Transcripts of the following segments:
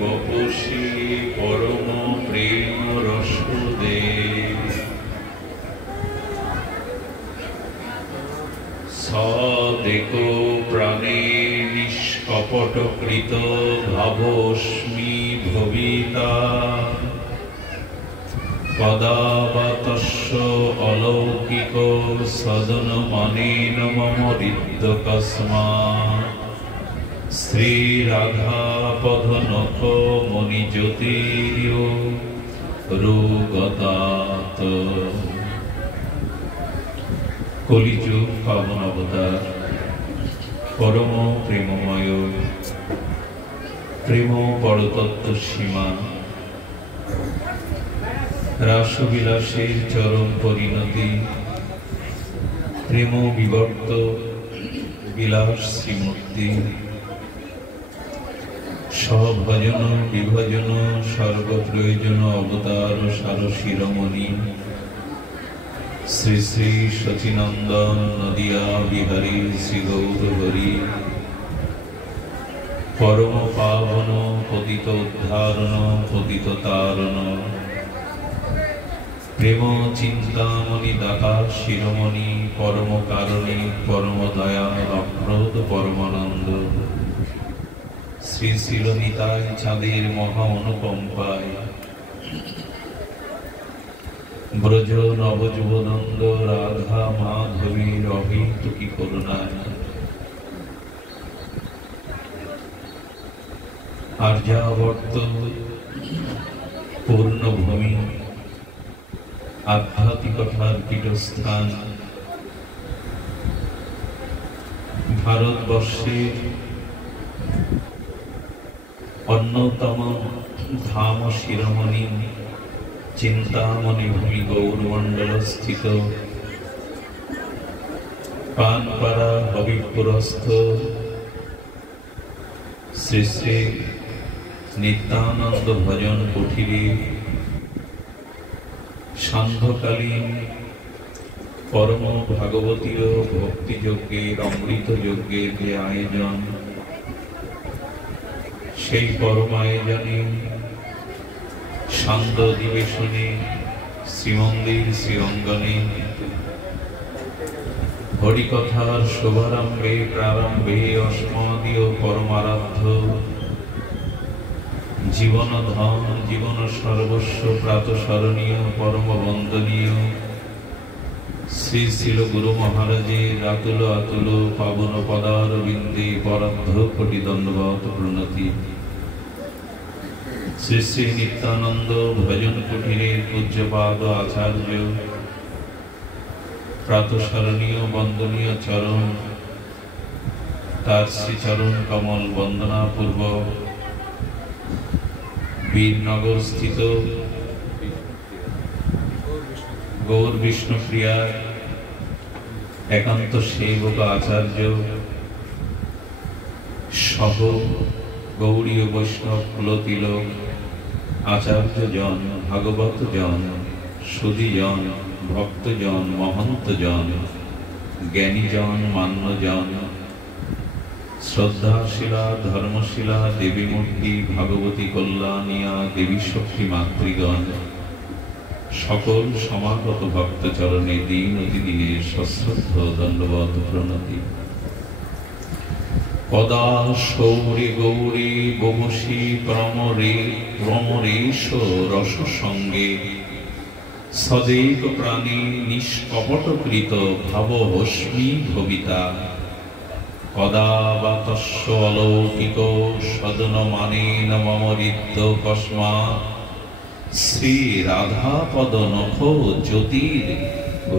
বপসী পরম প্রেম রস দে সদেকো প্রাণে নিষ্কপটকৃত ভাবস্মি ভবিতা কদা বা তস্য অলৌকিক সদন মানেন মম হৃদ্যকস্মাৎ শ্রী রাধা পদ নখ মণি জ্যোতির্য রোগদাত। কলিযুগ পাবন অবতার পরম প্রেমময় প্রেম পরতত্ত্ব সীমা রাসবিলাসের চরম পরিণতি প্রেম বিবর্ত বিলাস শ্রীমূর্তি সভজন বিভজন সর্বপ্রয়োজন অবতার সার শিরোমণি শ্রী শ্রী সচিনন্দন নদিয়া বিহারী শ্রী গৌরহরি পরম পাবন পতিত উদ্ধারণ পতিত তারণ প্রেম চিন্তামণি দাতা শিরোমণি পরম কারণী পরম দয়া অপ্রদ পরমানন্দ শ্রী শিলনিতায় চাঁদের মহা অনুকম্পায় ব্রজ নবযুবনন্দ রাধা মাধবীর অহেতুকী করুণায় আর্যাবর্ত পূর্ণভূমি আধ্যাত্মিকতার পীঠস্থান ভারতবর্ষের অন্যতম ধাম শিরোমণি চিন্তামণি ভূমি গৌরমণ্ডল স্থিত পানপাড়া হবিপুরস্থ শ্রী শ্রী নিত্যানন্দ ভজন কুঠিরে সান্ধ্যকালীন পরম ভাগবতীয় ভক্তিযজ্ঞের অমৃত যজ্ঞের যে আয়োজন, সেই পরম আয়োজনে সান্ধ্য অধিবেশনে শ্রীমন্দির শ্রীঅঙ্গনে হরিকথার শুভারম্ভে প্রারম্ভে অস্মদীয় পরমারাধ্য জীবন ধন জীবন সর্বস্ব প্রাতঃস্মরণীয় পরম বন্দনীয় শ্রী শিল গুরু মহারাজের আতুল আতুল পাবন পদারবিন্দে পরার্ধ কোটি দণ্ডবত প্রণতি। শ্রী শ্রী নিত্যানন্দ ভজন কুঠিরের পূজ্যপাদ আচার্য প্রাতঃস্মরণীয় বন্দনীয় চরণ, তার শ্রীচরণ কমল বন্দনা পূর্বক বীরনগর স্থিত গৌর বিষ্ণুপ্রিয়ার একান্ত সেবক আচার্য সহ গৌড়ীয় বৈষ্ণব কুলতিলক আচার্যজন, ভাগবতজন, সুধীজন, ভক্তজন, মহন্তজন, জ্ঞানীজন, মান্যজন, শ্রদ্ধাশীলা ধর্মশীলা দেবী মূর্তি ভাগবতী কল্যাণিয়া দেবী শক্তি মাতৃগণ, সকল সমাগত ভক্তচরণে দিন অতিদিনের সশ্রদ্ধ দণ্ডবত প্রণতি। কদা শৌরে গৌরে বমসী প্রমরে প্রমরেশ রস সঙ্গে সদেক প্রাণী নিষ্কপটকৃত ভাবহস্মি ভবিতা কদা বা তস্য অলৌকিক সদন মানেন মম হৃদ্যকস্মাৎ শ্রী রাধা পদ নখ জ্যোতির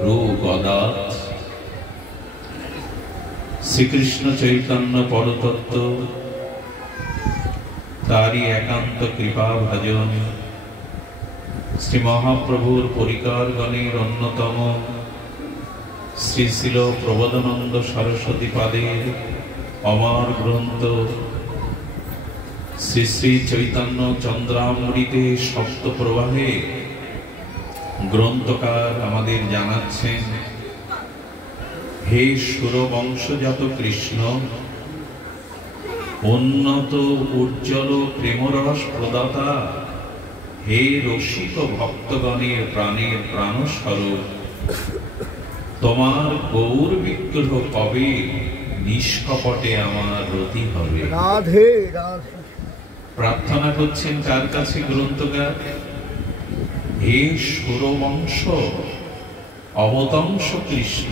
রোগদাত। শ্রীকৃষ্ণ চৈতন্য পরতত্ত্ব তারই একান্ত কৃপা ভাজন শ্রী মহাপ্রভুর পরিকারগণের অন্যতম শ্রী শিল প্রবোধানন্দ সরস্বতী পাদের অমর গ্রন্থ শ্রী শ্রী চৈতন্য চন্দ্রামৃতে সপ্ত প্রবাহে গ্রন্থকার আমাদের জানাচ্ছেন, হে সুরবংশজাত কৃষ্ণ, উন্নত উজ্জ্বল প্রেমরস প্রদাতা, হে রসিক ভক্তগণের প্রাণের প্রাণস্বরূপ, তোমার গৌর বিগ্রহ কবে নিষ্কপটে আমার রতি হবে। রাধে রাধে। প্রার্থনা করছেন কার কাছে গ্রন্থকার? হে সুরবংশ অবতংশ কৃষ্ণ,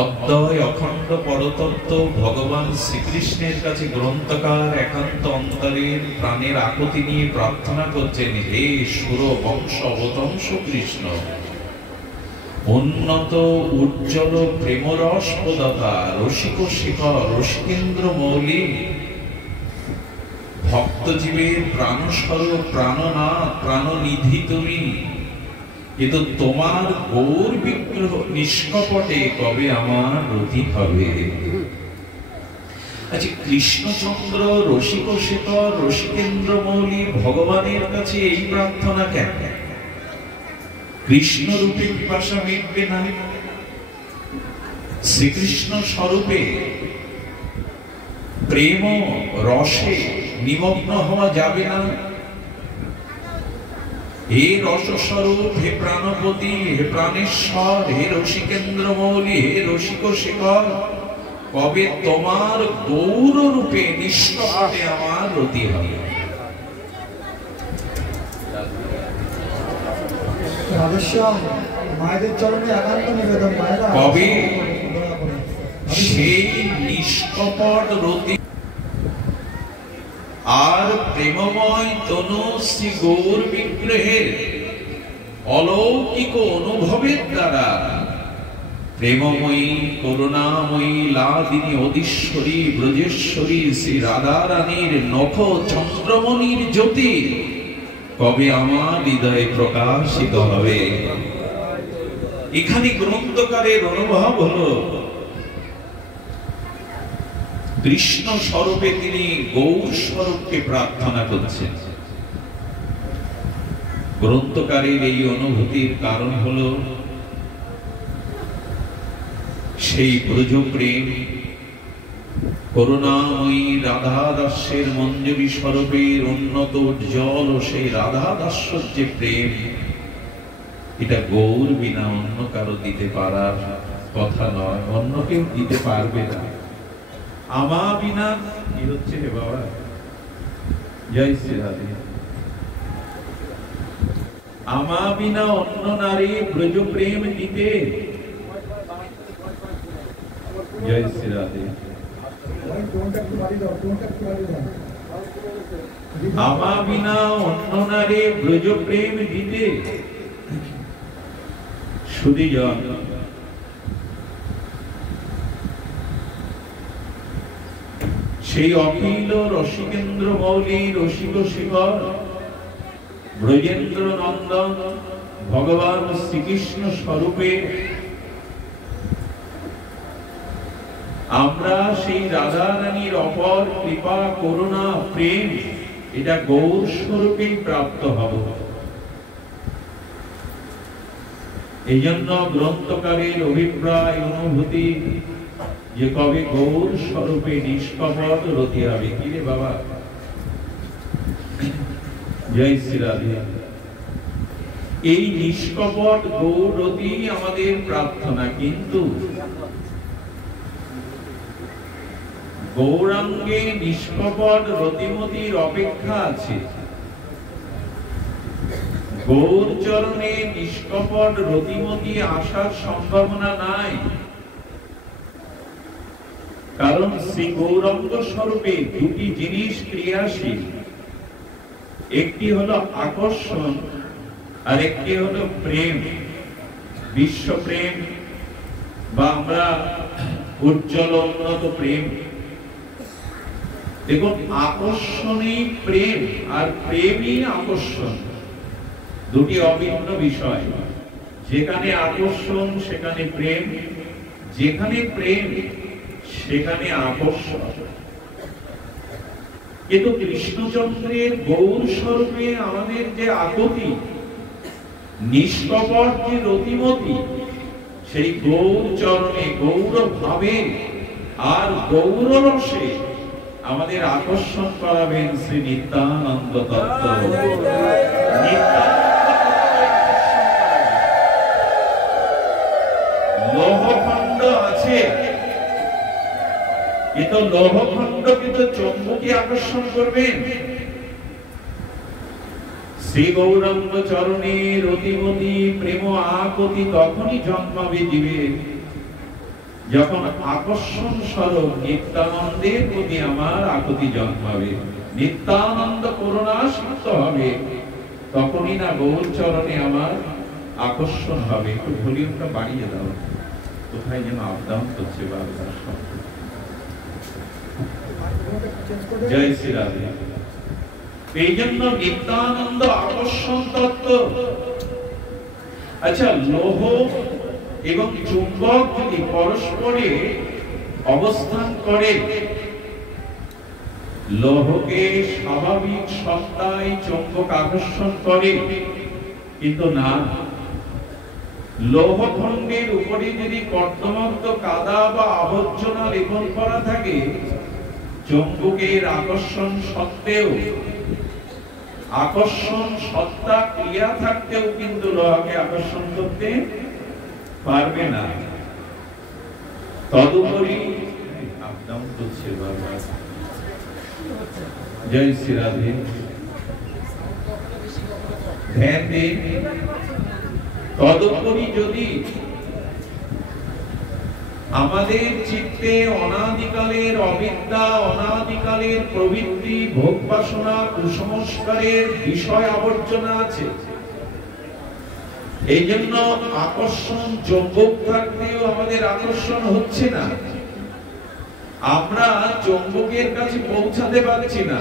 অদ্বয় অখণ্ড পরতত্ত্ব ভগবান শ্রীকৃষ্ণের কাছে গ্রন্থকার একান্ত অন্তরের প্রাণের আকুতি নিয়ে প্রার্থনা করছেন, হে সুর বংশ অবতংশ কৃষ্ণ, উন্নত উজ্জ্বল প্রেমরস প্রদাতা, রসিক শিখর রসিকেন্দ্র মৌলি, ভক্তজীবের প্রাণস্বরূপ প্রাণনাথ প্রাণনিধি তুমি, কিন্তু তোমার গৌর বিগ্রহ নিষ্কপটে কবে আমার রতি হবে। আচ্ছা, কৃষ্ণচন্দ্র রসিক শেখর রসিকেন্দ্র মৌলি ভগবানের কাছে এই প্রার্থনা কেন? কৃষ্ণ রূপে পিপাসা মিটবে না? শ্রীকৃষ্ণ স্বরূপে প্রেম রসে নিমগ্ন হওয়া যাবে না? হে রসস্বরূপ, হে প্রাণপতি, হে প্রাণেশ্বর, হে রসিকেন্দ্র মৌলি, হে রসিক শেখর, কবে তোমার গৌর রূপে নিষ্কপটে আমার রতি হবে। মায়েদের চরণে একান্ত নিবেদন, কবে সেই নিষ্কপট রতি আর প্রেমময় তনু শ্রী গৌর বিগ্রহের অলৌকিক অনুভবের দ্বারা প্রেমময়ী করুণাময়ী লাদিনী অধীশ্বরী ব্রজেশ্বরী শ্রী রাধা রানীর নখ চন্দ্রমণির জ্যোতি কবে আমার হৃদয়ে প্রকাশিত হবে। এখানে গ্রন্থকারের অনুভব হলো কৃষ্ণ স্বরূপে তিনি গৌর স্বরূপকে প্রার্থনা করছেন। গ্রন্থকারের এই অনুভূতির কারণ হলো সেই ব্রজ প্রেম, করুণাময়ী রাধা দাস্যের মঞ্জুরি স্বরূপের উন্নত উজ্জ্বল ও সেই রাধা দাস্যর যে প্রেম, এটা গৌর বিনা অন্য কারো দিতে পারার কথা নয়, অন্য কেউ দিতে পারবে না। আমা বিনা কি হচ্ছে রে বাবা? জয় শ্রী রাধে। আমা বিনা অন্য নারী ব্রজ প্রেম দিতে, জয় শ্রী রাধে। আমা বিনা অন্য নারী ব্রজ প্রেম দিতে, সুধীজন সেই অখিল রসিকেন্দ্র মৌলি রসিক শিখর ব্রজেন্দ্র নন্দন ভগবান শ্রীকৃষ্ণ স্বরূপে আমরা সেই রাধা রানীর অপর কৃপা করুণা প্রেম এটা গৌর স্বরূপেই প্রাপ্ত হব। এই জন্য গ্রন্থকারের অভিপ্রায় অনুভূতি যে কবে গৌর স্বরূপে নিষ্কপট রতি হবে। কি রে বাবা? জয় শ্রী রাধে। এই নিষ্কপট গৌর রতি আমাদের প্রার্থনা, কিন্তু গৌরাঙ্গে নিষ্কপট রতিমতির অপেক্ষা আছে। গৌর চরণে নিষ্কপট রতিমতি আসার সম্ভাবনা নাই, কারণ শ্রী গৌরাঙ্গ স্বরূপে দুটি জিনিস ক্রিয়াশীল, একটি হলো আকর্ষণ আর একটি হলো প্রেম, বিশ্ব প্রেম বা আমরা উজ্জ্বল উন্নত প্রেম। দেখুন, আকর্ষণই প্রেম আর প্রেমই আকর্ষণ, দুটি অভিন্ন বিষয়। যেখানে আকর্ষণ সেখানে প্রেম, যেখানে প্রেম সেখানে আকর্ষণ। কিন্তু কৃষ্ণচন্দ্রের গৌর স্বরূপে আমাদের যে আকুতি, নিষ্কপট যে রতিমতি, সেই গৌর চরণে গৌর ভাবে আর গৌর রসে আমাদের আকর্ষণ করাবেন শ্রী নিত্যানন্দ তত্ত্ব। লৌহখণ্ড আছে, কিন্তু লৌহখণ্ড কিন্তু চৌম্বকী আকর্ষণ করবেন। শ্রী গৌরাঙ্গ চরণের অতিমতি প্রেম আকতি তখনই জন্মাবে জীবে, যখন আকর্ষণ স্বরূপ নিত্যানন্দের প্রতি আমার আকতি জন্মাবে, নিত্যানন্দ করুণা সিক্ত হবে, তখনই না গৌর চরণে আমার আকর্ষণ হবে। একটু ভলিউমটা বাড়িয়ে দাও, কোথায় যেন আপ ডাউন করছে বারবার শব্দ। জয় শ্রী রাধে। এই জন্য নিত্যানন্দ আকর্ষণ তত্ত্ব। আচ্ছা, লৌহ এবং চুম্বক যদি পরস্পরে অবস্থান করে, লৌহকে স্বাভাবিক সত্তায় চুম্বক আকর্ষণ করে, কিন্তু না, লৌহখণ্ডের উপরে যদি কর্দমাক্ত কাদা বা আবর্জনা লেপন করা থাকে, চুম্বকের আকর্ষণ সত্ত্বেও, আকর্ষণ সত্তা ক্রিয়া থাকতেও কিন্তু লোহাকে আকর্ষণ করতে পারবে না। তদুপরি আপডাউন করছে বারবার। জয় শ্রী রাধে। ধ্যান দিন। তদুপরি যদি আমাদের চিত্তে অনাদিকালের অবিদ্যা, অনাদিকালের প্রবৃত্তি, ভোগ বাসনা, কুসংস্কারের বিষয় আবর্জনা আছে, এই জন্য আকর্ষণ চৌম্বক থাকতেও আমাদের আকর্ষণ হচ্ছে না, আমরা চৌম্বকের কাছে পৌঁছাতে পারছি না।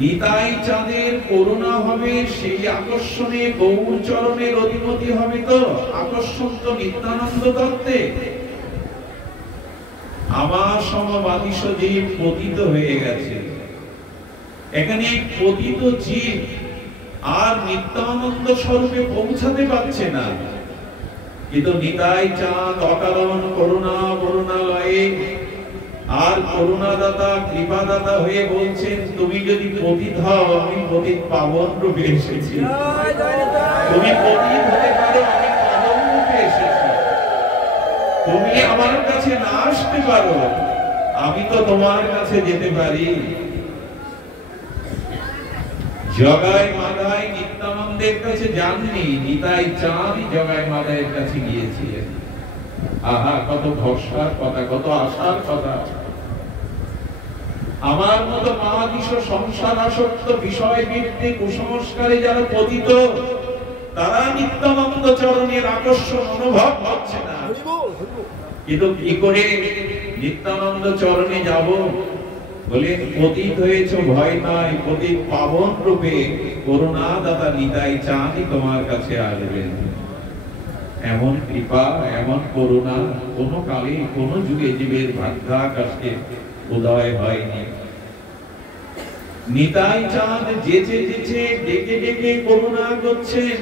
নিতাই চাঁদের করুণা হবে, সেই আকর্ষণে গৌর চরণের অধিপতি হবে, তো আকর্ষণ তো নিত্যানন্দ তত্ত্বে। আমার সমবাদিশ জীব পতিত হয়ে গেছে, এখানে পতিত জীব আর নিত্যানন্দ স্বরূপে পৌঁছাতে পারছে না, কিন্তু নিতাই চাঁদ অকারণ করুণা বরুণালয়ে আর করুণাদাতা কৃপাদাতা হয়ে বলছেন, তুমি যদি পতিত হও, আমি পতিত পাবন রূপে এসেছি। তুমি পতিত হতে পারো, আমি পাবন রূপে এসেছি। তুমি আমার কাছে না আসতে পারো, আমি তো তোমার কাছে যেতে পারি। জগায় মাদায় নিত্যানন্দের কাছে যাননি, নিতাই চাঁদই জগায় মাদায়ের কাছে গিয়েছিলেন। আহা, কত ভরসার কথা, কত আশার কথা। আমার মতো মহাদিশ সংসার আসক্ত বিষয় ভিত্তিক কুসংস্কারে যারা পতিত, তারা নিত্যানন্দ চরণের আকর্ষণ অনুভব করছে না। কিন্তু কি করে নিত্যানন্দ চরণে যাব? বলে পতিত হয়েছ, ভয় নাই, পতিত পাবন রূপে করুণা দাতা নিতাই চাঁদই তোমার কাছে আসবেন। এমন কৃপা, এমন করুণা কোন কালে কোন যুগে জীবের ভাগ্যাকাশে উদয় হয়নি। নিতাই চাঁদ যেচে যেচে ডেকে ডেকে করুণা করছেন,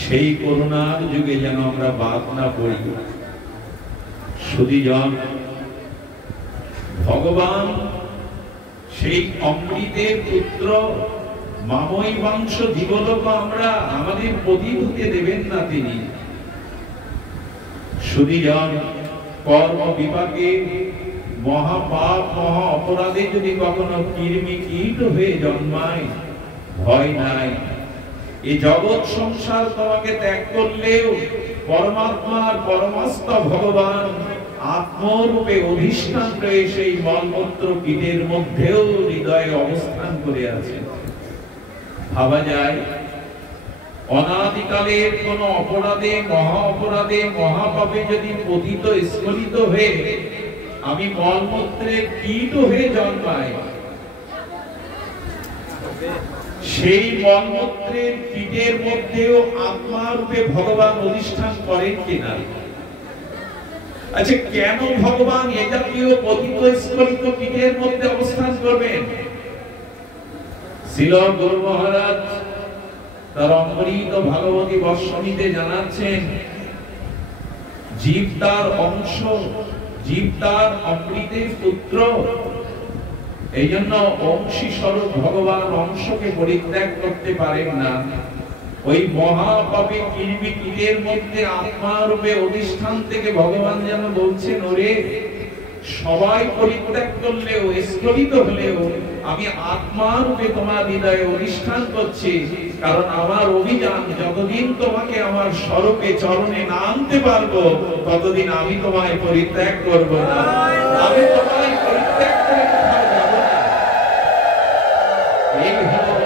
সেই করুণার যুগে যেন আমরা বাদ না পড়ি। সুধীজন, ভগবান সেই অমৃতের পুত্র, মামই বংশ জীবলোক আমরা, আমাদের পতিত হতে দেবেন না তিনি। সুধীজন, কর্ম বিপাকে মহাপাপ মহা অপরাধে যদি কখনো কৃমি কীট হয়ে জন্মায়, ভয় নাই। এই জগৎ সংসার তোমাকে ত্যাগ করলেও পরমাত্মার পরমাত্মা ভগবান আত্মরূপে অধিষ্ঠান রয়ে সেই মলমূত্র কীটের মধ্যেও হৃদয়ে অবস্থান করে আছেন। ভাবা যায়, অনাদিকালের কোন অপরাধে, মহা অপরাধে, মহাপাপে যদি পতিত স্খলিত হয়ে আমি মলমূত্রের কীট হয়ে জন্মাই, সেই মলমূত্রের কীটের মধ্যেও আত্মারূপে ভগবান অধিষ্ঠান করেন কিনা? আচ্ছা, কেন ভগবান এ জাতীয় পতিত স্খলিত কীটের মধ্যে অবস্থান করবেন? শ্রীল গুরু মহারাজ তার অমৃত ভাগবতী বর্ষণীতে জানাচ্ছেন, জীব তার অংশ, জীব তার অমৃতের পুত্র। এই জন্য অংশী স্বরূপ ভগবান অংশকে পরিত্যাগ করতে পারেন না। ওই মহাপাপী কিরবি কীটের মধ্যে আত্মারূপে অধিষ্ঠান থেকে ভগবান যেন বলছেন, ওরে সবাই পরিত্যাগ করলেও, স্খলিত হলেও আমি আত্মারূপে তোমার হৃদয়ে অধিষ্ঠান করছি। কারণ আমার অভিযান, যতদিন তোমাকে আমার স্বরূপে চরণে না আনতে পারবো ততদিন আমি তোমায় পরিত্যাগ করব না। আমি তোমায় পরিত্যাগ করে কোথাও যাব না। এই হলো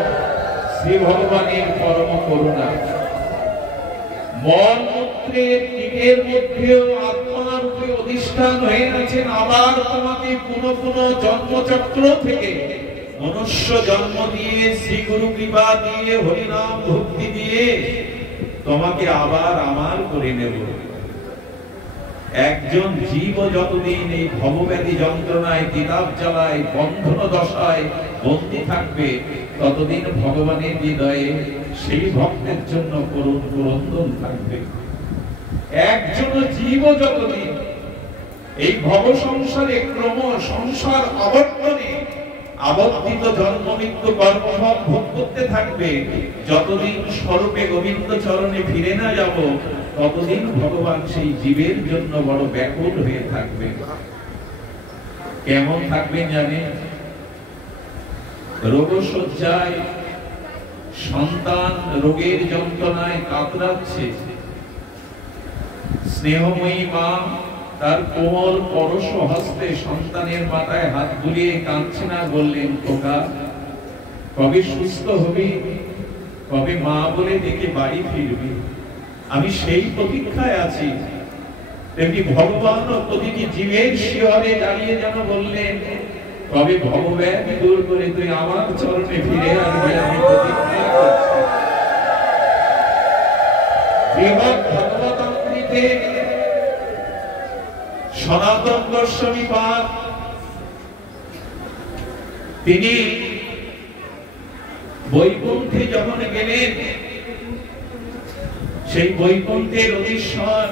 শ্রী ভগবানের পরম করুণা। মল মূত্রের কীটের মধ্যেও আত্মারূপে অধিষ্ঠান হয়ে আছেন। আবার তোমাকে পুনঃ পুনঃ জন্মচক্র থেকে মনুষ্য জন্ম দিয়ে, শ্রী গুরু কৃপা দিয়ে, হরিনাম ভক্তি দিয়ে তোমাকে আবার আমার করে নেব। একজন জীব যতদিন এই ভবব্যাধি যন্ত্রণায়, তিতাব জ্বালায়, বন্ধন দশায় বন্দী থাকবে ততদিন ভগবানের হৃদয়ে সেই ভক্তের জন্য করুণ ক্রন্দন থাকবে। একজন জীব যতদিন এই ভব সংসারে ক্রম সংসার আবর্তনে আবর্তিত জন্ম মৃত্যু কর্মফল ভোগ করতে থাকবে, যতদিন স্বরূপে গোবিন্দ চরণে ফিরে না যাব ততদিন ভগবান সেই জীবের জন্য বড় ব্যাকুল হয়ে থাকবে। কেমন থাকবেন জানেন? রোগশয্যায় সন্তান রোগের যন্ত্রণায় কাতরাচ্ছে, স্নেহময়ী মা তার কোমল পরশ হস্তে সন্তানের মাথায় হাত বুলিয়ে কাঁদছে না, বললেন, খোকা কবে সুস্থ হবি, কবে মা বলে ডেকে বাড়ি ফিরবি, আমি সেই প্রতীক্ষায় আছি। তেমনি ভগবান প্রতিটি জীবের শিহরে দাঁড়িয়ে যেন বললেন, কবে ভবব্যাধি দূর করে তুই আমার চরণে ফিরে আসবি, আমি প্রতীক্ষা করছি। বৃহৎ ভগবতামৃতে সনাতন গোস্বামী পাদ তিনি বৈকুণ্ঠে যখন গেলেন, সেই বৈকুণ্ঠের অধীশ্বর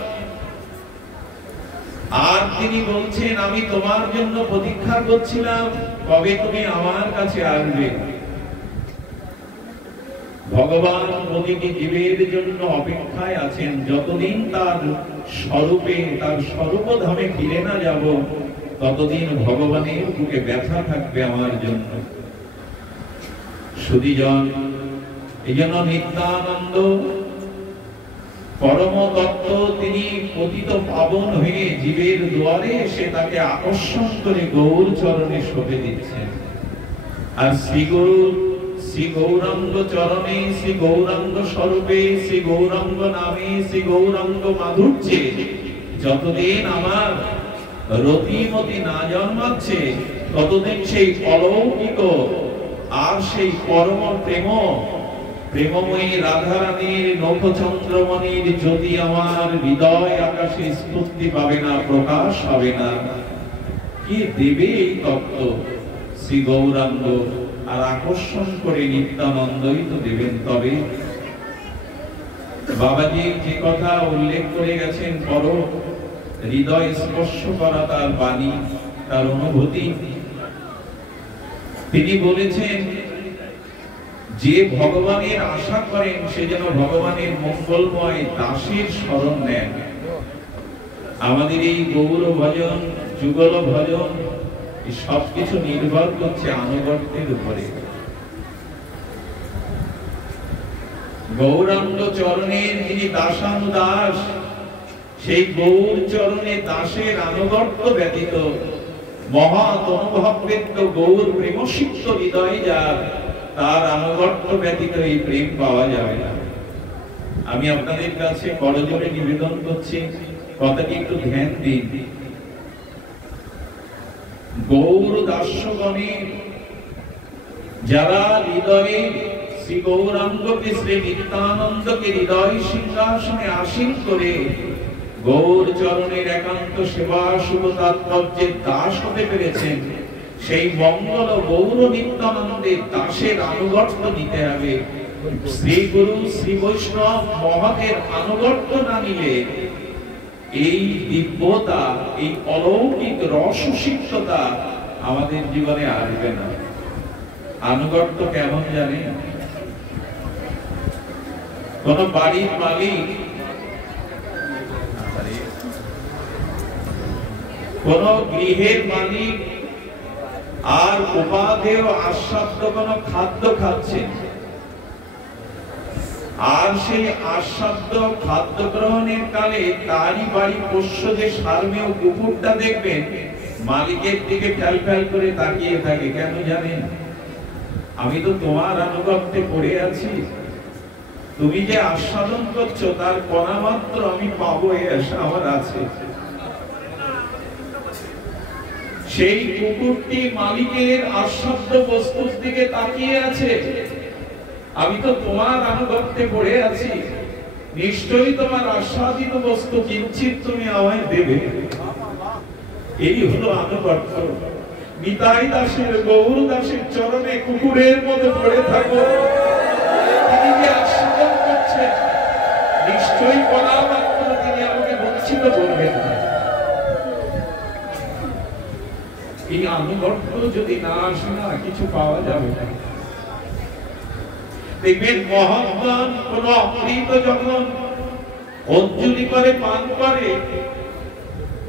আর তিনি বলছেন, আমি তোমার জন্য প্রতীক্ষা করছিলাম, কবে তুমি আমার কাছে আসবে। ভগবান প্রতিটি জীবের জন্য অপেক্ষায় আছেন। যতদিন তার স্বরূপে, তার স্বরূপধামে ফিরে না যাব ততদিন ভগবানের বুকে ব্যথা থাকবে আমার জন্য। সুধীজন, এই জন্য নিত্যানন্দ পরম তত্ত্ব তিনি পতিত পাবন হয়ে জীবের দুয়ারে এসে তাকে আকর্ষণ করে গৌর চরণে শোভে দিচ্ছেন। আর শ্রীগুরু শ্রী গৌরাঙ্গ চরণে, শ্রী গৌরাঙ্গ স্বরূপে, শ্রী গৌরাঙ্গ নামে, শ্রী গৌরাঙ্গ মাধুর্যে যতদিন আমার রতিমতি না জন্মাচ্ছে ততদিন সেই অলৌকিক আর সেই পরম প্রেম, প্রেমময়ী রাধারানীর নভচন্দ্রমণির জ্যোতি আমার হৃদয় আকাশে স্ফূর্তি পাবে না, প্রকাশ হবে না। কে দেবে এই তত্ত্ব? শ্রী গৌরাঙ্গ। আর আকর্ষণ করে নিত্যানন্দই তো দেবেন। তবে বাবাজি যে কথা উল্লেখ করে গেছেন, পর হৃদয় স্পর্শ করা তার বাণী, তার অনুভূতি, তিনি বলেছেন যে ভগবানের আশা করেন সে যেন ভগবানের মঙ্গলময় দাসের শরণ নেন। আমাদের এই গৌর ভজন, যুগল ভজন সবকিছু নির্ভর করছে আনুগত্যের উপরে। গৌরাঙ্গ চরণের যিনি দাসানুদাস, সেই গৌর চরণে দাসের আনুগত্য ব্যতীত, মহৎ অনুভববেদ্য গৌর প্রেমসিক্ত হৃদয় যার, তার আনুগত্য ব্যতীত এই প্রেম পাওয়া যাবে না। আমি আপনাদের কাছে করজোড়ে নিবেদন করছি, কথাটি একটু ধ্যান দিন। গৌর দাস্যগণের যারা হৃদয়ে শ্রী গৌরাঙ্গকে, শ্রী নিত্যানন্দকে হৃদয় সিংহাসনে আসীন করে গৌর চরণের একান্ত সেবা শুভ তাৎপর্যের দাস হতে পেরেছেন, সেই মঙ্গল গৌর নিত্যানন্দের দাসের আনুগত্য নিতে হবে। শ্রী গুরু শ্রী বৈষ্ণব মহতের আনুগত্য না নিলে এই দিব্যতা, এই অলৌকিক রসসিক্ততা আমাদের জীবনে আসবে না। আনুগত্য কেমন জানেন? কোন বাড়ির মালিক কোন গৃহের মালিক আর উপাদেয় আস্বাদ্য কোন খাদ্য খাচ্ছেন, আর সেই আস্বাদ্য খাদ্য গ্রহণের কালে তারই বাড়ি পোষ্য যে সারমেয় কুকুরটা দেখবেন মালিকের দিকে ফ্যাল ফ্যাল করে তাকিয়ে থাকে। কেন জানেন? আমি তো তোমার আনুগত্যে পড়ে আছি, তুমি যে আস্বাদন করছো তার কণা মাত্র আমি পাবো এই আশা আমার আছে। সেই কুকুরটি মালিকের আস্বাদ্য বস্তুর দিকে তাকিয়ে আছে, আমি তো তোমার আনুগত্যে পড়ে আছি, নিশ্চয়ই তোমার আস্বাদিত বস্তু কিঞ্চিত তুমি আমায় দেবে। এই হলো আনুগত্য। নিতাই দাসের, গৌর দাসের চরণে কুকুরের মতো পড়ে থাকো। তিনি যে আস্বাদন করছেন, নিশ্চয়ই বলা মাত্র তিনি আমাকে বঞ্চিত করবেন না। এই আনুগত্য যদি না আসে না, কিছু পাওয়া যাবে না। দেখবেন মহাত্মান কোন অমৃত যখন অঞ্জলি করে পান করে,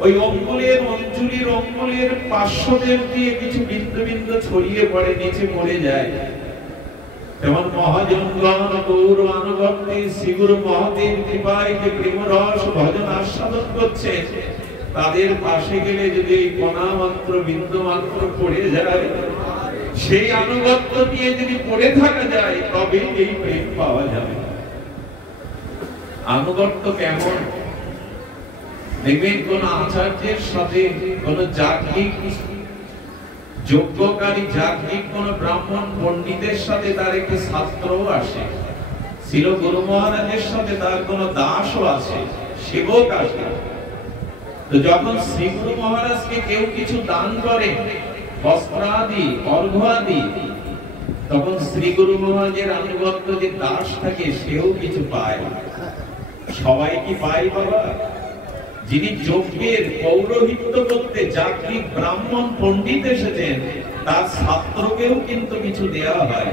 ওই অঞ্জলির পার্শ্বদের দিয়ে কিছু বিন্দু বিন্দু ছড়িয়ে পড়ে, নিচে পড়ে যায়। তেমন মহাজনগণ গৌর আনুগত্যে শ্রীগুরু মহাদেব কৃপায় যে প্রেমরস ভজন আস্বাদন করছে, তাদের পাশে গেলে যদি কণা মাত্র বিন্দু মাত্র পড়ে যায়, সেই আনুগত্য নিয়ে যদি পড়ে থাকা যায়, তবে এই প্রেম পাওয়া যাবে। আনুগত্য কেমন? দেখবেন কোন আচার্যের সাথে কোন যাজ্ঞিক, যজ্ঞকারী যাজ্ঞিক কোন ব্রাহ্মণ পণ্ডিতের সাথে তার একটি ছাত্র আসে, ছিল গুরু মহারাজের সাথে তার কোন দাসও আছে, সেবক আসে। তো যখন শ্রী গুরু মহারাজকে কেউ কিছু দান করে, বস্ত্রাদি, অর্ঘ্য আদি, তখন শ্রী গুরু মহারাজের আনুগত্য যে দাস থাকে সেও কিছু পায়। সবাই কি পায় বাবা? যিনি যজ্ঞের পৌরোহিত্য করতে যাজ্ঞিক ব্রাহ্মণ পণ্ডিত এসেছেন, তার ছাত্রকেও কিন্তু কিছু দেওয়া হয়,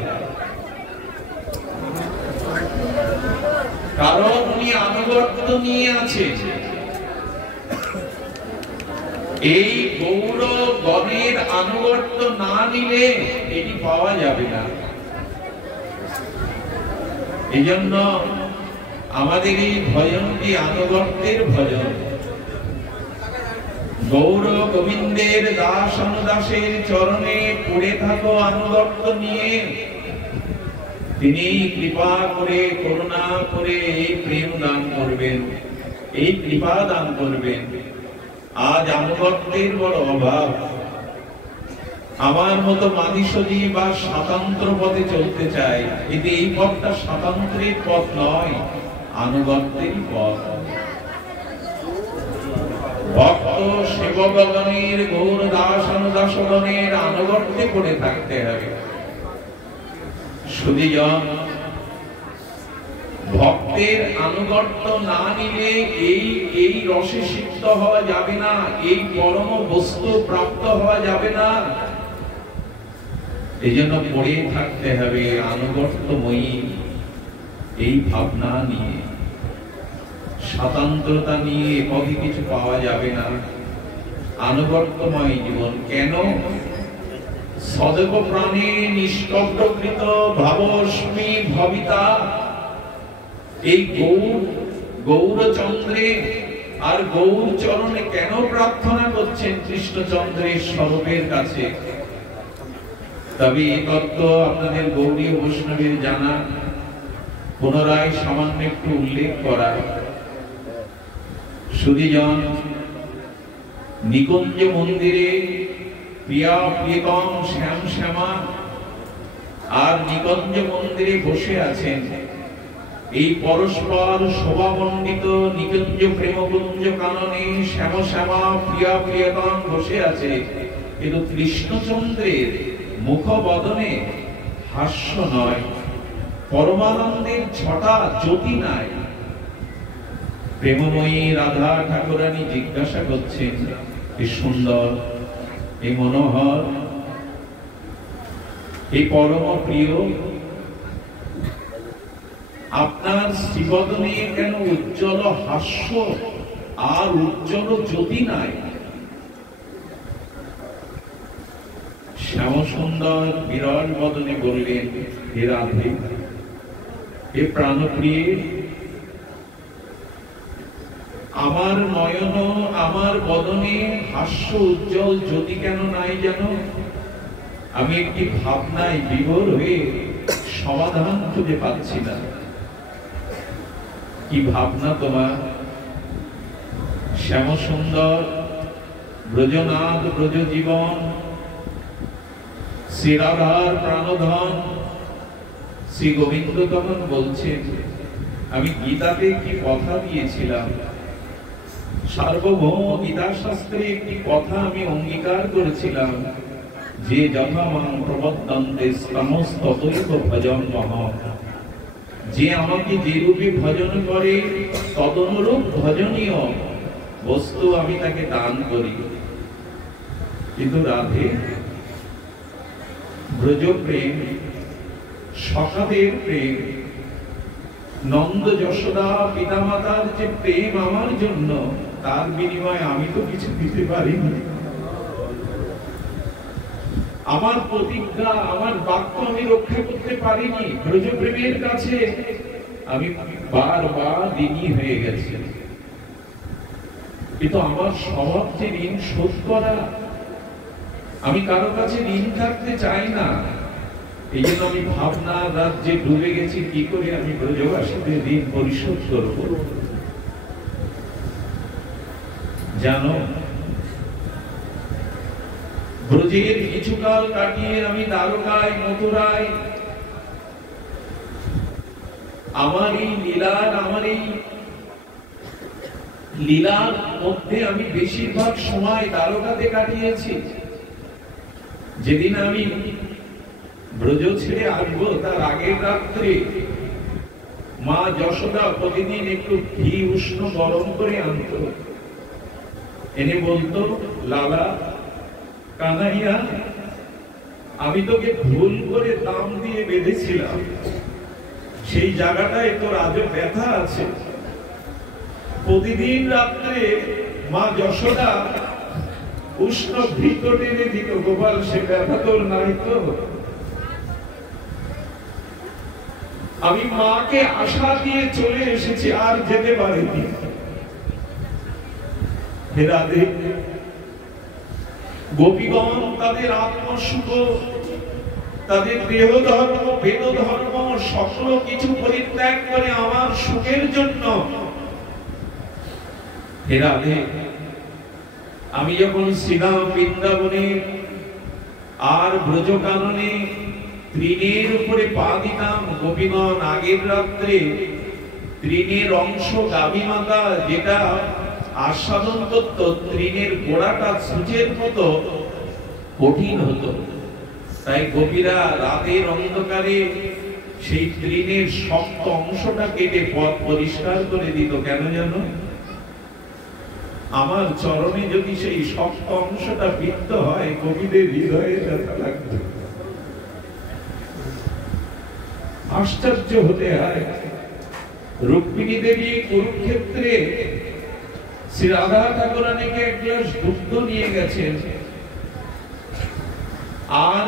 কারণ উনি আনুগত্য নিয়ে আছেন। এই গৌর গণের আনুগত্য না নিলে এটি পাওয়া যাবে না। এই জন্য আমাদের এই ভজনটি আনুগত্যের ভজন। গৌর গোবিন্দের দাস অনুদাসের চরণে পড়ে থাকো আনুগত্য নিয়ে, তিনি কৃপা করে, করুণা করে এই প্রেম দান করবেন, এই কৃপা দান করবেন। আজ আনুগত্যের বড় অভাব। আমার মতো মাদিসজি বা স্বতন্ত্র পথে চলতে চাই, কিন্তু এই পথটা স্বতন্ত্রের পথ নয়, আনুগত্যের পথ। ভক্ত সেবকগণের, গৌর দাস অনুদাসগণের আনুগত্যে পড়ে থাকতে হবে। সুধীজন, ভক্তের আনুগত্য না নিলে এই রসে সিক্ত হওয়া যাবে না, এই পরম বস্তু প্রাপ্ত হওয়া যাবে না। এই জন্য পড়ে থাকতে হবে আনুগত্যময়ী এই ভাবনা নিয়ে, স্বতন্ত্রতা নিয়ে কবে কিছু পাওয়া যাবে না। আনুগত্যময় জীবন কেন? সদেব প্রাণে নিষ্কপটকৃত ভাবস্মি ভবিতা। এই গৌরচন্দ্রে আর গৌর চরণে কেন প্রার্থনা করছেন কৃষ্ণচন্দ্রের স্বরূপের কাছে? তবে এই তত্ত্ব আপনাদের গৌরী বৈষ্ণবের জানা, পুনরায় সামান্য একটু উল্লেখ করা। সুধীজন, নিকুঞ্জ মন্দিরে প্রিয়া প্রিয়তম শ্যাম শ্যামা আর নিকুঞ্জ মন্দিরে বসে আছেন এই পরস্পর শোভামণ্ডিত নিকুঞ্জ প্রেমকুঞ্জ কাননে শ্যাম শ্যামা প্রিয়া প্রিয়তম বসে আছে, কিন্তু কৃষ্ণচন্দ্রের মুখ বদনে হাস্য নয়, পরমানন্দের ছটা জ্যোতি নাই। প্রেমময়ী রাধা ঠাকুরানী জিজ্ঞাসা করছেন, এই সুন্দর, এই মনোহর, এই পরম প্রিয়, আপনার শ্রীবদনে কেন উজ্জ্বল হাস্য আর উজ্জ্বল জ্যোতি নাই? শ্যাম সুন্দর বিরল বদনে বললেন, হে রাধে, হে প্রাণপ্রিয়ে, আমার নয়ন, আমার বদনে হাস্য উজ্জ্বল জ্যোতি কেন নাই জানো? আমি একটি ভাবনায় বিভোর হয়ে সমাধান খুঁজে পাচ্ছি না। কি ভাবনা তোমার? শ্যাম সুন্দর, ব্রজনাথ, ব্রজ জীবন, শ্রী রাধার প্রাণধন শ্রী গোবিন্দ তখন বলছেন, আমি গীতাতে কি কথা দিয়েছিলাম, সার্বভৌম গীতা শাস্ত্রে একটি কথা আমি অঙ্গীকার করেছিলাম, যে যথা মাং প্রবর্তন্তে স্তমস্ততৈব ভজন মহৎ, যে আমাকে যে রূপে ভজন করে তদনুরূপ ভজনীয় বস্তু আমি তাকে দান করি। কিন্তু রাধে, ব্রজ প্রেম, সখাদের প্রেম, নন্দ যশোদা পিতামাতার যে প্রেম আমার জন্য, তার বিনিময়ে আমি তো কিছু দিতে পারিনি। আমার প্রতিজ্ঞা, আমার বাক্য আমি রক্ষা করতে পারিনি। ব্রজ প্রেমের কাছে আমি বারবার ঋণী হয়ে গেছি। কিন্তু আমার স্বভাব যে ঋণ শোধ করা, আমি কারো কাছে ঋণ থাকতে চাই না। এই জন্য আমি ভাবনা রাজ্যে ডুবে গেছি, কি করে আমি ব্রজবাসীদের ঋণ পরিশোধ করব। জানো, ব্রজের কিছুকাল কাটিয়ে আমি দ্বারকায়, মথুরায়, আমার এই লীলার মধ্যে আমি বেশিরভাগ সময় দ্বারকাতে কাটিয়েছি। যেদিন আমি ব্রজ ছেড়ে আসবো তার আগের রাত্রে মা যশোদা প্রতিদিন একটু ঘি উষ্ণ গরম করে আনত, এনে বলতো, লালা, কানাইয়া, আমি তোকে ভুল করে দাম দিয়ে বেঁধেছিলাম, সেই জায়গাটায় তোর আজও ব্যথা আছে। প্রতিদিন রাত্রে মা যশোদা উষ্ণ ঘৃত টেনে দিত, গোপাল, সে ব্যথা তোর নাই তো? আমি মাকে আশা দিয়ে চলে এসেছি, আর যেতে পারিনি। হে রাধে, গোপীগণ তাদের আত্মসুখ, তাদের দেহ ধর্ম, বেদ ধর্ম, সকল কিছু পরিত্যাগ করে আমার সুখের জন্য। হে রাধে, আমি যখন শ্রীরাম বৃন্দাবনে আর ব্রজকাননে তৃণের উপরে পা দিতাম, গোপীগণ আগের রাত্রে তৃণের অংশ গাভী মাতা যেটা আস্বাদন করত, তৃণের গোড়াটা সূচের মতো কঠিন হতো। তাই গোপীরা রাতের অন্ধকারে সেই তৃণের শক্ত অংশটা কেটে পথ পরিষ্কার করে দিত। কেন জানো? আমার চরণে যদি সেই শক্ত অংশটা বিদ্ধ হয়, কবিদের হৃদয়ে ব্যথা লাগবে। আশ্চর্য হতে হয়, রুক্মিণী দেবী কুরুক্ষেত্রে শ্রী রাধা ঠাকুরানীকে এক গ্লাস দুগ্ধ নিয়ে গেছেন, আর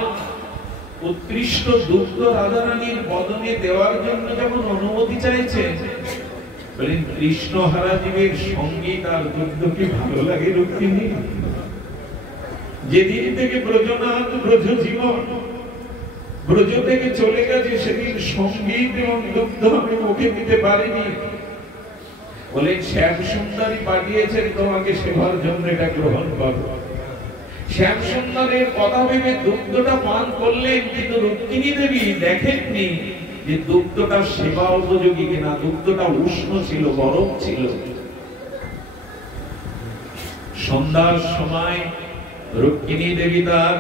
উৎকৃষ্ট দুগ্ধ রাধারানীর বদনে দেওয়ার জন্য যখন অনুমতি চাইছেন, বলেন, কৃষ্ণ হারা জীবের সঙ্গীত আর দুগ্ধ কি ভালো লাগে রুক্মিণী? যেদিন থেকে ব্রজনাথ, ব্রজ জীবন ব্রজ থেকে চলে গেছে, সেদিন সঙ্গীত এবং দুগ্ধ আমি মুখে দিতে পারিনি। বলেন, শ্যাম সুন্দরী পাঠিয়েছেন তোমাকে সেবার জন্য, এটা গ্রহণ করো। শ্যাম সুন্দরের কথা ভেবে দুগ্ধটা পান করলেন, কিন্তু রুক্মিণী দেবী দেখেননি যে দুগ্ধটা সেবা উপযোগী কিনা। দুগ্ধটা উষ্ণ ছিল, গরম ছিল। সন্ধ্যার সময় রুক্মিণী দেবী তার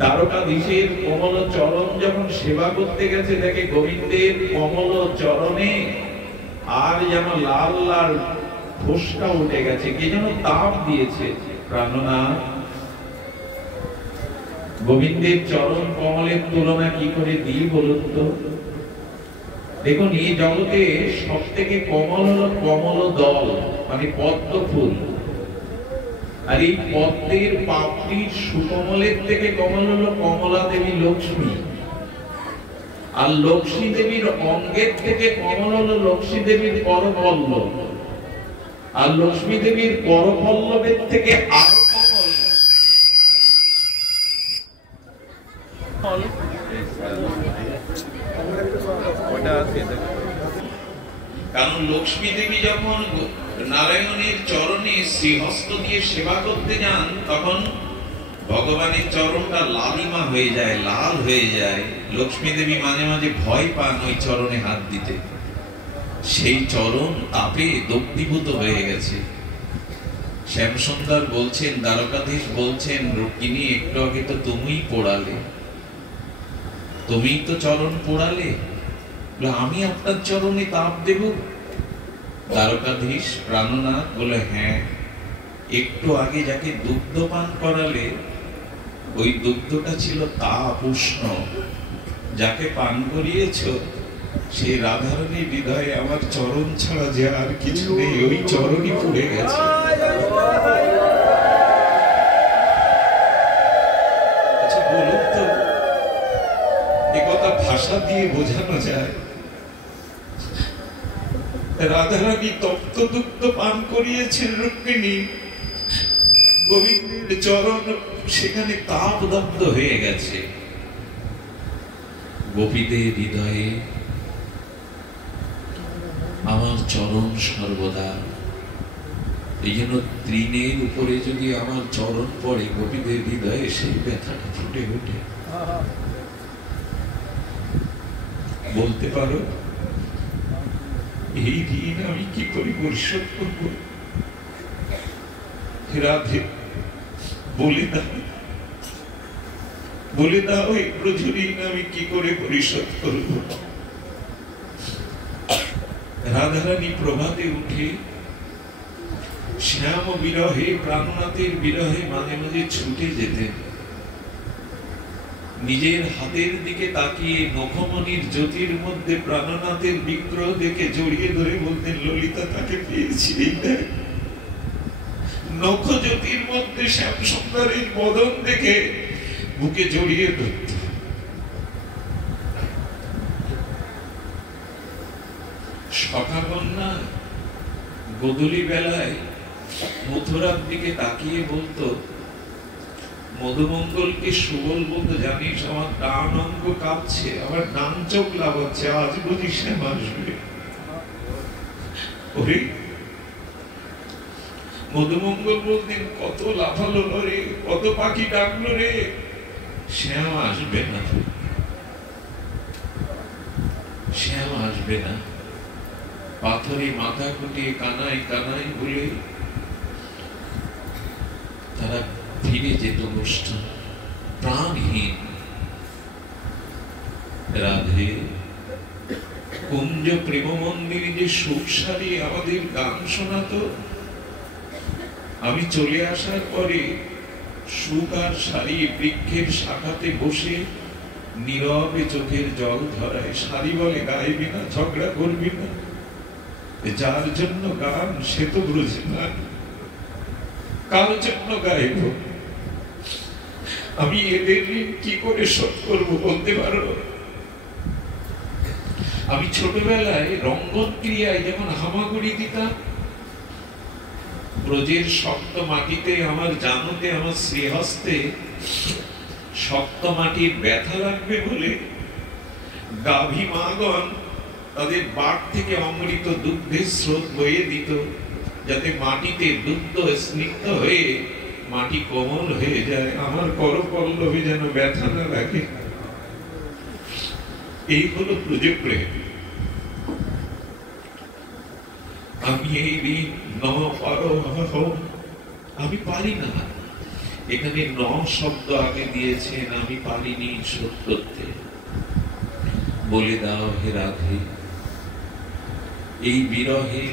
দ্বারকাধীশের কমল চরণ যখন সেবা করতে গেছে, দেখে গোবিন্দের কমল চরণে আর যেন লাল লাল ফোসকা উঠে গেছে, কে যেন তাপ দিয়েছে। প্রাণনাথ, গোবিন্দের চরণ কমলের তুলনা কি করে দিই বলুন তো? দেখুন, এই জগতে সব থেকে কমল হলো কমল দল, মানে পদ্ম ফুল। আর এই পদ্মের পাপড়ির সুকমলের থেকে কমল হলো কমলা দেবী লক্ষ্মী। আর লক্ষ্মী দেবীর অঙ্গের থেকে কমল হলো লক্ষ্মী দেবীর করপল্লব। আর লক্ষ্মী দেবীর করপল্লবের থেকে আরো কমল কারণ লক্ষ্মী দেবী যখন নারায়ণের চরণে শ্রীহস্ত দিয়ে সেবা করতে যান, তখন ভগবানের চরণটা লালিমা হয়ে যায়, লাল হয়ে যায়। লক্ষ্মী দেবী মাঝে মাঝে ভয় পান ওই চরণে হাত দিতে। সেই চরণ তাপে দগ্ধীভূত হয়ে গেছে। শ্যামসুন্দর বলছেন, দ্বারকাধীশ বলছেন, রুক্মিণী একটু আগে তো তুমিই পোড়ালে, তুমিই তো চরণ পোড়ালে, আমি আপনার চরণে তাপ দেব? দ্বারকাধীশ প্রাণনাথ বলে, হ্যাঁ, একটু আগে যাকে দুগ্ধ পান করালে ওই দুগ্ধটা ছিল তাপ, উষ্ণ। যাকে পান করিয়েছ সেই রাধারানীর হৃদয়ে আমার চরণ ছাড়া যে আর কিছু নেই, ওই চরণই পড়ে গেছে। আচ্ছা বলুন তো, একথা ভাষা দিয়ে বোঝানো যায়? রাধারানী তপ্ত দুগ্ধ পান করিয়েছেন রুক্মিণী, গোবিন্দের চরণ সেখানে তাপ দগ্ধ হয়ে গেছে। গোপীদের হৃদয়ে আমার চরণ সর্বদা। এই জন্য তৃণের উপরে যদি আমার চরণ পড়ে, গোপীদের হৃদয়ে সেই ব্যথাটা ফুটে ওঠে। বলতে পারো, এই ঋণ আমি কি করে পরিশোধ করব? রাধে, বলে দাও এই ব্রজ ঋণ আমি কি করে পরিশোধ করব? রাধারানী প্রভাতে উঠে শ্যাম বিরহে, প্রাণনাথের বিরহে মাঝে মাঝে ছুটে যেতেন। নিজের হাতের দিকে তাকিয়ে নখমণির জ্যোতির মধ্যে প্রাণনাথের বিগ্রহ দেখে জড়িয়ে ধরে বলতেন, ললিতা তাকে পেয়েছি। নখ জ্যোতির মধ্যে শ্যামসুন্দরের বদন দেখে বুকে জড়িয়ে ধরত। সখাকন্যা গোধূলি বেলায় মথুরার দিকে তাকিয়ে বলতো, মধুমঙ্গলকে সুবল বলতো, জানিস আমার ডান অঙ্গ কাঁপছে, আমার ডান চোখ লাগাচ্ছে, আজ বুঝি শ্যাম আসবে। ওরে মধুমঙ্গল বলতেন, কত লাফালো রে, কত পাখি ডাকলো রে, শ্যাম আসবে না, শ্যাম আসবে না। পাথরে মাথা কুটিয়ে কানাই কানাই বলে তারা ফিরে যেত গোষ্ঠান, প্রাণহীন। রাধে, কুঞ্জ প্রেম মন্দিরে যে সুখ সারি আমাদের গান শোনাতো, আমি চলে আসার পরে সুখ আর সারি বৃক্ষের শাখাতে বসে নীরবে চোখের জল ধরায়। সারি বলে, গাইবি না, ঝগড়া করবি না, যার জন্য গান সে তো বুঝে না, কার জন্য গাইব? আমি এদের কি করে শোধ করবো বলতে পারো? আমি ছোটবেলায় রঙ্গন ক্রিয়ায় যেমন হামাগুড়ি দিতাম, ব্রজের শক্ত মাটিতে আমার জানুতে, আমার শ্রীহস্তে শক্ত মাটির ব্যথা লাগবে বলে গাভী মাগণ তাদের বাট থেকে অমৃত দুগ্ধের স্রোত বয়ে দিত, যাতে মাটিতে দুগ্ধ স্নিগ্ধ হয়ে মাটি কোমল হয়ে যায়, আমার করপল্লবে যেন ব্যথা না লাগে। এই হলো ব্রজপ্রেম। আমি এই ঋণ ন পারো, আমি পারি না। এখানে ন শব্দ আগে দিয়েছেন, আমি পারিনি শোধ করতে। বলে দাও হে রাধে, এই বিরহে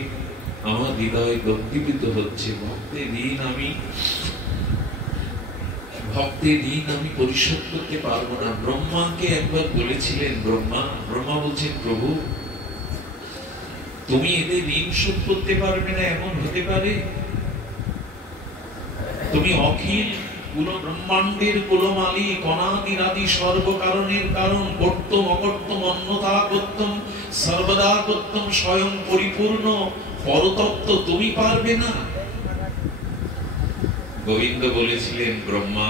আমার হৃদয় দগ্ধীভূত হচ্ছে। ভক্তের ঋণ আমি পরিশোধ করতে পারবো না। ব্রহ্মাকে একবার বলেছিলেন, ব্রহ্মা বলছেন, প্রভু তুমি এদের ঋণ শোধ করতে পারবে না, এমন হতে পারে? তুমি অখিল কুল ব্রহ্মাণ্ডের কুলমালী, কণাদিরাদি সর্বকারণের কারণ, কর্তম অকর্তম অন্যথা কর্তম সর্বদা কর্তম স্বয়ং পরিপূর্ণ পরতত্ত্ব তুমি পারবে না? গোবিন্দ বলেছিলেন, ব্রহ্মা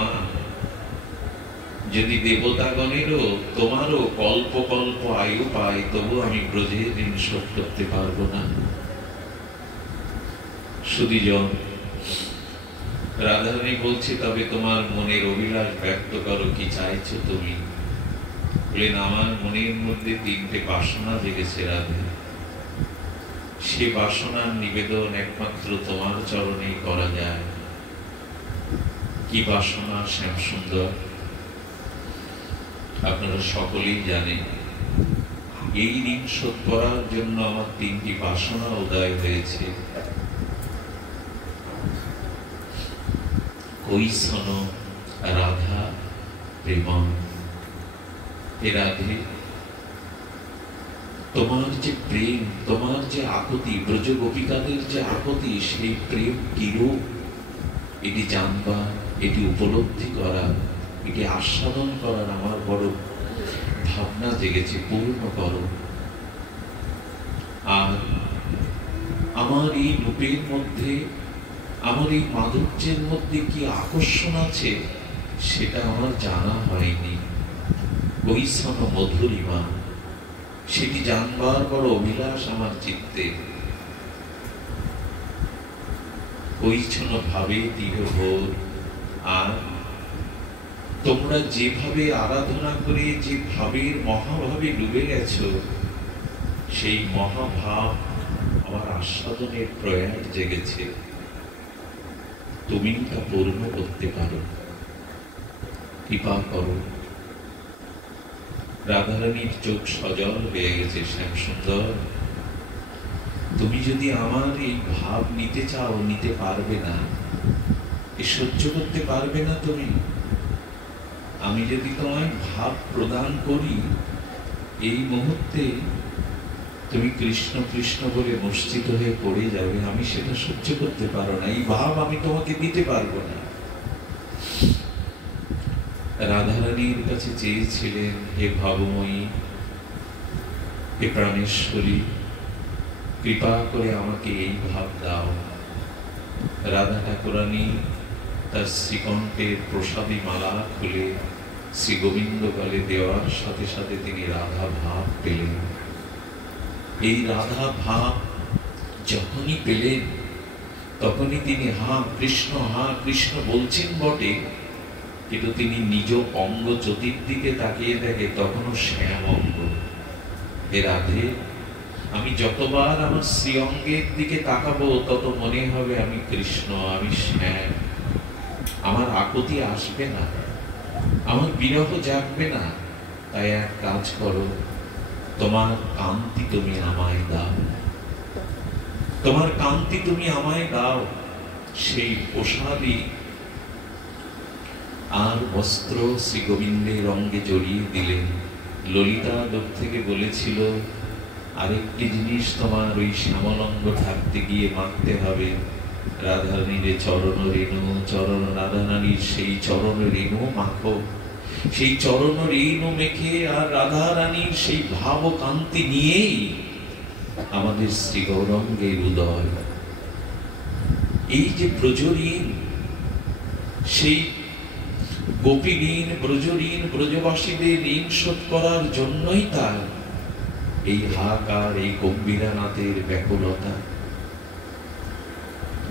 যদি দেবতাগণেরও তোমারও কল্প কল্প আয়ু পাই, তবু আমি ব্রজের ঋণ শোধ করতে পারবো না। সুধীজন, রাধারানী বলছে, তবে তোমার মনের অভিলাষ ব্যক্ত করো, কি চাইছো তুমি? বলেন, আমার মনের মধ্যে 3টে বাসনা জেগেছে রাধে। সে বাসনার নিবেদন একমাত্র তোমার চরণেই করা যায়। কি বাসনা? শ্যাম সুন্দর, আপনারা সকলেই জানেন, এই ঋণ শোধ করার জন্য আমার 3টি বাসনা উদয় হয়েছে। কৈশন, রাধা, প্রেম। হে রাধে, তোমার যে প্রেম, তোমার যে আকুতি, ব্রজ গোপিকাদের যে আকুতি, সেই প্রেম কিরূপ এটি জানবা, এটি উপলব্ধি করা, এটি আস্বাদন করার আমার বড় ভাবনা জেগেছে। পূর্ণ করো। আর আমার এই রূপের মধ্যে, আমার এই মাধুর্যের মধ্যে কি আকর্ষণ আছে সেটা আমার জানা হয়নি। কৈশন মধুরিমা, সেটি জানবার বড় অভিলাষ আমার চিত্তে। কৈছন ভাবে দৃঢ়ভোর। আর তোমরা যেভাবে আরাধনা করে যে ভাবের মহাভাবে ডুবে গেছো, সেই মহাভাব আমার আস্বাদনের প্রয়াস জেগেছে। তুমি তা পূর্ণ করতে পারো, কৃপা করো। রাধারানীর চোখ সজল হয়ে গেছে। শ্যাম সুন্দর, তুমি যদি আমার এই ভাব নিতে চাও, নিতে পারবে না, এ সহ্য করতে পারবে না তুমি। আমি যদি তোমায় ভাব প্রদান করি, এই মুহূর্তে তুমি কৃষ্ণ কৃষ্ণ বলে মূর্ছিত হয়ে পড়ে যাবে। আমি সেটা সহ্য করতে পারো না, এই ভাব আমি তোমাকে দিতে পারবো না। রাধারানীর কাছে চেয়েছিলেন, হে ভাবময়ী, হে প্রাণেশ্বরী, কৃপা করে আমাকে এই ভাব দাও। রাধা ঠাকুরানী তার শ্রীকণ্ঠের প্রসাদী মালা খুলে শ্রী গোবিন্দ গলে দেওয়ার সাথে সাথে তিনি রাধা ভাব পেলেন। এই রাধা ভাব যখনই পেলেন, তখনই তিনি হা কৃষ্ণ বলছেন বটে, কিন্তু তিনি নিজ অঙ্গ চতুর্দিকে তাকিয়ে দেখে, তখনও শ্যাম অঙ্গ। হে রাধে, আমি যতবার আমার শ্রী অঙ্গের দিকে তাকাবো, তত মনে হবে আমি কৃষ্ণ, আমি শ্যাম। আমার আকুতি আসবে না, আমার বিরহ জাগবে না। তাই এক কাজ করো, তোমার কান্তি তুমি আমায় দাও, তোমার কান্তি তুমি আমায় দাও। সেই প্রসাদী আর বস্ত্র শ্রী গোবিন্দের অঙ্গে জড়িয়ে দিলেন। ললিতা দূর থেকে বলেছিল, আরেকটি জিনিস তোমার ওই শ্যামলঙ্গ থাকতে গিয়ে মাখতে হবে। রাধারানীর চরণ রেণু, রাধারানীর সেই চরণ রেণু মাখো। সেই চরণ রেণু মেখে আর রাধারানীর সেই ভাব কান্তি নিয়েই আমাদের শ্রী গৌরাঙ্গের উদয়। এই যে ব্রজঋণ, সেই গোপী ঋণ, ব্রজ ঋণ, ব্রজবাসীদের ঋণ শোধ করার জন্যই তার এই হাহাকার, এই গম্ভীরানাথের ব্যাকুলতা।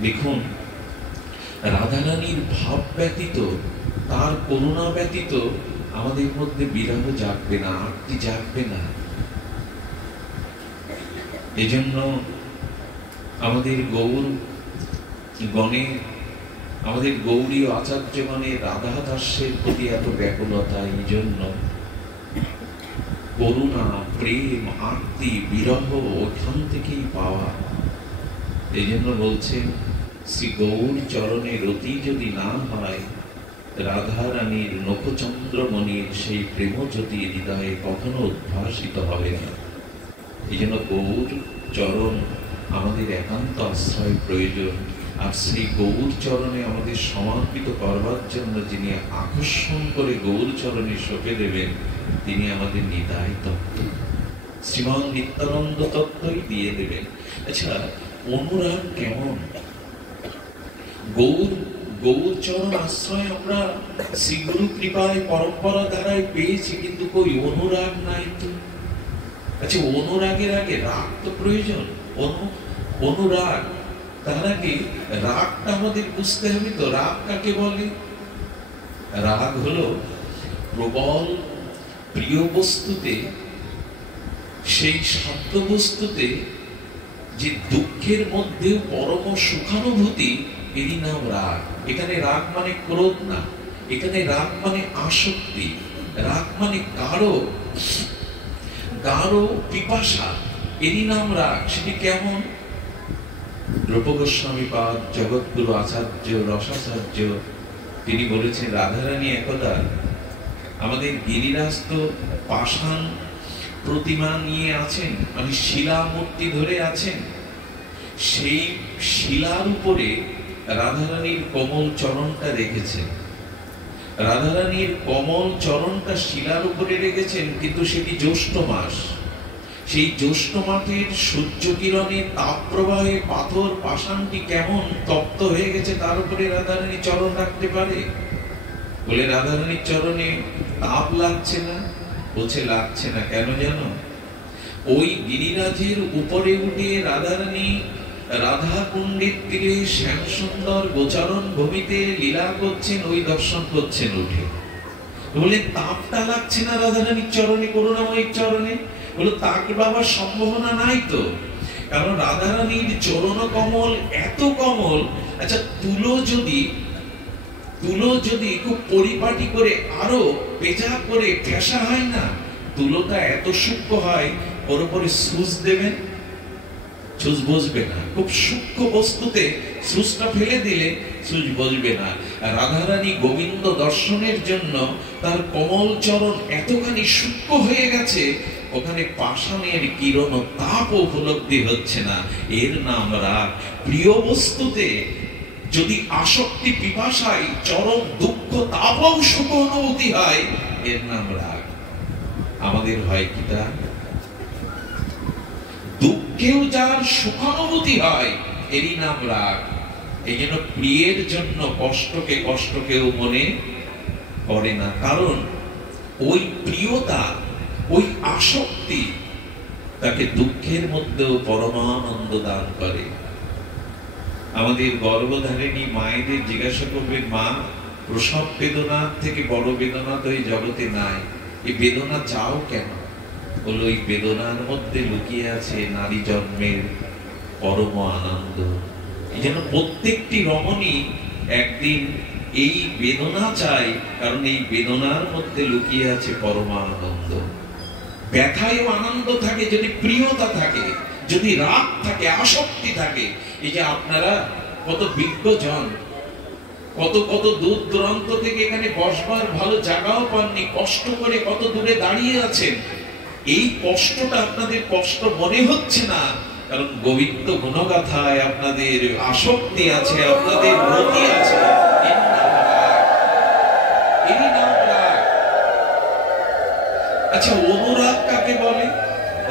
দেখুন, রাধারানীর ভাব ব্যতীত, তার করুণা ব্যতীত আমাদের মধ্যে বিরহ জাগবে না, আরতি জাগবে না। এজন্য আমাদের গৌর গণে, আমাদের গৌরীয় আচার্যগণের রাধা দাসের প্রতি এত ব্যাকুলতা। এই জন্য করুণা, প্রেম, আরতি, বিরহ ওখান থেকেই পাওয়া। এই জন্য বলছেন শ্রী গৌর চরণে রতি যদি না হয়, রাধা রানীর নখচন্দ্রমণির সেই প্রেম যদি হৃদয়ে কখনো উদ্ভাসিত হবে না। এই জন্য গৌর চরণ আমাদের একান্ত আশ্রয় প্রয়োজন। আর সেই গৌর চরণে আমাদের সমর্পিত করবার জন্য যিনি আকর্ষণ করে গৌর চরণে সঁপে দেবেন, তিনি আমাদের নিতাই তত্ত্ব, শ্রীমান নিত্যানন্দ তত্ত্বই দিয়ে দেবেন। আচ্ছা, অনুরাগ কেমন? গৌর চরণ আশ্রয় আমরা শ্রীগুরু কৃপায় পরম্পরা দ্বারাই পেয়েছি, কিন্তু কই অনুরাগ নাই তো। আচ্ছা, অনুরাগের আগে রাগ তো প্রয়োজন। অনুরাগ, তার আগে রাগটা আমাদের বুঝতে হবে তো। রাগ কাকে বলে? রাগ হলো প্রবল প্রিয় বস্তুতে, সেই শব্দ বস্তুতে যে দুঃখের মধ্যেও পরম সুখানুভূতি, এরই নাম রাগ। এখানে রাগ মানে ক্রোধ না, এখানে রাগ মানে আসক্তি, রাগ মানে গাঢ় পিপাসা, এরই নাম রাগ। সেটি কেমন? রূপ গোস্বামী পাদ জগৎগুরু আচার্য রসাচার্য তিনি বলেছেন, রাধারানী একদা আমাদের গিরিরাজ তো পাষাণ প্রতিমা নিয়ে আছেন, মানে শিলা মূর্তি ধরে আছেন, সেই শিলার উপরে রাধারানীর কোমল চরণটা রেখেছেন। রাধারানীর কোমল চরণটা শিলার উপরে রেখেছেন, কিন্তু সেটি জ্যৈষ্ঠ মাস। সেই জ্যৈষ্ঠ মাসের সূর্য কিরণের তাপ প্রবাহে পাথর পাষাণটি কেমন তপ্ত হয়ে গেছে, তার উপরে রাধারানী চরণ রাখতে পারে? বলে রাধারানীর চরণে তাপ লাগছে না? বলছে লাগছে না। কেন জানো? ওই গিরিরাজের উপরে উঠে রাধারানী রাধা কুণ্ডের তীরে শ্যাম সুন্দর গোচারণ ভূমিতে লীলা করছেন, ওই দর্শন করছেন উঠে। বলে তাপটা লাগছে না রাধারানীর চরণে, করুণাময়ীর চরণে? বলে তাকে বাবার সম্ভাবনা নাই তো, কারণ রাধারানীর চরণ কমল এত কমল। আচ্ছা, তুলো যদি খুব পরিপাটি করে আরো পেঁচা করে ফেসা হয় না, তুলোটা এত সূক্ষ্ম হয়, ওর উপরে সুচ দেবেন, সুচ বসবে না। খুব সূক্ষ্ম বস্তুতে সুচটা ফেলে দিলে সুচ বসবে না। রাধারানী গোবিন্দ দর্শনের জন্য তার কমল চরণ এতখানি সূক্ষ্ম হয়ে গেছে, ওখানে পাষাণের কিরণ তাপ উপলব্ধি হচ্ছে না। এর নাম রাগ। প্রিয় বস্তুতে যদি আসক্তি পিপাসায় চরম দুঃখ তাপও সুখ অনুভূতি হয়, এর নাম রাগ। আমাদের হয় কি তা? দুঃখেও যার সুখানুভূতি হয়, এরই নাম রাগ। এই জন্য প্রিয়ের জন্য কষ্টকে কষ্ট কেউ মনে করে না, কারণ ওই প্রিয়তা, ওই আসক্তি তাকে দুঃখের মধ্যেও পরমানন্দ দান করে। আমাদের গর্ভধারিণী মায়েদের জিজ্ঞাসা করবে, মা, প্রসব বেদনার থেকে বড় বেদনা তো এই জগতে নাই, এই বেদনা চাও কেন? বলো, এই বেদনার মধ্যে লুকিয়ে আছে নারী জন্মের পরম আনন্দ। এই জন্য প্রত্যেকটি রমণী একদিন এই বেদনা চায়, কারণ এই বেদনার মধ্যে লুকিয়ে আছে পরমানন্দ। ব্যথায়ও আনন্দ থাকে যদি প্রিয়তা থাকে, যদি রাগ থাকে, আসক্তি থাকে। এই যে আপনারা কত বিজ্ঞজন, কত দূর দূরান্ত থেকে এখানে বসবার ভালো জায়গাও পাননি, কষ্ট করে কত দূরে দাঁড়িয়ে আছেন। এই কষ্টটা আপনাদের কষ্ট মনে হচ্ছে না, কারণ গোবিন্দ গুণগাথায় আপনাদের আসক্তি আছে, আপনাদের রতি আছে। আচ্ছা, অনুরাগ কাকে বলে?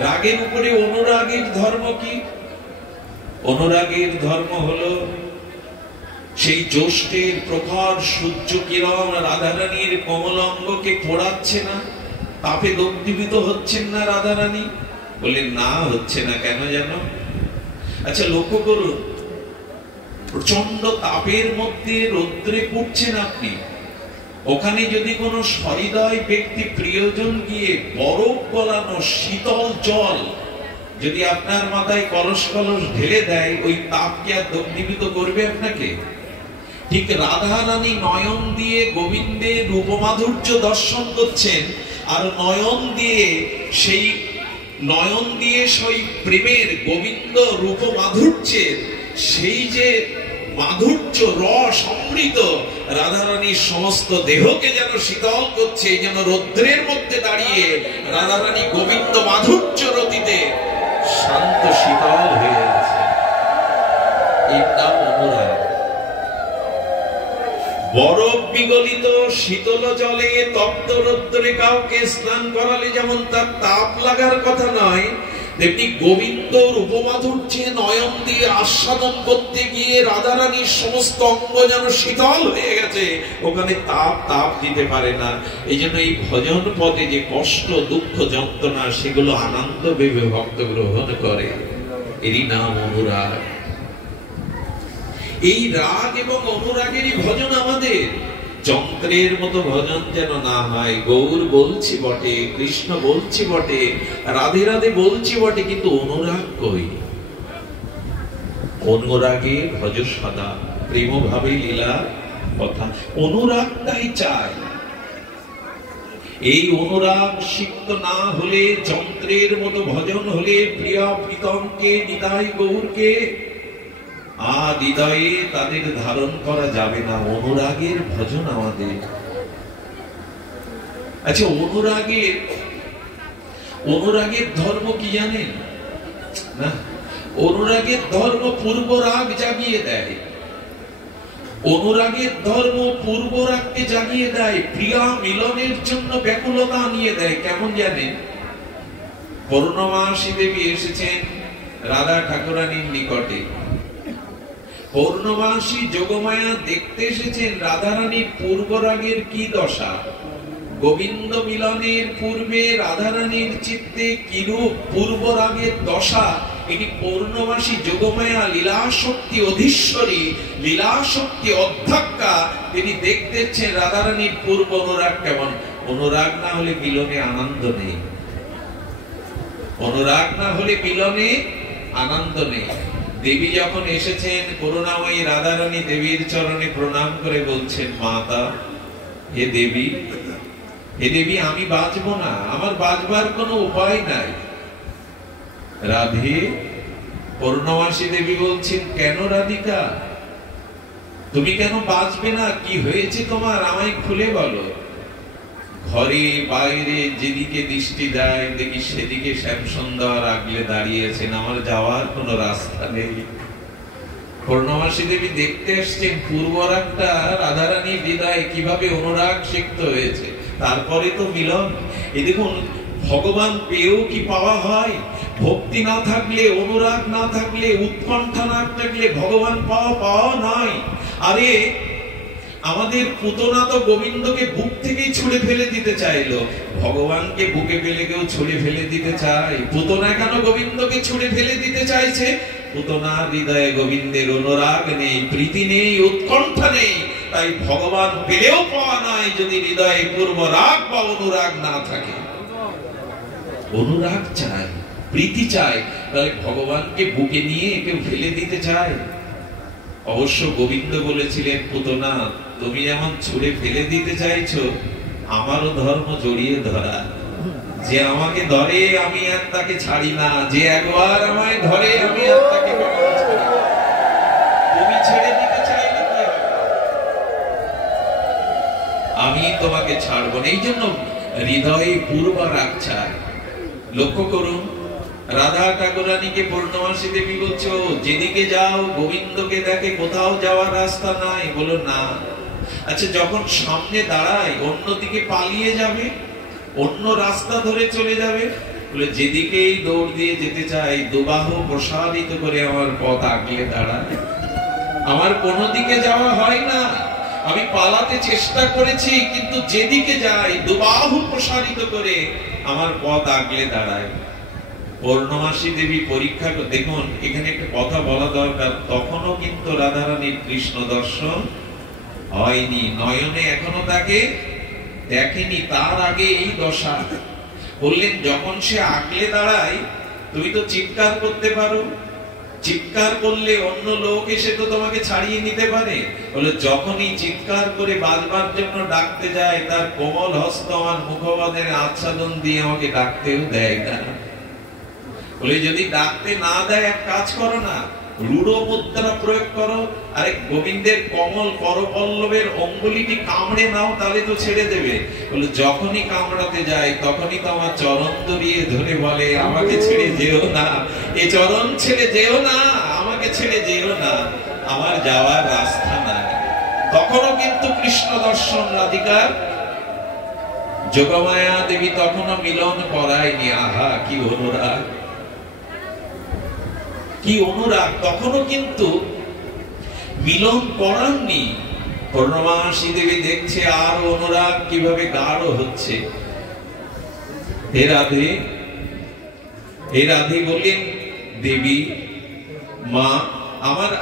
রাগের উপরে অনুরাগের ধর্ম কি? অনুরাগের ধর্ম হলো সেই জ্যৈষ্ঠের প্রখর সূর্য কিরণ রাধারানীর কমলাঙ্গকে পোড়াচ্ছে না, তাপে দগ্ধীভূত হচ্ছেন না রাধারানী? বলে না, হচ্ছে না। কেন জানো? আচ্ছা, লক্ষ্য করুন, প্রচন্ড তাপের মধ্যে রৌদ্রে পড়ছেন আপনি, ওখানে যদি কোনো সহৃদয় ব্যক্তি প্রিয়জন গিয়ে বরফ গলানো শীতল জল যদি আপনার মাথায় কলস কলস ঢেলে দেয়, ওই তাপ কি আর দগ্ধীভূত করবে আপনাকে? ঠিক রাধা রানী নয়ন দিয়ে গোবিন্দের রূপমাধুর্য দর্শন করছেন, আর নয়ন দিয়ে সেই প্রেমের গোবিন্দ রূপ মাধুর্যের সেই যে মাধুর্য রস অমৃত রাধারানীর সমস্ত দেহকে যেন শীতল করছে, যেন রৌদ্রের মধ্যে দাঁড়িয়ে রাধারানী গোবিন্দ মাধুর্য রতিতে শান্ত শীতল হয়ে আছে। এই নাম অনুরাগ। বরফ বিগলিত শীতল জলে তপ্ত রৌদ্রে কাউকে স্নান করালে যেমন তার তাপ লাগার কথা নয়, তেমনি গোবিন্দ রূপমাধুর্যে নয়ন দিয়ে আস্বাদন করতে গিয়ে রাধারানীর সমস্ত অঙ্গ যেন শীতল হয়ে গেছে, ওখানে তাপ দিতে পারে না। এই জন্য এই ভজন পথে যে কষ্ট দুঃখ যন্ত্রণা সেগুলো আনন্দ ভেবে ভক্ত গ্রহণ করে। এরই নাম অনুরাগ। এই রাগ এবং অনুরাগেরই ভজন আমাদের। যন্ত্রের মতো ভজন যেন না হয়। গৌর বলছি বটে, কৃষ্ণ বলছি বটে, রাধে রাধে বলছি বটে, কিন্তু অনুরাগ কই? অনুরাগে ভজ সদা, প্রেম ভাবে লীলা কথা। অনুরাগটাই চাই। এই অনুরাগ সিক্ত না হলে, যন্ত্রের মতো ভজন হলে প্রিয়া প্রীতমকে, নিতাই গৌরকে হৃদয়ে তাদের ধারণ করা যাবে না। অনুরাগের ভজন আমাদের। আচ্ছা, অনুরাগের ধর্ম কি জানেন না? অনুরাগের ধর্ম পূর্ব রাগ জাগিয়ে দেয়। অনুরাগের ধর্ম পূর্ব রাগকে জাগিয়ে দেয়, প্রিয়া মিলনের জন্য ব্যাকুলতা আনিয়ে দেয়। কেমন জানেন? পূর্ণমাসী দেবী এসেছেন রাধা ঠাকুরানীর নিকটে। পূর্ণমাসী যোগমায়া দেখতে এসেছেন রাধারানীর পূর্ব রাগের কি দশা। গোবিন্দ মিলনের পূর্বে রাধারানীর চিত্তে কিরূপ পূর্ব রাগের দশা, এটি পূর্ণমাসী যোগমায়া লীলাশক্তি অধীশ্বরী, লীলাশক্তি অধ্যক্ষা, তিনি দেখতেছেন রাধারানীর পূর্ব অনুরাগ কেমন। অনুরাগ না হলে মিলনে আনন্দ নেই। অনুরাগ না হলে মিলনে আনন্দ নেই। দেবী যখন এসেছেন, করুণাময়ী রাধারানী দেবীর চরণে প্রণাম করে বলছেন, মাতা, হে দেবী, আমি বাঁচবো না, আমার বাঁচবার কোনো উপায় নাই। রাধে, পূর্ণমাসী দেবী বলছেন, কেন রাধিকা, তুমি কেন বাঁচবে না? কি হয়েছে তোমার, আমায় খুলে বলো। ঘরে বাইরে যেদিকে দৃষ্টি দেয় দেখি সেদিকে শ্যামসুন্দর আগলে দাঁড়িয়েছেন, আমার যাওয়ার কোনো রাস্তা নেই। পূর্ণমাসী দেবী দেখতে এসছেন পূর্ব রাগটা রাধারানীর হৃদয়ে কিভাবে অনুরাগ সিক্ত হয়েছে, তারপরে তো মিলন। এই দেখুন, ভগবান পেয়েও কি পাওয়া হয়? ভক্তি না থাকলে, অনুরাগ না থাকলে, উৎকণ্ঠা না থাকলে ভগবান পাওয়া নয়। আরে আমাদের পুতনা তো গোবিন্দকে বুক থেকেই ছুঁড়ে ফেলে দিতে চাইলো, ভগবানকে বুকে পেলে কেউ ছুঁড়ে ফেলে দিতে চায়? পুতনা কেন গোবিন্দকে ছুঁড়ে ফেলে দিতে চাইছে? পুতনার হৃদয়ে গোবিন্দের অনুরাগ নেই, প্রীতি নেই, উৎকণ্ঠা নেই। তাই ভগবান পেলেও পাওয়া নয় যদি হৃদয়ে পূর্ব রাগ বা অনুরাগ না থাকে। অনুরাগ চাই, প্রীতি চাই, তাহলে ভগবানকে বুকে নিয়ে কেউ ফেলে দিতে চায়? অবশ্য গোবিন্দ বলেছিলেন, পুতনা, তুমি যেমন ছুঁড়ে ফেলে দিতে চাইছো, আমারও ধর্ম জড়িয়ে ধরা। যে আমাকে ধরে আমি আর তাকে ছাড়ি না, যে একবার আমায় ধরে আমি আর তাকে কখনো ছাড়ি না। তুমি ছেড়ে দিতে চাইলে কি হবে? আমি তোমাকে ছাড়বো না। এই জন্য হৃদয়ে পূর্ব রাগ চাই। লক্ষ্য করুন, রাধা ঠাকুরানীকে পূর্ণমাসী দেবী বলছো, যেদিকে যাও গোবিন্দকে দেখে, কোথাও যাওয়ার রাস্তা নাই। বলো না। আচ্ছা, যখন সামনে দাঁড়ায় অন্যদিকে পালিয়ে যাবে, অন্য রাস্তা ধরে চলে যাবে। বলে যেদিকেই দৌড় দিয়ে যেতে চাই, দুবাহু প্রসারিত করে আমার পথ আগলে দাঁড়ায়। আমার কোনো দিকে যাওয়া হয় না, আমি পালাতে চেষ্টা করেছি, কিন্তু যেদিকে যাই দুবাহু প্রসারিত করে আমার পথ আগলে দাঁড়ায়। পূর্ণমাসী দেবী পরীক্ষা। দেখুন, এখানে একটা কথা বলা দরকার, তখনও কিন্তু রাধারানীর কৃষ্ণ দর্শন হয়নি, নয়নে এখনো তাকে দেখেনি। তার আগে এই দশা। বললেন, যখন সে আগলে দাঁড়ায় তুমি তো চিৎকার করতে পারো, চিৎকার করলে অন্য লোক এসে তো তোমাকে ছাড়িয়ে নিতে পারে। বলে যখনই চিৎকার করে বাজবার জন্য ডাকতে যায়, তার কোমল হস্ত আমার মুখবাদের আচ্ছাদন দিয়ে আমাকে ডাকতেও দেয় না। বলে যদি ডাকতে না দেয়, এক কাজ করো না, রূঢ় মুদ্রা প্রয়োগ করো, আরে গোবিন্দের কমল করপল্লবের অঙ্গুলিটি কামড়ে নাও, তাহলে তো ছেড়ে দেবে। বলে যখনই কামড়াতে যায় তখনই তো আমার চরণ দড়িয়ে ধরে বলে, আমাকে ছেড়ে যেও না, এ চরণ ছেড়ে যেও না, আমাকে ছেড়ে যেও না, আমার যাওয়ার রাস্তা নাই। তখনও কিন্তু কৃষ্ণ দর্শন রাধিকার যোগমায়া দেবী তখনও মিলন করায়নি। আহা কি অনুরাগ, কি অনুরাগ, তখনও কিন্তু মিলন করাননি। পূর্ণমাসী দেবী দেখছে আর অনুরাগ কিভাবে গাঢ় হচ্ছে। হে রাধে, হে রাধে বললেন, দেবী মা,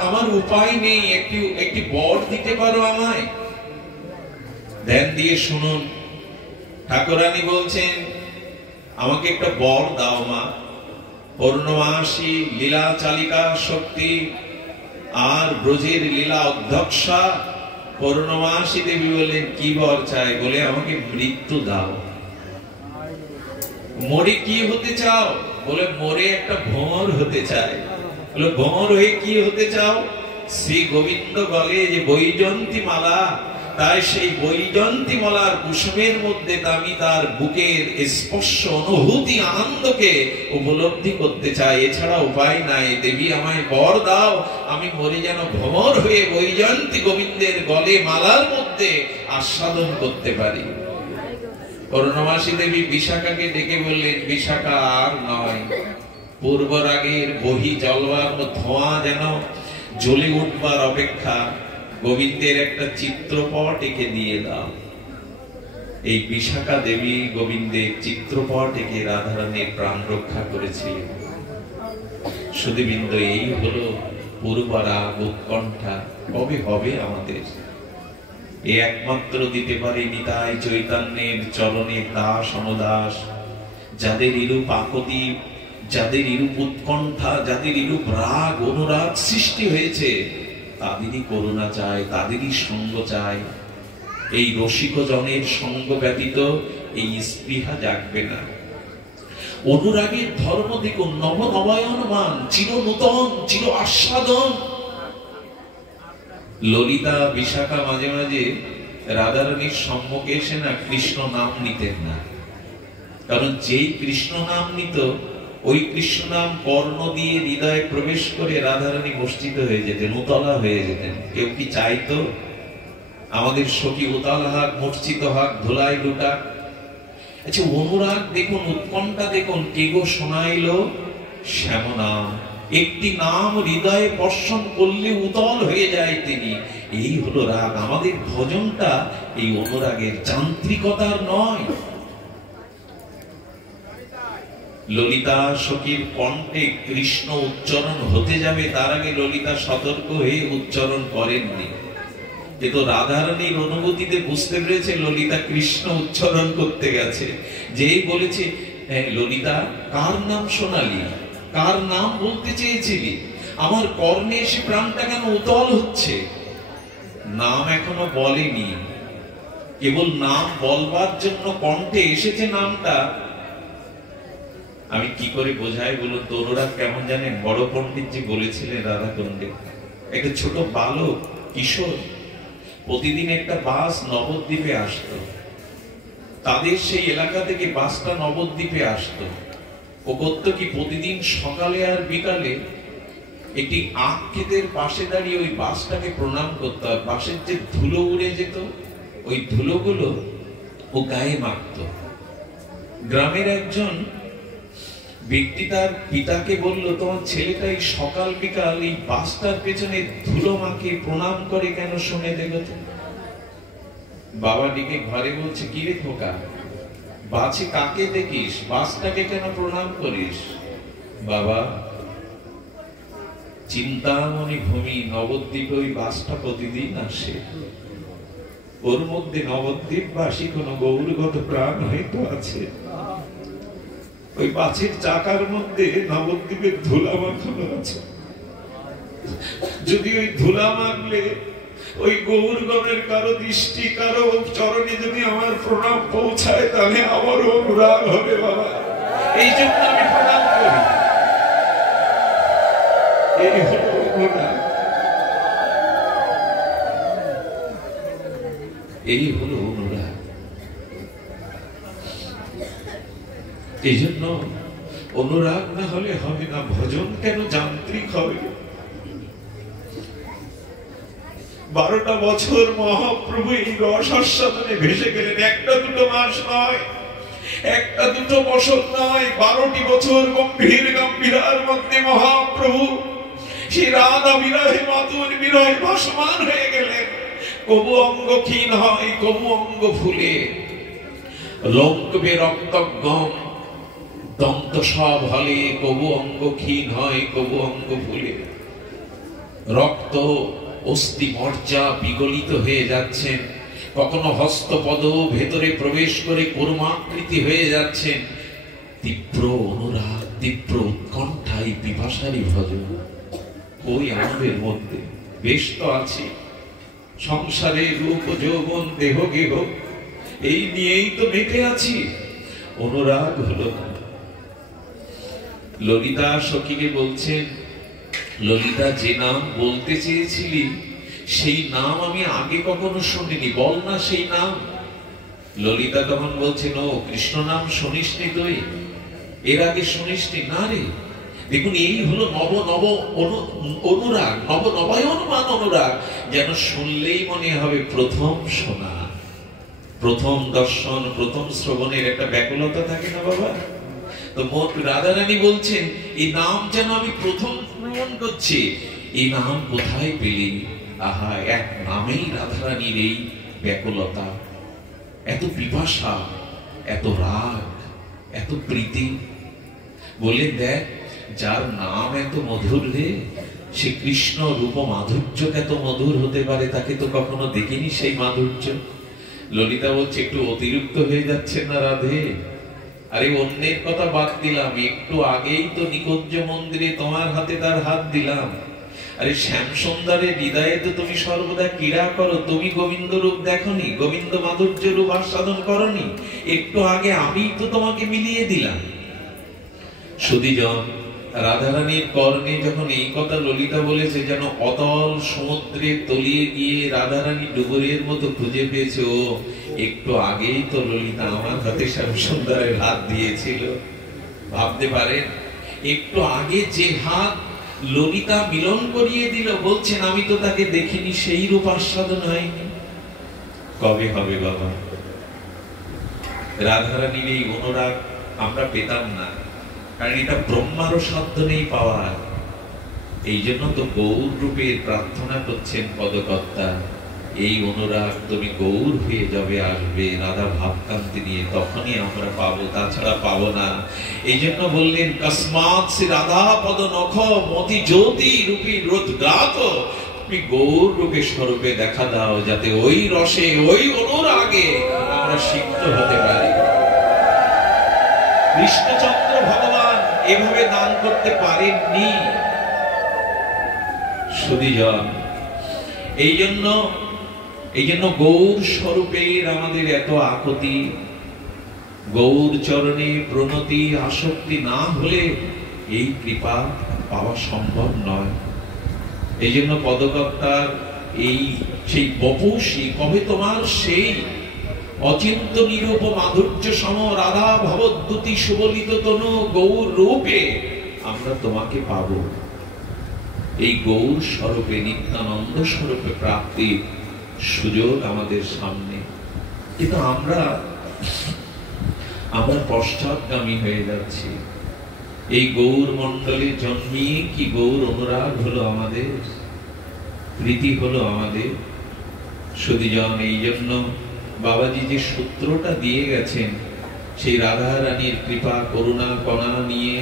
আমার উপায় নেই, একটি বর দিতে পারো আমায়? ধ্যান দিয়ে শুনুন, ঠাকুরানী বলছেন, আমাকে একটা বর দাও মা। পূর্ণমাসী লীলা চালিকা শক্তি আর ব্রজের লীলা অধ্যক্ষা পূর্ণমাসী দেবী বললেন, কি বর চাই? বলে আমাকে মৃত্যু দাও। মরে কি হতে চাও? বলে মরে একটা ভ্রমর হতে চাই। বলে ভ্রমর হয়ে কি হতে চাও? শ্রী গোবিন্দ বলে যে বৈজয়ন্তী মালা, তাই সেই বৈজয়ন্তী মালার কুসুমের মধ্যে আমি তার বুকের স্পর্শ অনুভূতি আনন্দকে উপলব্ধি করতে চাই, এছাড়া উপায় নাই। দেবী আমায় বর দাও, আমি মরে যেন ভ্রমর হয়ে বৈজয়ন্তী গোবিন্দের গলে মালার মধ্যে আস্বাদন করতে পারি। পূর্ণমাসী দেবী বিশাখাকে ডেকে বললেন, বিশাখা আর নয়, পূর্ব রাগের বহি জ্বলবার ধোঁয়া যেন জ্বলে উঠবার অপেক্ষা, গোবিন্দের একটা চিত্রপট এঁকে দিয়ে দাও। এই বিশাখা দেবী গোবিন্দের চিত্রপট এঁকে রাধারানীর প্রাণ রক্ষা করেছিলেন। সুধীবৃন্দ, এই হলো পূর্বরাগ উৎকণ্ঠা। কবে হবে আমাদের? এ একমাত্র দিতে পারে নিতাই চৈতন্যের চরণের দাস অনুদাস, যাদের এরূপ আকুতি, যাদের এরূপ উৎকণ্ঠা, যাদের এরূপ রাগ অনুরাগ সৃষ্টি হয়েছে, তাদেরই করুণা চায়, তাদেরই সঙ্গ চায়। এই রসিক জনের সঙ্গ ব্যতীত এই স্পৃহা জাগবে না। অনুরাগের ধর্ম দেখুন, নব নবায়নমান, চির নূতন, চির আস্বাদন। ললিতা বিশাখা মাঝে মাঝে রাধারানীর সম্মুখে এসে না কৃষ্ণ নাম নিতেন না, কারণ যেই কৃষ্ণ নাম নিত, ওই কৃষ্ণ নাম কর্ণ দিয়ে হৃদয়ে প্রবেশ করে রাধারানী মূর্ছিত হয়ে যেতেন, উতলা হয়ে যেতেন। কেউ কি চাইতো আমাদের সখী উতলা হাক, মূর্ছিত হাক, ধুলাই লুটাক? আচ্ছা, অনুরাগ দেখুন, উৎকণ্ঠা দেখুন, কে গো শোনাইল শ্যাম নাম। একটি নাম হৃদয়ে পর্ষণ করলে উতল হয়ে যায় তিনি। এই হলো রাগ। আমাদের ভজনটা এই অনুরাগের, যান্ত্রিকতার নয়। ললিতা সখীর কণ্ঠে কৃষ্ণ উচ্চারণ হতে যাবে, তার আগে ললিতা সতর্ক হয়ে উচ্চারণ করেননি। কিন্তু রাধারানীর অনুভূতিতে বুঝতে পেরেছে ললিতা কৃষ্ণ উচ্চারণ করতে গেছে। যেই বলেছে, ললিতা কার নাম শোনালি, কার নাম বলতে চেয়েছিলি? আমার কর্ণে এসে প্রাণটা কেন উতল হচ্ছে? নাম এখনো বলেনি, কেবল নাম বলবার জন্য কণ্ঠে এসেছে নামটা। আমি কি করে বোঝাই বলুন? তরুরা কেমন জানেন? বড় পণ্ডিতজি বলেছিলেন রাধাকুণ্ডে, একটা ছোট বালক কিশোর প্রতিদিন একটা বাস নবদ্বীপে আসতো। তাদের সেই এলাকা থেকে বাসটা নবদ্বীপে আসতো। ও করতো কি, প্রতিদিন সকালে আর বিকালে একটি আখ ক্ষেতের পাশে দাঁড়িয়ে ওই বাসটাকে প্রণাম করতো। আর বাসের যে ধুলো উড়ে যেত, ওই ধুলোগুলো ও গায়ে মাখত। গ্রামের একজন ব্যক্তি তার পিতাকে বলল, তোমার ছেলেটা এই সকাল বিকাল এই বাসটার পেছনে ধুলো মাখে প্রণাম করে কেন, শুনে দেখো তো। বাবা দিকে ঘরে বলছে, কি রে খোকা, বাসে কাকে দেখিস, বাসটাকে কেন প্রণাম করিস? বাবা, চিন্তামণি ভূমি নবদ্বীপে ওই বাসটা প্রতিদিন আসে, ওর মধ্যে নবদ্বীপবাসী কোন গৌরগত প্রাণ হয়তো আছে। ওই বাসের চাকার মধ্যে নবদ্বীপের ধুলা মাখানো আছে। যদি ওই ধুলা মারলে ওই গৌরগণের কারো দৃষ্টি কারো চরণে যদি আমার প্রণাম পৌঁছায় তাহলে আমারও অনুরাগ হবে বাবা। এই জন্য আমি প্রণাম করি। এই হলো অনুরাগ, এই হলো অনুরাগ। এই জন্য অনুরাগ না হলে হবে না। ভজন কেন যান্ত্রিক হবে? 12টা বছর মহাপ্রভু এই রস আস্বাদনে ভেসে গেলেন। একটা দুটো মাস নয়, একটা দুটো বছর নয়, 12টি বছর গম্ভীর গম্ভীরার মধ্যে মহাপ্রভু সেই রাধা বিরহে মাতুর বিরহে ভাসমান হয়ে গেলেন। কবু অঙ্গ ক্ষীণ হয়, কবু অঙ্গ ফুলে, লঙ্কবে রক্তগম দন্ত সব হলে, কবু অঙ্গ ক্ষীণ হয়, কবু অঙ্গ ফুলে, রক্ত অস্থি মজ্জা বিগলিত হয়ে যাচ্ছেন, কখনো হস্তপদ ভেতরে প্রবেশ করে কর্মাকৃতি হয়ে যাচ্ছেন। তীব্র অনুরাগ, তীব্র উৎকণ্ঠাই পিপাসারই ভজন। ওই আমাদের মধ্যে বেশ তো আছে, সংসারে রূপ যৌবন দেহ গেহ এই নিয়েই তো মেতে আছি, অনুরাগ হলো না। ললিতা সখীকে বলছেন, ললিতা যে নাম বলতে চেয়েছিলি সেই নাম আমি আগে কখনো শুনিনি, বল না সেই নাম। ললিতা তখন বলছেন, ও কৃষ্ণ নাম শুনিসনি তুই? এর আগে শুনিসনি? না রে। দেখুন, এই হলো নব নব অনুরাগ, নব নবায়নমান অনুরাগ। যেন শুনলেই মনে হবে প্রথম শোনা, প্রথম দর্শন, প্রথম শ্রবণের একটা ব্যাকুলতা থাকে না বাবা? তো রাধারানী বলছেন, এই নাম যেন আমি প্রথম শ্রবণ করছি। এই নাম কোথায় পেলি? আহা, এক নামেই রাধারানীর এই ব্যাকুলতা, এত পিপাসা, এত রাগ, এত প্রীতি। বলে দেখ, যার নাম এত মধুর রে, সে কৃষ্ণ রূপ মাধুর্য এত মধুর হতে পারে, তাকে তো কখনো দেখিনি সেই মাধুর্য। ললিতা বলছে, একটু অতিরিক্ত হয়ে যাচ্ছে না রাধে? আরে অন্যের কথা বাদ দিলাম, একটু আগেই তো নিকুঞ্জ মন্দিরে তোমার হাতে তার হাত দিলাম। আরে শ্যাম সুন্দরের হৃদয়ে তো তুমি সর্বদা ক্রীড়া করো, তুমি গোবিন্দ রূপ দেখনি, গোবিন্দ মাধুর্য রূপ আস্বাদন করনি? একটু আগে আমি তো তোমাকে মিলিয়ে দিলাম। সুধীজন, রাধারানীর কর্ণে যখন এই কথা ললিতা বলেছে, যেন অতল সমুদ্রে তলিয়ে গিয়ে রাধারানী ডুবুরের মতো খুঁজে পেয়েছে। ও একটু আগেই তো ললিতা আমার হাতে শ্যামসুন্দরের হাত দিয়েছিল। ভাবতে পারেন, একটু আগে যে হাত ললিতা মিলন করিয়ে দিল, বলছেন আমি তো তাকে দেখিনি, সেই রূপ আস্বাদন হয়নি। কবে হবে বাবা? রাধারানীর এই অনুরাগ আমরা পেতাম না, কারণ এটা ব্রহ্মারও সাধ্য নেই পাওয়ার। এই জন্য তো গৌর রূপের প্রার্থনা করছেন পদকর্তা, এই অনুরাগ তুমি গৌর হয়ে যাবে, আসবে রাধা ভাবকান্তি নিয়ে, তখনই আমরা পাবো, তাছাড়া পাবো না। এই জন্য বললেন, কসমাৎ শ্রী রাধা পদ নখ মতি জ্যোতি রূপী রোধগ্রাত, তুমি গৌর রূপে স্বরূপে দেখা দাও, যাতে ওই রসে ওই অনুরাগে আমরা সিক্ত হতে পারি। কৃষ্ণচন্দ্র ভগবান এভাবে দান করতে পারেননি। সুধীজন, এই জন্য গৌর স্বরূপের আমাদের এত আকুতি, গৌর চরণে প্রণতি আসক্তি না হলে এই কৃপা পাওয়া সম্ভব নয়। এই জন্য পদকর্তার এই সেই বপুষী, কবে তোমার সেই অচিন্ত নিরূপ মাধুর্য সম রাধা ভবদ্যুতি সুবলিত তনু গৌর রূপে আমরা তোমাকে পাব। এই গৌর স্বরূপে, নিত্যানন্দ স্বরূপে প্রাপ্তির সুযোগ আমাদের সামনে। কিন্তু আমরা পশ্চাৎগামী হয়ে যাচ্ছি। এই গৌর মণ্ডলে জন্মিয়ে কি গৌর অনুরাগ হলো আমাদের, প্রীতি হলো আমাদের? সুধীজন, এই জন্য বাবাজি যে সূত্রটা দিয়ে গেছেন, সেই রাধা রানীর কৃপা করুণা কণা নিয়ে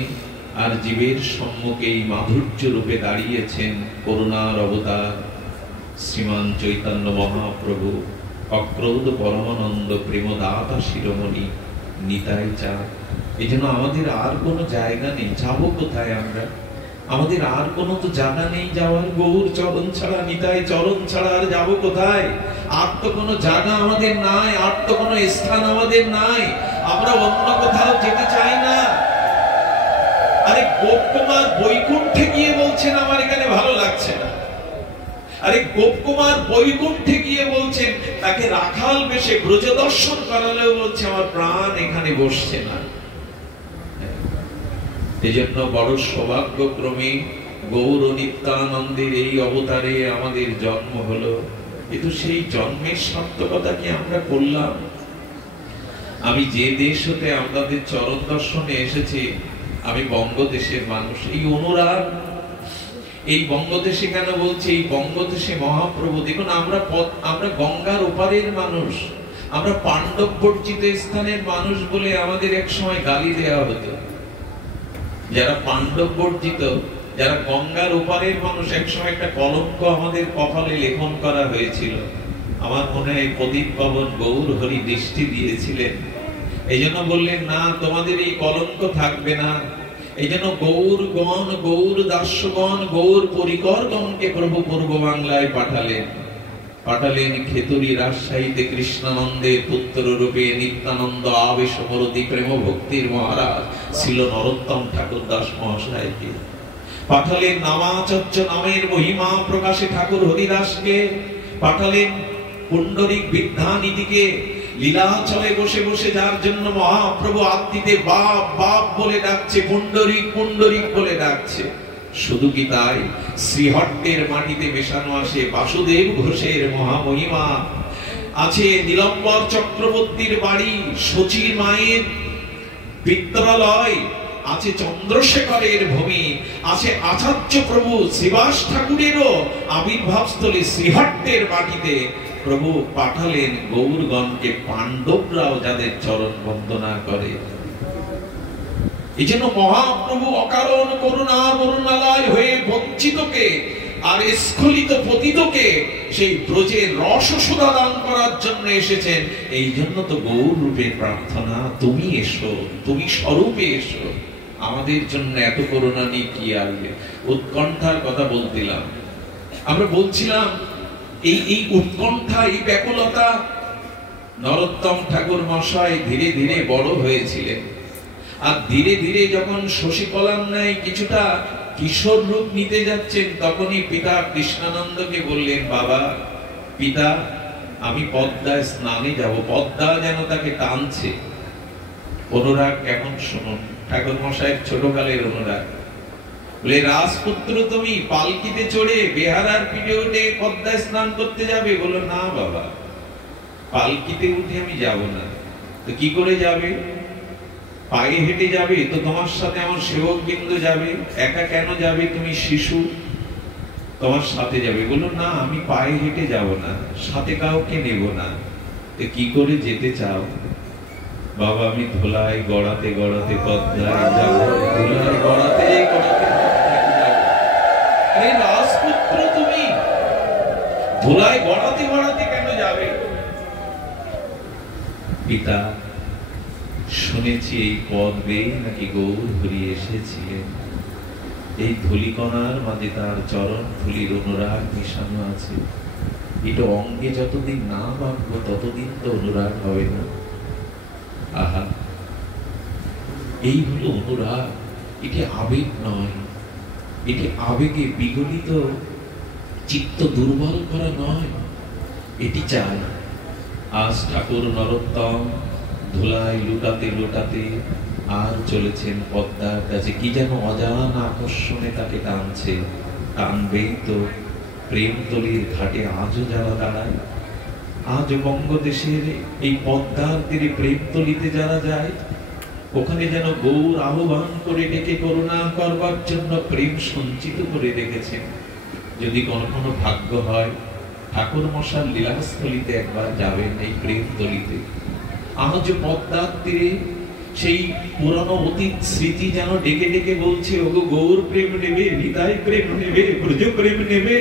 আর জীবের সম্মুখে এই মাধুর্য রূপে দাঁড়িয়েছেন করুণার অবতার শ্রীমান চৈতন্য মহাপ্রভু, অক্রৌদ পরমানন্দ প্রেমদাতা শিরোমণি নিতাই চাঁদ। এই জন্য আমাদের আর কোনো জায়গা নেই, যাবো কোথায় আমরা? আমাদের আর কোনো তো জায়গা নেই যাওয়ার, গৌর চরণ ছাড়া, নিতাই চরণ ছাড়া আর যাবো কোথায়? আর তো কোনো জায়গা আমাদের নাই, আর তো কোনো স্থান আমাদের নাই, আমরা অন্য কোথাও যেতে চাই না। আরে গোপকুমার বৈকুণ্ঠে গিয়ে বলছেন আমার এখানে ভালো লাগছে না। আরে গোপকুমার বৈকুণ্ঠে গিয়ে বলছেন, তাকে রাখাল বেশে ব্রজ দর্শন করালেও বলছে আমার প্রাণ এখানে বসছে না। এই জন্য বড় সৌভাগ্যক্রমে গৌর নিত্যানন্দের এই অবতারে আমাদের জন্ম হলো। কিন্তু সেই জন্মের সার্থকতা কি আমরা করলাম? আমি যে দেশ হতে আপনাদের চরণ দর্শনে এসেছি, আমি বঙ্গদেশের মানুষ। এই অনুরাগ, এই বঙ্গদেশে কেন বলছি, এই বঙ্গদেশে মহাপ্রভু, দেখুন আমরা গঙ্গার ওপারের মানুষ, আমরা পাণ্ডব বর্জিত স্থানের মানুষ বলে আমাদের এক সময় গালি দেওয়া হতো। যারা পাণ্ডব বর্জিত, যারা গঙ্গার ওপারের মানুষ, একসময় একটা কলঙ্ক আমাদের কপালে লেখন করা হয়েছিল। আমার মনে হয় প্রদীপ পাবন গৌর হরি দৃষ্টি দিয়েছিলেন, এই জন্য বললেন না তোমাদের এই কলঙ্ক থাকবে না। এই জন্য গৌরগণ, গৌর দাসগণ, গৌর পরিকরগণকে প্রভু পূর্ব বাংলায় পাঠালেন খেতুরি রাজশাহীতে কৃষ্ণানন্দের পুত্র রূপে নিত্যানন্দ আবেশ মরতি প্রেম ভক্তির মহারাজ ছিল নরোত্তম ঠাকুর দাস মহাশয়কে। পাঠালেন নামাচর্য নামের মহিমা প্রকাশে ঠাকুর হরিদাসকে। পাঠালেন পুণ্ডরিক বিদ্যানিধিকে, লীলাচলে বসে বসে যার জন্য মহাপ্রভু আত্মীতে বাপ বাপ বলে ডাকছে, পুণ্ডরিক পুণ্ডরিক বলে ডাকছে। শুধু কি তাই, শ্রীহট্টের মাটিতে মেশানো আছে বাসুদেব ঘোষের মহামহিমা, আছে নীলম্বর চক্রবর্তীর বাড়ি, শচীর মায়ের বিদ্যালয়, আছে চন্দ্রশেখরের ভূমি, আছে আচার্য প্রভু শ্রীবাস ঠাকুরেরও আবির্ভাবস্থলী শ্রীহট্টের মাটিতে। প্রভু পাঠালেন গৌরগণকে, পাণ্ডবরাও যাদের চরণ বন্দনা করে। এই জন্য মহাপ্রভু অকারণ করুণা বরুণালয় হয়ে বঞ্চিতকে আর স্খলিত পতিতকে সেই ব্রজের রস সুধা দান করার জন্য এসেছেন। এই জন্য তো গৌর রূপে প্রার্থনা, তুমি এসো, তুমি স্বরূপে এসো, আমাদের জন্য এত করুণা নিয়ে কি আসবে। উৎকণ্ঠার কথা বলছিলাম, আমরা বলছিলাম এই উৎকণ্ঠা, এই ব্যাকুলতা নরোত্তম ঠাকুর মশাই ধীরে ধীরে বড় হয়েছিলেন। আর ধীরে ধীরে যখন শশীকলার ন্যায় কিছুটা কিশোর রূপ নিতে যাচ্ছেন, তখনই পিতা কৃষ্ণানন্দকে বললেন, বাবা পিতা আমি পদ্মায় স্নানে যাব। পদ্মা যেন তাকে টানছে। অনুরাগ কেমন শুনুন, ঠাকুর মশাইয়ের ছোটকালের অনুরাগ। বলে রাজপুত্র তুমি পালকিতে চড়ে বেহারার পিঠে উঠে পদ্মায় স্নান করতে যাবে? বললো না বাবা, পালকিতে উঠে আমি যাব না। তো কি করে যাবে? পায়ে হেঁটে যাবে? তো তোমার সাথে আমার সেবক বৃন্দ যাবে। একা কেন যাবে? তুমি শিশু, তোমার সাথে যাবে। বললো না আমি পায়ে হেঁটে যাব না, সাথে কাউকে নেব না। তো কি করে যেতে চাও? বাবা আমি ধুলায় গড়াতে গড়াতে পদ্মায় যাব, ধুলায় গড়াতে গড়াতে আরে রাজপুত্র তুমি ধুলায় গড়াতে গড়াতে কেন যাবে? পিতা শুনেছি এই পদ বেয়ে নাকি গৌর হরি এসেছিলেন, এই ধুলিকণার মাঝে তার চরণ ধুলির অনুরাগ মিশানো আছে। এটা অঙ্গে যতদিন না ভাববো ততদিন তো অনুরাগ হবে না। আহা, এই হলো অনুরাগ। এটি আবেগ নয়, এটি আবেগে বিগলিত চিত্ত দুর্বল করা নয়, এটি চাই। আজ ঠাকুর নরোত্তম ধুলায় লুটাতে লুটাতে আর চলেছেন পদ্মার কাছে। কি যেন অজানা আকর্ষণে তাকে টানছে। টানবেই তো প্রেমতলির ঘাটে আজও যারা দাঁড়ায়, আজ বঙ্গদেশের এই পদ্মার তীরে প্রেমতলিতে যারা যায়, ওখানে যেন গৌর আহ্বান করে ডেকে করুণা করবার জন্য প্রেম সঞ্চিত করে রেখেছেন। যদি কোনো ভাগ্য হয় ঠাকুর মশার লীলাস্থলিতে একবার যাবেন, এই প্রেমতলিতে। আজ পদ্মার তীরে সেই পুরানো অতীত স্মৃতি যেন ডেকে ডেকে বলছে, ওগো গৌর প্রেম নেবে, হৃদয় প্রেম নেবে, ব্রজ প্রেম নেবে।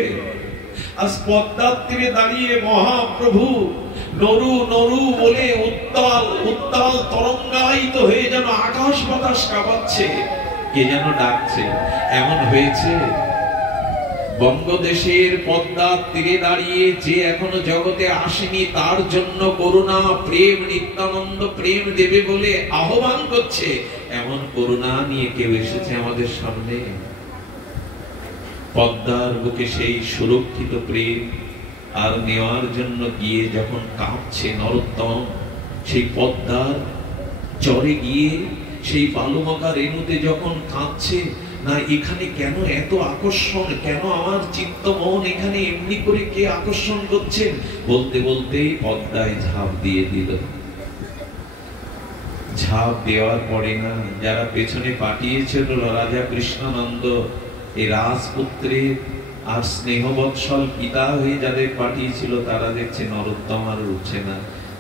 আজ পদ্মার তীরে দাঁড়িয়ে মহাপ্রভু নরু নরু বলে উত্তাল উত্তাল তরঙ্গায়িত হয়ে যেন আকাশ বাতাস কাঁপাচ্ছে। কে যেন ডাকছে। এমন হয়েছে বঙ্গদেশের পদ্মার তীরে দাঁড়িয়ে যে এখনো জগতে আসেনি, তার জন্য করুণা প্রেম নিত্যানন্দ প্রেম দেবে বলে আহ্বান করছে, এমন করুণা নিয়ে কেউ এসেছে আমাদের সামনে। পদ্মার বুকে সেই সুরক্ষিত প্রেম আর নেওয়ার জন্য গিয়ে যখন কাঁপছে নরোত্তম, সেই পদ্মার চরে গিয়ে সেই বালুমকা রেণুতে যখন কাঁদছে, না এখানে কেন এত আকর্ষণ, কেন আমার চিত্ত মন এখানে এমনি করে কে আকর্ষণ করছেন, বলতে বলতেই পদ্মায় ঝাঁপ দিয়ে দিল। ঝাঁপ দেওয়ার পরে না, যারা পেছনে পাঠিয়েছিল রাজা কৃষ্ণানন্দ, এই রাজপুত্রের আর স্নেহবৎসল পিতা হয়ে যাদের পাঠিয়েছিল, তারা দেখছে নরোত্তম আর উঠছে না।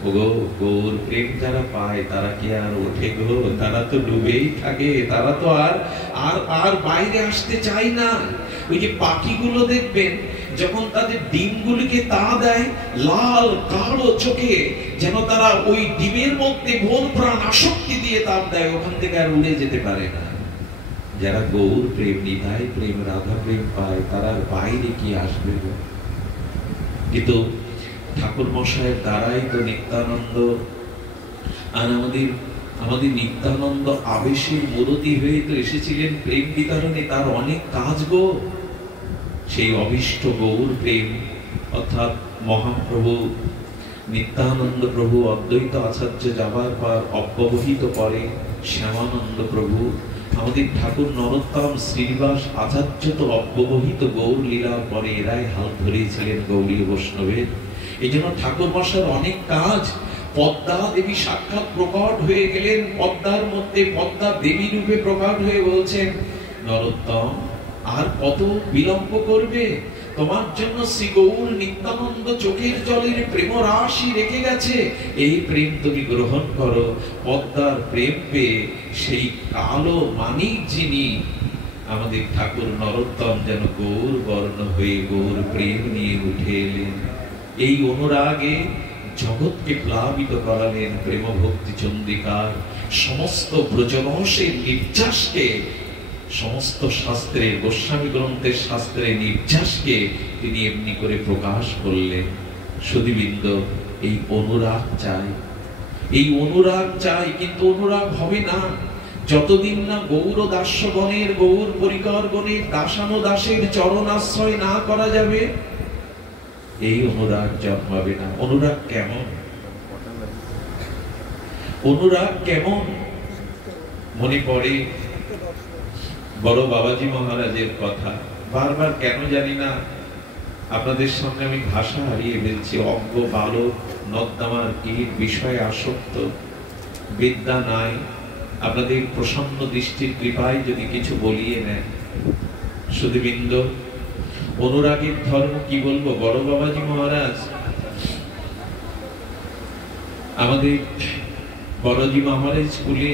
ওগো, গৌর প্রেম যারা পায় তারা কি আর ওঠে গো? তারা তো ডুবেই থাকে, তারা তো আর বাইরে আসতে চায় না। ওই যে পাখিগুলো দেখবেন যখন তাদের ডিমগুলিকে তা দেয়, লাল কালো চোখে যেন তারা ওই ডিমের মধ্যে মন প্রাণ আসক্তি দিয়ে তাপ দেয়, ওখান থেকে আর উড়ে যেতে পারে না। যারা গৌর প্রেম, নিতাই প্রেম, রাধা প্রেম পায়, তারা বাইরে কি আসবে? কিন্তু ঠাকুর মশাইয়ের দ্বারাই তো নিত্যানন্দ, আর আমাদের নিত্যানন্দ আবেশের মূরতি হয়ে তো এসেছিলেন প্রেম বিতরণে, তার অনেক কাজ গো। সেই অভীষ্ট গৌর প্রেম অর্থাৎ মহাপ্রভু নিত্যানন্দ প্রভু অদ্বৈত আচার্য যাবার পর অব্যবহিত পরে শ্যামানন্দ প্রভু, আমাদের ঠাকুর নরোত্তম শ্রীনিবাস আচার্য তো অব্যবহিত গৌর লীলার পরে এরাই হাল ধরেছিলেন গৌরীয় বৈষ্ণবের। এই জন্য ঠাকুর মশার অনেক কাজ। পদ্মা দেবী সাক্ষাৎ প্রকট হয়ে গেলেন, পদ্মার মধ্যে পদ্মা দেবী রূপে প্রকট হয়ে বলছেন, নরোত্তম আর কত বিলম্ব করবে? তোমার জন্য শ্রী গৌর নিত্যানন্দ চোখের জলের প্রেম রাশি রেখে গেছে, এই প্রেম তুমি গ্রহণ করো। পদ্মার প্রেম পেয়ে সেই কালো মানিক যিনি আমাদের ঠাকুর নরোত্তম যেন গৌর বর্ণ হয়ে গৌর প্রেম নিয়ে উঠে এলেন। এই অনুরাগে জগৎকে প্লাবিত করালেন প্রেম ভক্তি চন্দ্রিকার। সমস্ত ব্রজরসের নির্যাসকে, সমস্ত শাস্ত্রের গোস্বামী গ্রন্থের শাস্ত্রের নির্যাসকে তিনি এমনি করে প্রকাশ করলেন। সুধীবৃন্দ, এই অনুরাগ চাই, এই অনুরাগ চাই, কিন্তু অনুরাগ হবে না যতদিন না গৌর দাস্যগণের, গৌর পরিকরগণের দাসানুদাসের চরণাশ্রয় না করা যাবে, এই অনুরাগ জন্মাবে না। অনুরাগ কেমন? অনুরাগ কেমন? মনে পড়ে বড় বাবাজি মহারাজের কথা, বারবার কেন জানি না আপনাদের সামনে আমি ভাষা হারিয়ে ফেলছি। অজ্ঞ বালক নর্দমার কীট বিষয়ে আসক্ত, বিদ্যা নাই, আপনাদের প্রসন্ন দৃষ্টির কৃপায় যদি কিছু বলিয়ে নেন। সুধীবৃন্দ, অনুরাগের ধর্ম কি বলবো। বড় বাবাজি মহারাজ আমাদের বড়জি মহারাজ স্কুলে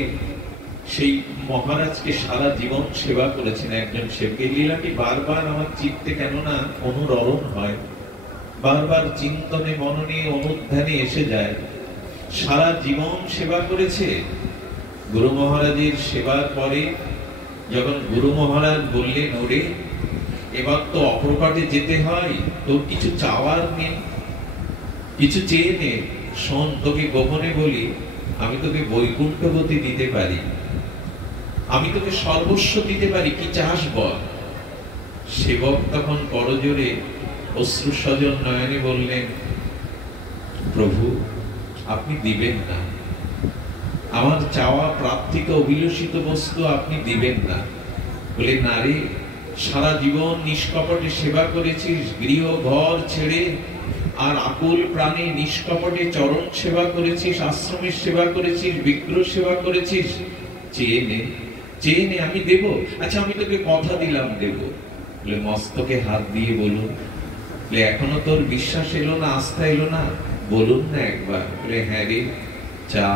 সেই মহারাজকে সারা জীবন সেবা করেছেন একজন সেবক। এই লীলাটি বারবার আমার চিত্তে কেননা অনুরণন হয়, বারবার চিন্তনে মননে অনুধ্যানে এসে যায়। সারা জীবন সেবা করেছে। গুরু মহারাজের সেবার পরে যখন গুরু মহারাজ বললেন, ওরে এবার তো অপ্রকটে যেতে হয়, তোর কিছু চাওয়ার নেই, কিছু চেয়ে নে। শোন, তোকে গোপনে বলি, আমি তোকে বৈকুণ্ঠগতি দিতে পারি, আমি তোকে সর্বস্ব দিতে পারি, কি চাস বল। সেবক তখন বড় জোরে অশ্রু সজল নয়নে বললেন, প্রভু আপনি দিবেন না, আমার চাওয়া প্রাপ্তিত অভিলষিত বস্তু আপনি দিবেন না। বলে, না রে, সারা জীবন নিষ্কপটে সেবা করেছিস, গৃহ ঘর ছেড়ে আর আকুল প্রাণে নিষ্কপটে চরণ সেবা করেছিস, আশ্রমের সেবা করেছিস, বিগ্রহ সেবা করেছিস, চেয়ে নে, চেয়ে নে, আমি দেব। আচ্ছা আমি তোকে কথা দিলাম দেব। বলে, মস্তকে হাত দিয়ে বলুন। বলে, এখনো তোর বিশ্বাস এলো না, আস্থা এলো না, বলুন না একবার। বলে, হ্যাঁ রে, চা,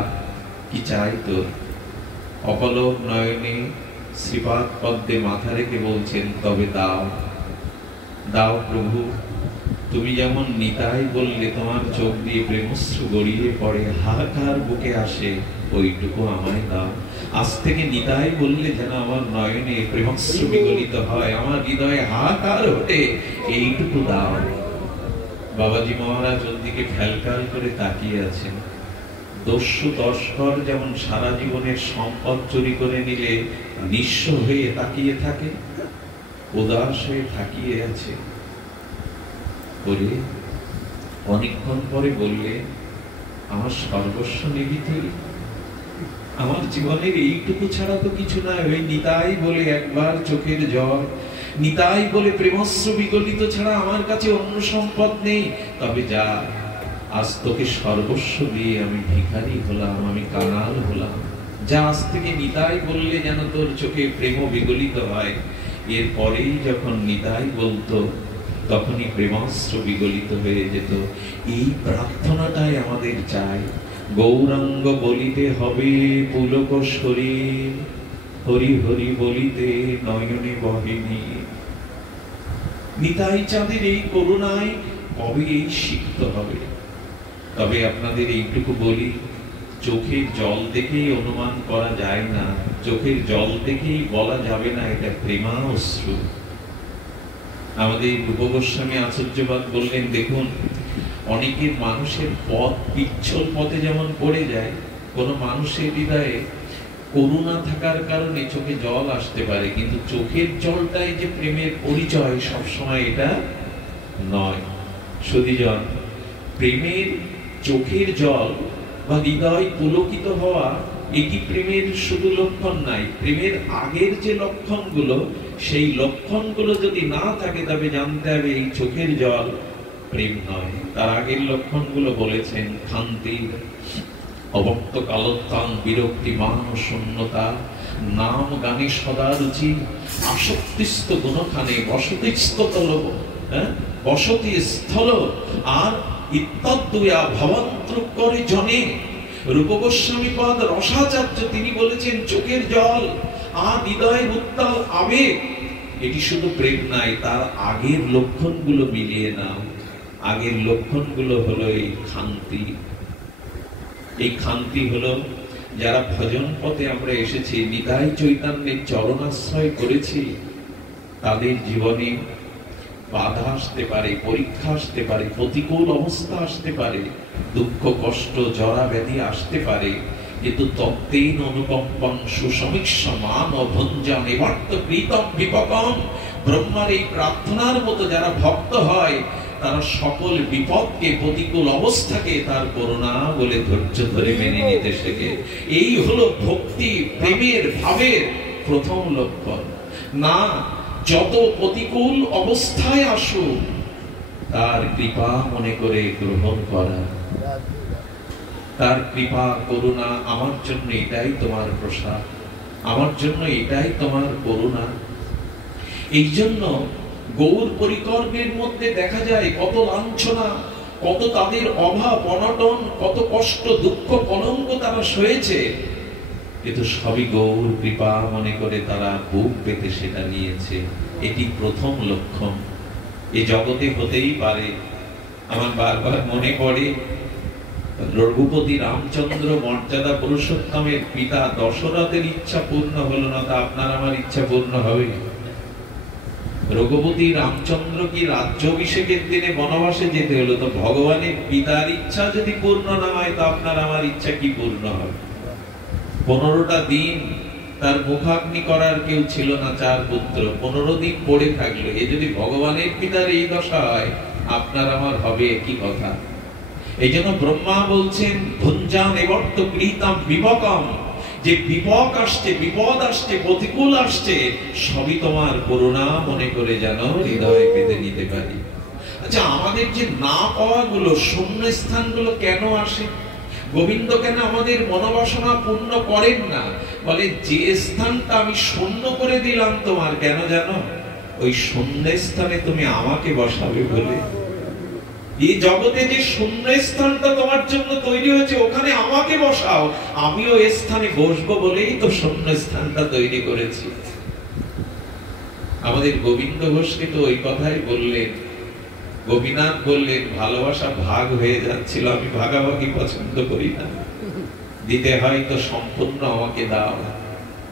কি চাই তোর? অপলক নয়নে শ্রীপাদ পদ্মে মাথা রেখে বলছেন, তবে দাও, দাও প্রভু, তুমি যেমন নিতাই বললে তোমার চোখ দিয়ে প্রেমশ্রু গড়িয়ে পড়ে, হাহাকার বুকে আসে, ওইটুকু আমায় দাও। আজ থেকে নিতাই বললে যেন আমার নয়নে প্রেমশ্রু বিগলিত হয়, আমার হৃদয়ে হাহাকার ওঠে, এইটুকু দাও। বাবাজি মহারাজ ওর দিকে ফ্যালকাল করে তাকিয়ে আছেন। দস্যু তস্কর যেমন সারা জীবনের সম্পদ চুরি করে নিলে নিঃস্ব হয়ে তাকিয়ে থাকে, উদাস হয়ে তাকিয়ে আছে। বলে অনেকক্ষণ পরে বললে, আমার সর্বস্ব নিবি তুই? আমার জীবনের এইটুকু ছাড়া তো কিছু নাই। ওই নিতাই বলে একবার চোখের জল, নিতাই বলে প্রেমশ্রু বিগলিত ছাড়া আমার কাছে অন্য সম্পদ নেই। তবে যা, আজ তোকে সর্বস্ব দিয়ে আমি ভিখারি হলাম, আমি কাঙাল হলাম। যা, আজ থেকে নিতাই বললে যেন তোর চোখে প্রেম বিগলিত হয়। এরপরেই যখন নিতাই বলতো তখনই প্রেমাস্ত্র বিগলিত হয়ে যেত। এই প্রার্থনাটাই আমাদের চাই। গৌরাঙ্গ বলিতে হবে পুলক শরীর, হরি হরি বলিতে নয়নে বহেনি। নিতাই চাঁদের এই করুণায় কবে এই শিখতে হবে? তবে আপনাদের এইটুকু বলি, চোখের জল দেখেই অনুমান করা যায় না, চোখের জল দেখেই বলা যাবে না এটা প্রেমাশ্রু। আমাদের রূপ গোস্বামী আচার্যবাদ বললেন, দেখুন অনেকের মানুষের পথ পিচ্ছল পথে যেমন পড়ে যায়, কোন মানুষের হৃদয়ে করুণা থাকার কারণে চোখে জল আসতে পারে, কিন্তু চোখের জলটাই যে প্রেমের পরিচয় সবসময় এটা নয়। সুধীজন, প্রেমের চোখের জল বা হৃদয় পুলকিত হওয়া এটি প্রেমের শুধু লক্ষণ নাই। প্রেমের আগের যে লক্ষণগুলো, সেই লক্ষণগুলো যদি না থাকে তবে জানতে হবে এই চোখের জল প্রেম নয়। তার আগের লক্ষণগুলো বলেছেন, খান্তি, অবক্ত কালোত্থান, বিরক্তি, মান ও শূন্যতা, নাম গানে সদা রুচি, আসক্তিস্থ গুণখানে বসতিস্থ তলব, বসতি স্থল, আর ইত্যাদ্দুয়া ভবন্ত্রুপ করে জনে। রূপ গোস্বামী পদ রসাচার্য তিনি বলেছেন, চোখের জল আর হৃদয়ের উত্তাল আবেগ এটি শুধু প্রেম নাই, তার আগের লক্ষণগুলো মিলিয়ে নাও। আগের লক্ষণগুলো হলো এই খান্তি। এই খান্তি হলো, যারা ভজন পথে আমরা এসেছি, নিতাই চৈতন্যের চরণাশ্রয় করেছি, তাদের জীবনে বাধা আসতে পারে, পরীক্ষা আসতে পারে, প্রতিকূল অবস্থা আসতে পারে, দুঃখ কষ্ট জরা ব্যাধি আসতে পারে, কিন্তু তত্ত্বেন অনুকম্পং সুসমীক্ষ মান ভঞ্জন এবার্ত প্রীতম বিপকম। ব্রহ্মার এই প্রার্থনার মতো যারা ভক্ত হয়, তারা সকল বিপদকে, প্রতিকূল অবস্থাকে তার করুণা বলে ধৈর্য ধরে মেনে নিতে শেখে। এই হলো ভক্তি, প্রেমের ভাবের প্রথম লক্ষণ। না, যত প্রতিকূল অবস্থায় আসুক তার কৃপা মনে করে গ্রহণ করা, তার কৃপা করুণা। আমার জন্য এটাই তোমার প্রসাদ, আমার জন্য এটাই তোমার করুণা। এই জন্য গৌর পরিকর্মের মধ্যে দেখা যায় কত লাঞ্ছনা, কত তাদের অভাব অনটন, কত কষ্ট দুঃখ কলঙ্ক তারা সয়েছে, কিন্তু সবই গৌর কৃপা মনে করে তারা বুক পেতে সেটা নিয়েছে। এটি প্রথম লক্ষণ। এই জগতে হতেই পারে। আমার বারবার মনে পড়ে, রঘুপতি রামচন্দ্র মর্যাদা পুরুষোত্তমের পিতা দশরথের ইচ্ছা পূর্ণ হলো না, তা আপনার আমার ইচ্ছা পূর্ণ হবে? রঘুপতি রামচন্দ্র কি রাজ্যাভিষেকের দিনে বনবাসে যেতে হলো, তো ভগবানের পিতার ইচ্ছা যদি পূর্ণ না হয় তো আপনার আমার ইচ্ছা কি পূর্ণ হবে? 15টা দিন তার মুখাগ্নি করার কেউ ছিল না, 4 পুত্র 15 দিন পড়ে থাকলো। এ যদি ভগবানের পিতার এই দশা হয়, আপনার আমার হবে একই কথা। এই জন্য ব্রহ্মা বলছেন, ভুঞ্জান এবর্ত কৃতাম বিপকম, যে বিপক আসছে, বিপদ আসছে, প্রতিকূল আসছে, সবই তোমার করুণা মনে করে যেন হৃদয়ে পেতে নিতে পারি। আচ্ছা, আমাদের যে না পাওয়া গুলো, শূন্য স্থানগুলো কেন আসে? গোবিন্দ কেন আমাদের মনোবাসনা পূর্ণ করেন না? বলে, যে স্থানটা আমি শূন্য করে দিলাম তোমার, কেন জানো? ওই শূন্য স্থানে তুমি আমাকে বসাবে বলে। এই জগতে যে শূন্য স্থানটা তোমার জন্য তৈরি হয়েছে, ওখানে আমাকে বসাও, আমিও এই স্থানে বসবো বলেই তো শূন্য স্থানটা তৈরি করেছি। আমাদের গোবিন্দ ঘোষকে তো ওই কথাই বললেন, গোপীনাথ বললেন, ভালোবাসা ভাগ হয়ে যাচ্ছিল, আমি ভাগাভাগি পছন্দ করি না, দিতে হয় তো সম্পূর্ণ আমাকে দাও।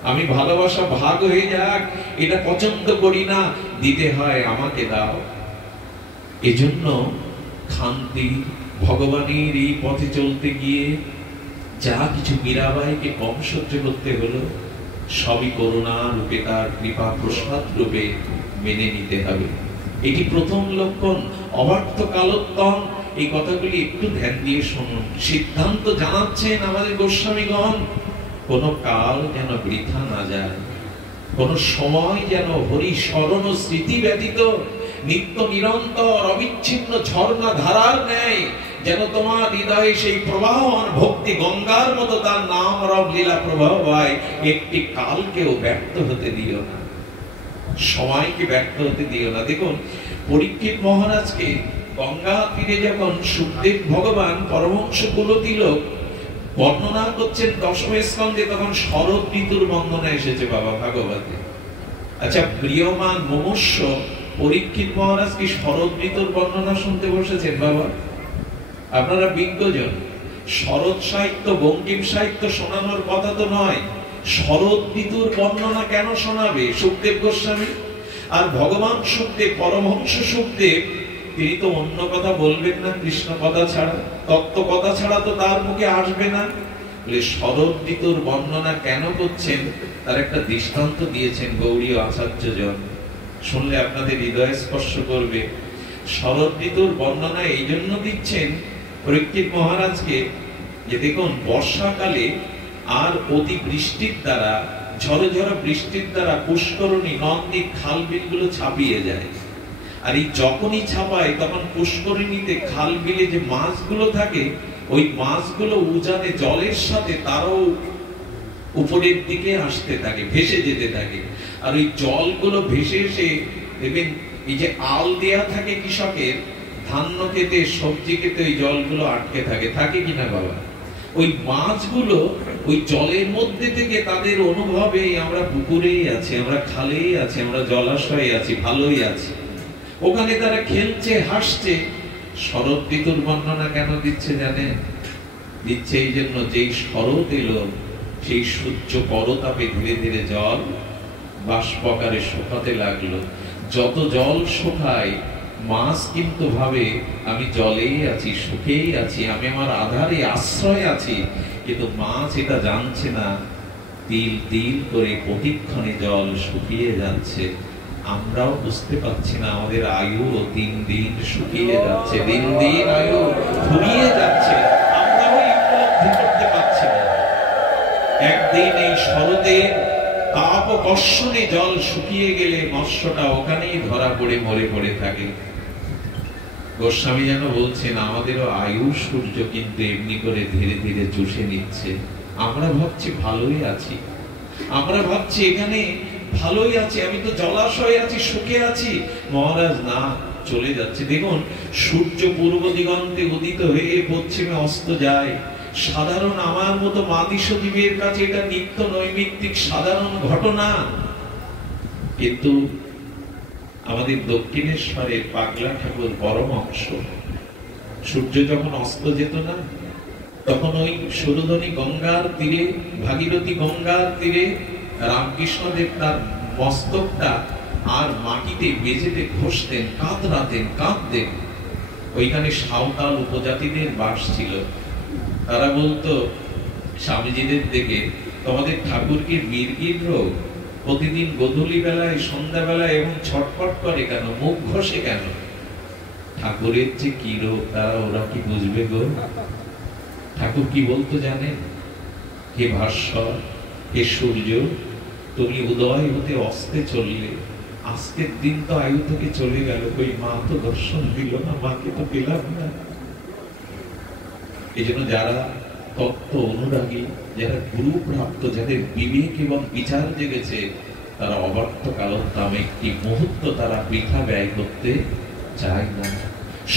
আমি ভালোবাসা ভাগ হয়ে যাক এটা পছন্দ করি না, দিতে হয় আমাকে দাও। এজন্য খান্তি ভগবানের এই পথে চলতে গিয়ে যা কিছু মীরাবাইকে কম সহ্য করতে হলো, সবই করুণা রূপে, তার কৃপা প্রসাদ রূপে মেনে নিতে হবে। এটি প্রথম লক্ষণ। অবার্থ কালোত্তম, এই কথাগুলি একটু ধ্যান দিয়ে শুনুন। সিদ্ধান্ত জানাচ্ছেন আমাদের গোস্বামীগণ, কোন কাল যেন বৃথা না যায়, কোন সময় যেন হরি স্মরণ স্মৃতি ব্যতীত নিত্য নিরন্তর অবিচ্ছিন্ন ঝর্ণা ধারার ন্যায় যেন তোমার হৃদয়ে সেই প্রবাহমান ভক্তি গঙ্গার মতো তার নাম রব লীলা প্রবাহ হয়। একটি কালকেও ব্যর্থ হতে দিও না, সময়কে ব্যর্থ হতে দিও না। দেখুন, পরীক্ষিত মহারাজকে গঙ্গা তীরে যখন সুখদেব ভগবান পরমহংস কুলতিলক বর্ণনা করছেন দশম স্কন্ধে, তখন শরৎ ঋতুর বর্ণনা এসেছে বাবা ভাগবতে। আচ্ছা, প্রিয়মান মুমুষ্য পরীক্ষিত মহারাজ কি শরৎ ঋতুর বর্ণনা শুনতে বসেছেন বাবা? আপনারা বিজ্ঞজন, শরৎ সাহিত্য বঙ্কিম সাহিত্য শোনানোর কথা তো নয়, শরৎ ঋতুর বর্ণনা কেন শোনাবে সুখদেব গোস্বামী? আর ভগবান সুখদেব, পরমহংস সুখদেব, তিনি তো অন্য কথা বলবেন না কৃষ্ণ কথা ছাড়া, তত্ত্ব কথা ছাড়া তো তার মুখে আসবে না। বলে শরৎ ঋতুর বর্ণনা কেন করছেন তার একটা দৃষ্টান্ত দিয়েছেন গৌড়ীয় আচার্যজন, শুনলে আপনাদের হৃদয় স্পর্শ করবে। শরৎ ঋতুর বর্ণনা এই জন্য দিচ্ছেন পরীক্ষিত মহারাজকে, যে দেখুন বর্ষাকালে আর অতি বৃষ্টির দ্বারা, ঝড়ো ঝড়ো বৃষ্টির দ্বারা পুষ্করণী নদী খাল বিলগুলো ছাপিয়ে যায়। আর এই যখনই ছাপায় তখন পুষ্করিণীতে খাল বিলে যে মাছগুলো থাকে, ওই মাছগুলো উজানে জলের সাথে তারও উপরের দিকে আসতে থাকে, ভেসে যেতে থাকে। আর ওই জলগুলো ভেসে এসে দেখবেন এই যে আল দেয়া থাকে কৃষকের, ধান্য খেতে সবজি খেতে ওই জলগুলো আটকে থাকে, থাকে কিনা বাবা? ওই মাছগুলো ওই জলের মধ্যে থেকে তাদের অনুভবে আমরা পুকুরেই আছি, আমরা খালেই আছি, আমরা জলাশয়ে আছি, ভালোই আছি, ওখানে তারা খেলছে হাসছে। শরৎ ঋতুর বর্ণনা কেন দিচ্ছে জানেন? দিচ্ছে এই জন্য, যেই শরৎ এলো সেই সূর্য করতাপে ধীরে ধীরে জল বাষ্পাকারে শুকাতে লাগলো। যত জল শুকায় মাছ কিন্তু ভাবে আমি জলেই আছি, সুখেই আছি, আমি আমার আধারে আশ্রয় আছি, কিন্তু মাছ এটা জানছে না তিল তিল করে প্রতিক্ষণে জল শুকিয়ে যাচ্ছে। আমরাও বুঝতে পারছি না, আমাদের আয়ু দিন দিন শুকিয়ে যাচ্ছে, দিন দিন আয়ু ফুরিয়ে যাচ্ছে, আমরাও উপলব্ধি করতে পারছি না। একদিন এই শরতের তাপ ও কর্ষণে জল শুকিয়ে গেলে মৎস্যটা ওখানেই ধরা পড়ে মরে পড়ে থাকে। গোস্বামী যেন বলছেন, আমাদেরও আয়ু সূর্য কিন্তু এমনি করে ধীরে ধীরে চুষে নিচ্ছে। আমরা ভাবছি ভালোই আছি, আমরা ভাবছি এখানে ভালোই আছি, আমি তো জলাশয়ে আছি, সুখে আছি। মহারাজ না, চলে যাচ্ছে। দেখুন, সূর্য পূর্ব দিগন্তে উদিত হয়ে পশ্চিমে অস্ত যায়। সাধারণ আমার মতো মাদিসজীবের কাছে এটা নিত্য নৈমিত্তিক সাধারণ ঘটনা, কিন্তু আমাদের দক্ষিণেশ্বরের পাগলা ঠাকুর পরমহংস সূর্য যখন অস্ত যেত না, তখন ওই সুরধনী গঙ্গার তীরে, ভাগীরথী গঙ্গার তীরে রামকৃষ্ণদেব তার মস্তকটা আর মাটিতে মেঝেতে ঘষতেন, কাতরাতেন, কাঁদতেন। ওইখানে সাঁওতাল উপজাতিদের বাস ছিল। তারা বলতো স্বামীজিদের দেখে, তোমাদের ঠাকুরকে মির্গির রোগ, প্রতিদিন গোধূলি বেলায়, সন্ধ্যা বেলায় এবং ছটফট করে কেন, মুখ ঘষে কেন? ঠাকুরের যে কি রোগ তারা ওরা কি বুঝবে গো? ঠাকুর কি বলতো জানেন? হে ভাস্বর, হে সূর্য, তুমি উদয় হতে অস্তে চললে, আজকের দিন তো আয়ু থেকে চলে গেল, ওই মা তো দর্শন দিল না, মাকে তো পেলাম না। এই জন্য যারা তত্ত্ব অনুরাগী, যারা গুরু প্রাপ্ত, যাদের বিবেক এবং বিচার জেগেছে, তারা অবার্থ কালোত্তম একটি মুহূর্ত তারা বৃথা ব্যয় করতে চায় না।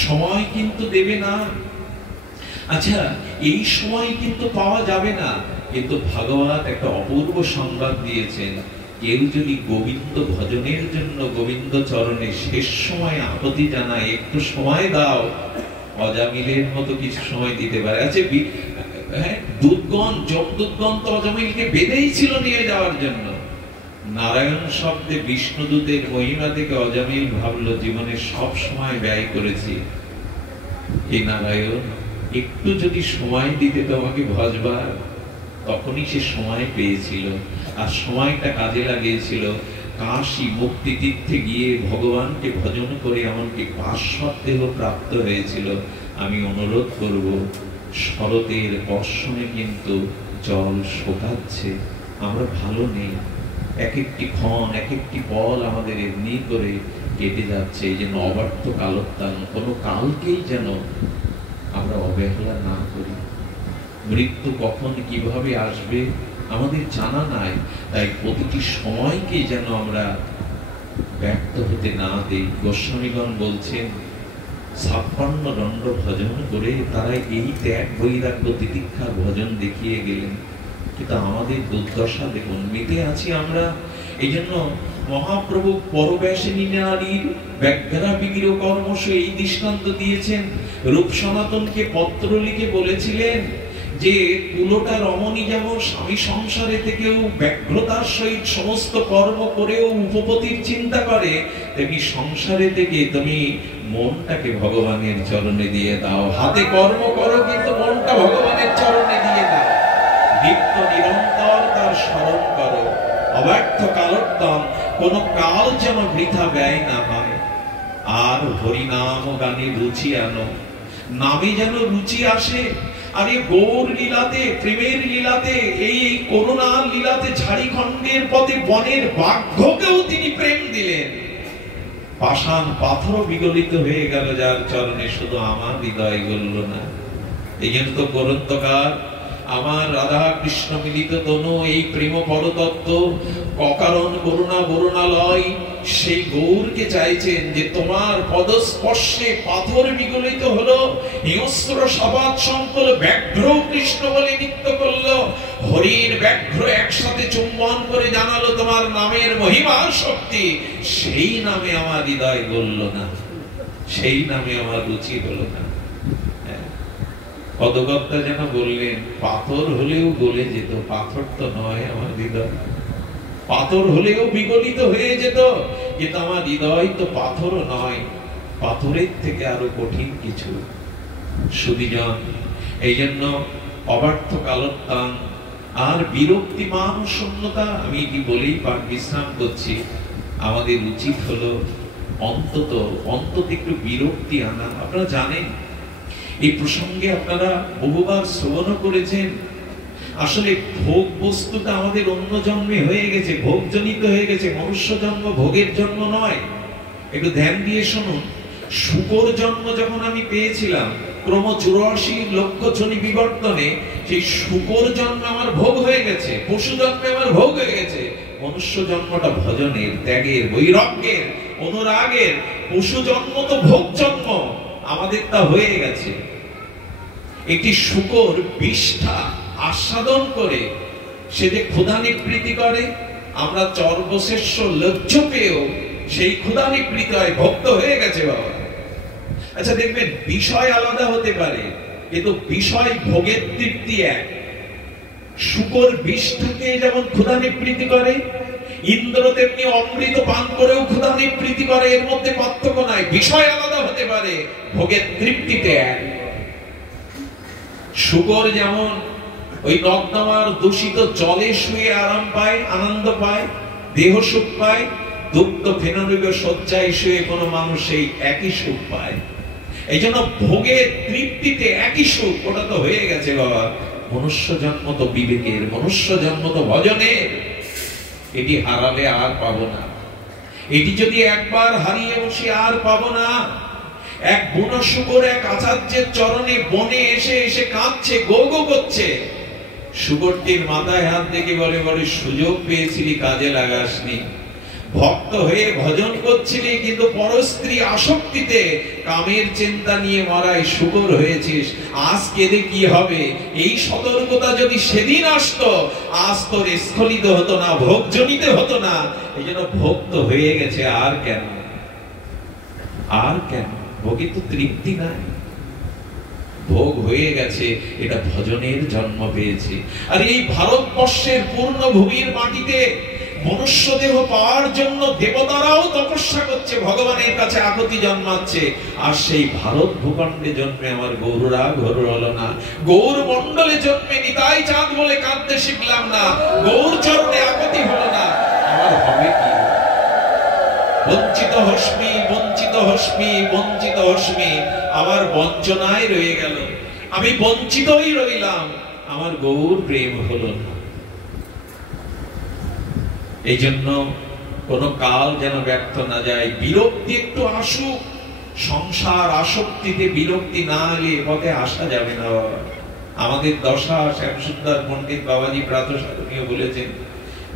সময় কিন্তু দেবে না। আচ্ছা, এই সময় কিন্তু পাওয়া যাবে না, কিন্তু ভাগবত একটা অপূর্ব সংবাদ দিয়েছেন। কেউ যদি গোবিন্দ ভজনের জন্য গোবিন্দ চরণে শেষ সময় আকুতি জানায়, একটু সময় দাও, অজামিলের মতো কিছু সময় দিতে পারে। আচ্ছা, দুধগণ, যমদূতগণ তো অজামিলকে বেঁধেই ছিল নিয়ে যাওয়ার জন্য। নারায়ণ শব্দে বিষ্ণুদূতের মহিমা থেকে অজামিল ভাবলো জীবনে সব সময় ব্যয় করেছি, এই নারায়ণ একটু যদি সময় দিতে তোমাকে ভজবার, তখনই সে সময় পেয়েছিল। আর সময়টা কাজে লাগিয়েছিল কাশী মুক্তি তীর্থে গিয়ে ভগবানকে ভজন করে এমনকি ভাস্বর দেহ প্রাপ্ত হয়েছিল। আমি অনুরোধ করব, শরতের বর্ষণে কিন্তু জল শোকাচ্ছে, আমরা ভালো নেই, এক একটি ক্ষণ এক একটি পল আমাদের এমনি করে কেটে যাচ্ছে। এই জন্য অবার্থ কালোত্তান, কোনো কালকেই যেন আমরা অবহেলা না করি। মৃত্যু কখন কিভাবে আসবে আমাদের জানা নাই, তাই প্রতিটি সময়কে যেন আমরা ব্যর্থ হতে না দেই। গোস্বামীগণ বলছেন 56 দণ্ড ভজন করে তারা এই ত্যাগ বৈরাগ্য তিতিক্ষার ভজন দেখিয়ে গেলেন। কিন্তু আমাদের দুর্দশা দেখুন, মেতে আছি আমরা। এই জন্য মহাপ্রভু পরবেশিনী নারীর ব্যাঘ্রা বিগির কর্মশ এই দৃষ্টান্ত দিয়েছেন। রূপ সনাতনকে পত্র লিখে বলেছিলেন যে কুলোটা রমণী যেমন স্বামী সংসারে থেকেও ব্যগ্রতার সহিত সমস্ত কর্ম করেও উপপতির চিন্তা করে, তেমনি সংসারে থেকে তুমি মনটাকে ভগবানের চরণে দিয়ে দাও। হাতে কর্ম করো কিন্তু মনটা ভগবানের চরণে দিয়ে দাও। নিত্য নিরন্তর তার স্মরণ করো। অব্যর্থ কালোত্তম, কোন কাল যেন বৃথা ব্যয় না হয়। আর হরিনাম গানে রুচি আনো, নামে যেন রুচি আসে। আরে গৌর লীলাতে, প্রেমের লীলাতে, এই করুণার লীলাতে ঝাড়িখণ্ডের পথে বনের বাঘ্যকেও তিনি প্রেম দিলেন। পাষাণ পাথর বিগলিত হয়ে গেল যার চরণে, শুধু আমার হৃদয় গলল না। এই জন্য তো গ্রন্থকার আমার রাধা কৃষ্ণ মিলিত তনু, এই প্রেম পরতত্ত্ব অকারণ করুণা বরুণালয়, সেই গৌরকে চাইছেন যে তোমার পদস্পর্শে পাথর বিগলিত হলো, হিংস্র সবাদ সংকল ব্যাঘ্র কৃষ্ণ বলে নৃত্য করলো, হরির ব্যাঘ্র একসাথে চুম্বন করে জানালো তোমার নামের মহিমার শক্তি। সেই নামে আমার হৃদয় গলল না, সেই নামে আমার রুচি হলো না। পদকর্তা যেন বললেন পাথর হলেও গলে যেত, পাথর তো নয় আমার হৃদয়। পাথর হলেও বিগলিত হয়ে যেত, কিন্তু আমার হৃদয় তো পাথরও নয়, পাথরের থেকে আরো কঠিন কিছু। সুধীজন, এই জন্য অবার্থ কালোত্তান আর বিরক্তি মান শূন্যতা, আমি এটি বলেই পাঠ বিশ্রাম করছি। আমাদের উচিত হলো অন্তত একটু বিরক্তি আনা। আপনারা জানেন এই প্রসঙ্গে আপনারা বহুবার শ্রবণ করেছেন, আসলে ভোগ বস্তুটা আমাদের অন্য জন্মে হয়ে গেছে, ভোগজনিত হয়ে গেছে। মনুষ্য জন্ম ভোগের জন্ম নয়। একটু ধ্যান দিয়ে শুনুন, শুকর জন্ম যখন আমি পেয়েছিলাম ক্রম 84 লক্ষ জনি বিবর্তনে, সেই শুকর জন্ম আমার ভোগ হয়ে গেছে, পশু জন্মে আমার ভোগ হয়ে গেছে। মনুষ্য জন্মটা ভজনের, ত্যাগের, বৈরাগ্যের, অনুরাগের। পশু জন্ম তো ভোগ জন্ম, আমাদের তা হয়ে গেছে। একটি শুকর বিষ্ঠা আস্বাদন করে সে যে ক্ষুধা নিবৃত্তি করে, আমরা চর্বশেষ্য লজ্জ পেয়েও সেই ক্ষুধা নিবৃত্তি হয়, ভক্ত হয়ে গেছে বাবা। আচ্ছা দেখবেন, বিষয় আলাদা হতে পারে কিন্তু বিষয় ভোগের তৃপ্তি এক। শুকর বিষ্ঠাকে যেমন ক্ষুধা নিবৃত্তি করে, ইন্দ্র তেমনি অমৃত পান করেও ক্ষুধা নিবৃত্তি করে, এর মধ্যে পার্থক্য নাই। বিষয় আলাদা হতে পারে, ভোগের তৃপ্তিতে এক। শুকর যেমন ওই নর্দমার দূষিত জলে শুয়ে আরাম পায়, আনন্দ পায়, দেহ সুখ পায়, দুগ্ধ ফেনরূপ শয্যায় শুয়ে কোনো মানুষ এই একই সুখ পায়। এই জন্য ভোগের তৃপ্তিতে একই সুখ, ওটা তো হয়ে গেছে বাবা। মনুষ্য জন্ম তো বিবেকের, মনুষ্য জন্ম তো ভজনের। এটি হারালে আর পাবো না। এটি যদি একবার হারিয়ে বসি আর পাবো না। এক বুনো শুকর এক আচার্যের চরণে বনে এসে এসে কাঁদছে, গো গো করছে। শুকরটির মাথায় হাত দেখে বলে, বলে সুযোগ পেয়েছিলি কাজে লাগাসনি। ভক্ত হয়ে ভজন করছিলি কিন্তু পরস্ত্রী আসক্তিতে কামের চিন্তা নিয়ে মরায় শুকর হয়েছিস, আজ কেঁদে কি হবে? এই সতর্কতা যদি সেদিন আসতো, আজ তোর স্খলিত হতো না, ভোগজনিত হতো না। এই জন্য ভক্ত হয়ে গেছে, আর কেন, আর কেন? ভোগে তো তৃপ্তি নাই, ভোগ হয়ে গেছে, এটা ভজনের জন্ম পেয়েছে। আর এই ভারতবর্ষের পূর্ণ ভূমির মাটিতে মনুষ্য দেহ পাওয়ার জন্য দেবতারাও তপস্যা করছে, ভগবানের কাছে আকুতি জন্মাচ্ছে। আর সেই ভারত ভূখণ্ডে জন্মে আমার গৌররা ঘোর হলো না, গৌর মণ্ডলে জন্মে নিতাই চাঁদ বলে কাঁদতে শিখলাম না, গৌর চরণে আকুতি হলো না, আমার হবে কি? বঞ্চিত হস্মি, বঞ্চিত হস্মি, বঞ্চিত হস্মি, আমার বঞ্চনায় রয়ে গেল, আমি বঞ্চিতই রইলাম, আমার গৌর প্রেম হলো না। এই জন্য কোন কাল যেন ব্যর্থ না যায়, বিরক্তি একটু আসুক, সংসার আসক্তিতে বিরক্তি না এলে পথে আসা যাবে না। আমাদের দশা শ্যামসুন্দর পণ্ডিত বাবাজি প্রাতঃস্মরণীয় বলেছেন,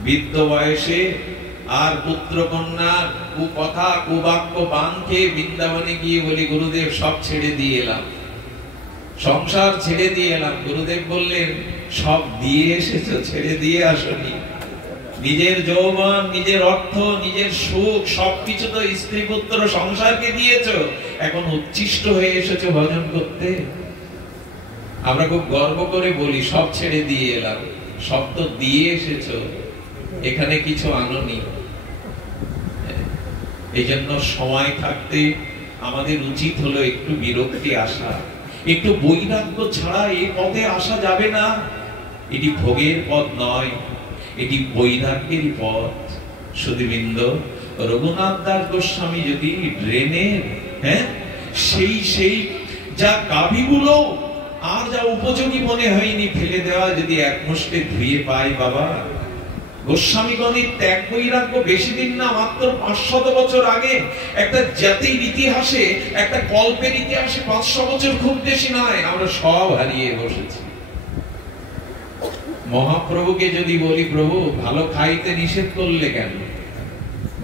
বৃদ্ধ বয়সে আর পুত্র কন্যা কুকথা কুবাক্য বান খেয়ে বৃন্দাবনে গিয়ে বলি, গুরুদেব সব ছেড়ে দিয়ে এলাম, সংসার ছেড়ে দিয়ে এলাম। গুরুদেব বললেন, সব দিয়ে এসেছো, ছেড়ে দিয়ে আসনি। নিজের যৌবন, নিজের অর্থ, নিজের সুখ সবকিছু তো স্ত্রী পুত্র সংসারকে দিয়েছো, এখন উচ্ছিষ্ট হয়ে এসেছো ভজন করতে। আমরা খুব গর্ব করে বলি সব ছেড়ে দিয়ে এলাম, সব তো দিয়ে এসেছো, এখানে কিছু আনোনি। এই জন্য সময় থাকতে আমাদের উচিত হলো একটু বিরক্তি আসা, একটু বৈরাগ্য ছাড়া এই পথে আসা যাবে না। এটি ভোগের পথ নয়, এটি বৈরাগ্যের পথ। সুধীবৃন্দ, রঘুনাথ দাস গোস্বামী যদি ড্রেনের সেই যা গাভীগুলো আর যা উপযোগী মনে হয়নি ফেলে দেওয়া, যদি এক মুষ্টি ধুয়ে পায়, বাবা গোস্বামীগণের ত্যাগ বৈরাগ্য বেশি দিন না, মাত্র 500 বছর আগে একটা জাতির ইতিহাসে, একটা কল্পের ইতিহাসে 500 বছর খুব বেশি নয়, আমরা সব হারিয়ে বসেছি। মহাপ্রভুকে যদি বলি, প্রভু ভালো খাইতে নিষেধ করলে কেন,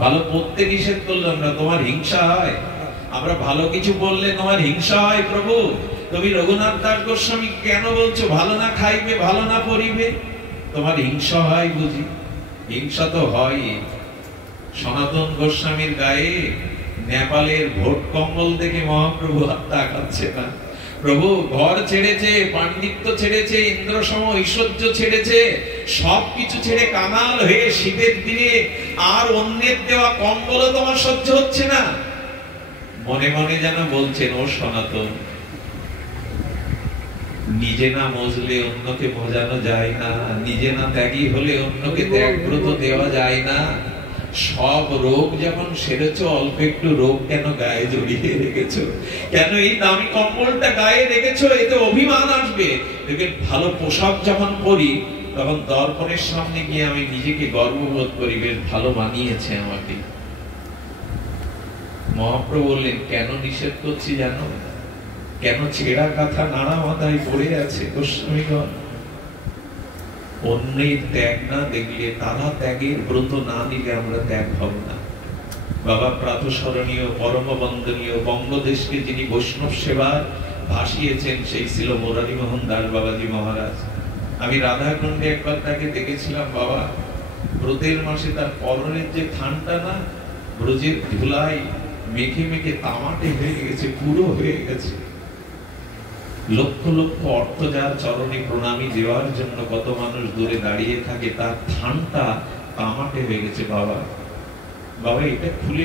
ভালো পড়তে নিষেধ করলাম না, তোমার হিংসা হয়? আমরা ভালো কিছু বললে তোমার হিংসা হয়? প্রভু তুমি রঘুনাথ দাস গোস্বামী কেন বলছো ভালো না খাইবে, ভালো না পড়িবে? তোমার হিংসা হয় বুঝি? হিংসা তো হয়। সনাতন গোস্বামীর গায়ে নেপালের ভোট কম্বল দেখে মহাপ্রভু হাত তাকাচ্ছে না। প্রভু ঘর ছেড়েছে, পাণ্ডিত্য ছেড়েছে, ইন্দ্রসম ঐশ্বর্য ছেড়েছে, সবকিছু ছেড়ে কাঙাল হয়ে শীতের দিনে আর অন্যের দেওয়া কম্বল তোমার সহ্য হচ্ছে না। মনে মনে যেন বলছেন, ও সনাতন, নিজে না মজলে অন্যকে মজানো যায় না, নিজে না ত্যাগী হলে অন্যকে ত্যাগব্রত দেওয়া যায় না। সব রোগ যখন সেরেছো, অল্প একটু রোগ কেন গায়ে জড়িয়ে রেখেছো? কেন এই দামি কম্বলটা গায়ে রেখেছো? এতে অভিমান আসবে। দেখেন, ভালো পোশাক যখন পরি তখন দর্পণের সামনে গিয়ে আমি নিজেকে গর্ববোধ করি, বেশ ভালো মানিয়েছে আমাকে। মহাপ্রভু বললেন, কেন নিষেধ করছি জানো? কেন ছেঁড়া কাঁথা নাড়া মাথায় পড়ে আছে গোস্বামীগণ? অন্যের ত্যাগ না দেখলে, তারা ত্যাগের ব্রত না নিলে আমরা ত্যাগ হব না। বাবা প্রাতঃস্মরণীয় পরম বন্দনীয় বঙ্গদেশকে যিনি বৈষ্ণব সেবার ভাসিয়েছেন, সেই ছিল মুরারি মোহন দাস বাবাজি মহারাজ। আমি রাধাকুণ্ডে একবার তাকে দেখেছিলাম। বাবা ব্রতের মাসে তার পরনের যে থানটা না, ব্রজের ধুলাই মেখে মেখে তামাটে হয়ে গেছে, পুরো হয়ে গেছে। লক্ষ লক্ষ অর্থ যার চরণে প্রণামী দেওয়ার জন্য কত মানুষ দূরে দাঁড়িয়ে থাকে, তার থানটা তামাটে হয়ে গেছে। বাবা বাবা এটা খুলে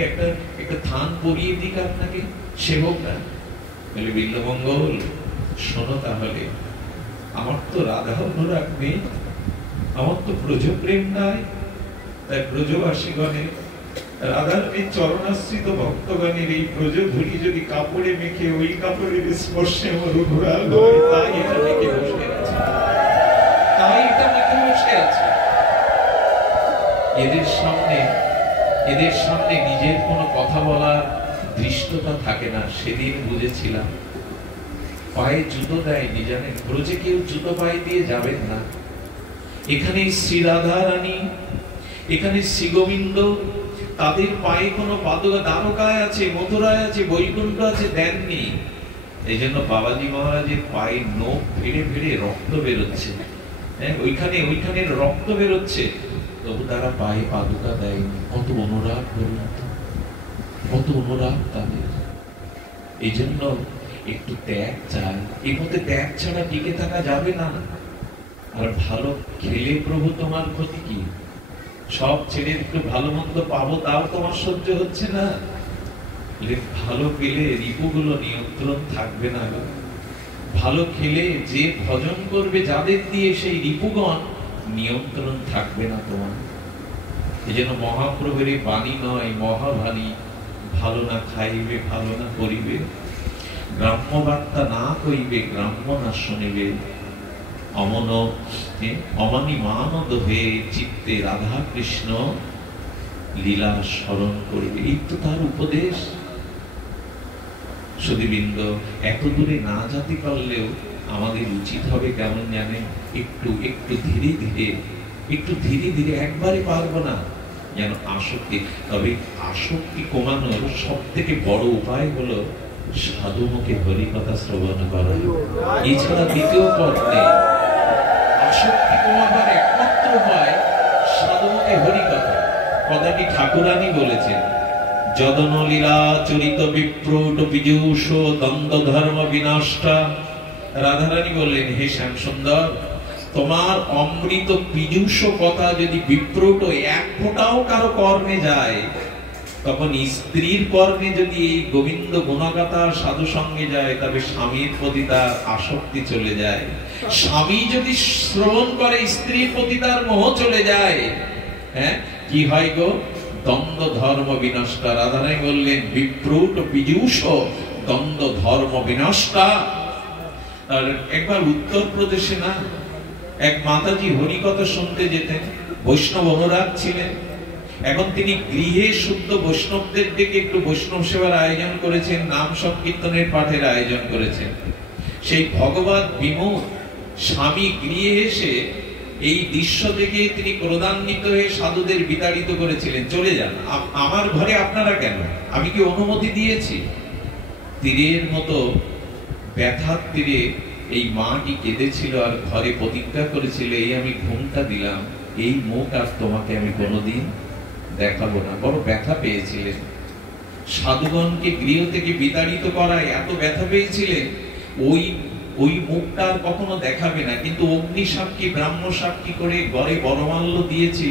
একটা থান পরিয়ে দিক আপনাকে সেবকরা। বলে, বিল্লমঙ্গল শোনো, তাহলে আমার তো রাধা অনুরাগ নেই, আমার তো ব্রজপ্রেম নাই, তাই ব্রজবাসীগণের রাধার এই চরণাশ্রিত ভক্তগণের এই ব্রজধূলি যদি কাপড়ে মেখে ওই কাপড়ের স্পর্শে আমার অনুরাগ হয়, তাই এটা মেখে বসে আছে, তাই এটা মেখে বসে আছে। এদের সামনে নিজের কোনো কথা বলার দৃষ্টতা থাকে না। সেদিন বুঝেছিলাম, পায়ে জুতো দেয়নি, জানেন? ব্রজে কেউ জুতো পায়ে দিয়ে যাবেন না। এখানে শ্রী রাধা রানী, এখানে শ্রী গোবিন্দ তাদের পায়ে কোনো পাদুকা, দ্বারকায় আছে, মথুরায় আছে, বৈকুণ্ঠ আছে, দেননি। এই জন্য বাবাজি মহারাজের পায়ে নখ ফেড়ে ফেড়ে রক্ত বেরোচ্ছে, ওইখানে রক্ত বেরোচ্ছে, তবু তারা পায়ে পাদুকা দেয়নি। কত অনুরাগ, বলুন তো, কত অনুরাগ তাদের। এই জন্য একটু ত্যাগ চাই, এর মধ্যে ত্যাগ ছাড়া টিকে থাকা যাবে না। আর ভালো খেলে প্রভু তোমার ক্ষতি কি? সব ছেড়ে একটু ভালো মন্দ পাবো, তাও তোমার সহ্য হচ্ছে না। ভালো পেলে রিপুগুলো নিয়ন্ত্রণ থাকবে না। ভালো খেলে যে ভজন করবে যাদের দিয়ে, সেই রিপুগণ নিয়ন্ত্রণ থাকবে না তোমার। এই জন্য মহাপ্রভুর বাণী নয়, মহাবাণী, ভালো না খাইবে, ভালো না করিবে, গ্রাম্য বার্তা না কইবে, গ্রাম্য না শুনিবে, অমানিমানদ হয়ে চিত্তে রাধা কৃষ্ণ লীলা স্মরণ করবে। এই তো তার উপদেশ। সুধীবৃন্দ, এত দূরে না যেতে পারলেও আমাদের উচিত হবে কেমন জানেন, একটু ধীরে ধীরে, একবারে পারবো না যেন আসক্তি। তবে আসক্তি কমানোর সব থেকে বড় উপায় হলো সাধুমুখে হরিকথা শ্রবণ করা। এছাড়া দ্বিতীয় পথ নেই। আসক্তি কমাবার একমাত্র উপায় সাধুমুখে হরিকথা। কথাটি ঠাকুরানী বলেছেন, যদন লীলা চরিত বিপ্রুট পীযূষ দ্বন্দ্ব ধর্ম বিনষ্টা। রাধারানী বললেন, হে শ্যাম সুন্দর, তোমার অমৃত পীযূষ কথা যদি বিপ্রুট এক ফোঁটাও কারো কর্ণে যায়, তখন স্ত্রীর কর্ণে যদি এই গোবিন্দ গুণগাথা সাধু সঙ্গে যায়, তবে স্বামীর প্রতি তার আসক্তি চলে যায়। স্বামী যদি শ্রবণ করে, স্ত্রীর প্রতি তার মোহ চলে যায়। হ্যাঁ, কি হয় গো? দ্বন্দ্ব ধর্ম বিনষ্টা। রাধারানী বললেন, বিপ্রুট পীযূষ দ্বন্দ্ব ধর্ম বিনষ্টা। আর একবার উত্তরপ্রদেশে না, এক মাতাজি হরিকথা শুনতে যেতেন, বৈষ্ণব অনুরাগ ছিলেন। এখন তিনি গৃহে শুদ্ধ বৈষ্ণবদের ডেকে একটু বৈষ্ণব সেবার আয়োজন করেছেন, নাম সংকীর্তনের পাঠের আয়োজন করেছেন। সেই ভগবত বিমুখ স্বামী গৃহে এসে এই দৃশ্য দেখে তিনি ক্রোধান্বিত হয়ে সাধুদের বিতাড়িত করেছিলেন, চলে যান, আমার ঘরে আপনারা কেন? আমি কি অনুমতি দিয়েছি? তীরের মতো ব্যথার তীরে এই মাটি কেঁদেছিল আর ঘরে প্রতিজ্ঞা করেছিল, এই আমি ঘুমটা দিলাম, এই মুখ আর তোমাকে আমি কোনোদিন দেখাবো না। বড় ব্যথা পেয়েছিলেন। সাধুগণকে গৃহ থেকে বিতাড়িত করায় এত ব্যথা পেয়েছিলেন, ওই মুখটা আর কখনো দেখাবে না। কিন্তু অগ্নি সাক্ষী, ব্রাহ্ম সাক্ষী করে ঘরে বরমাল্য দিয়েছি,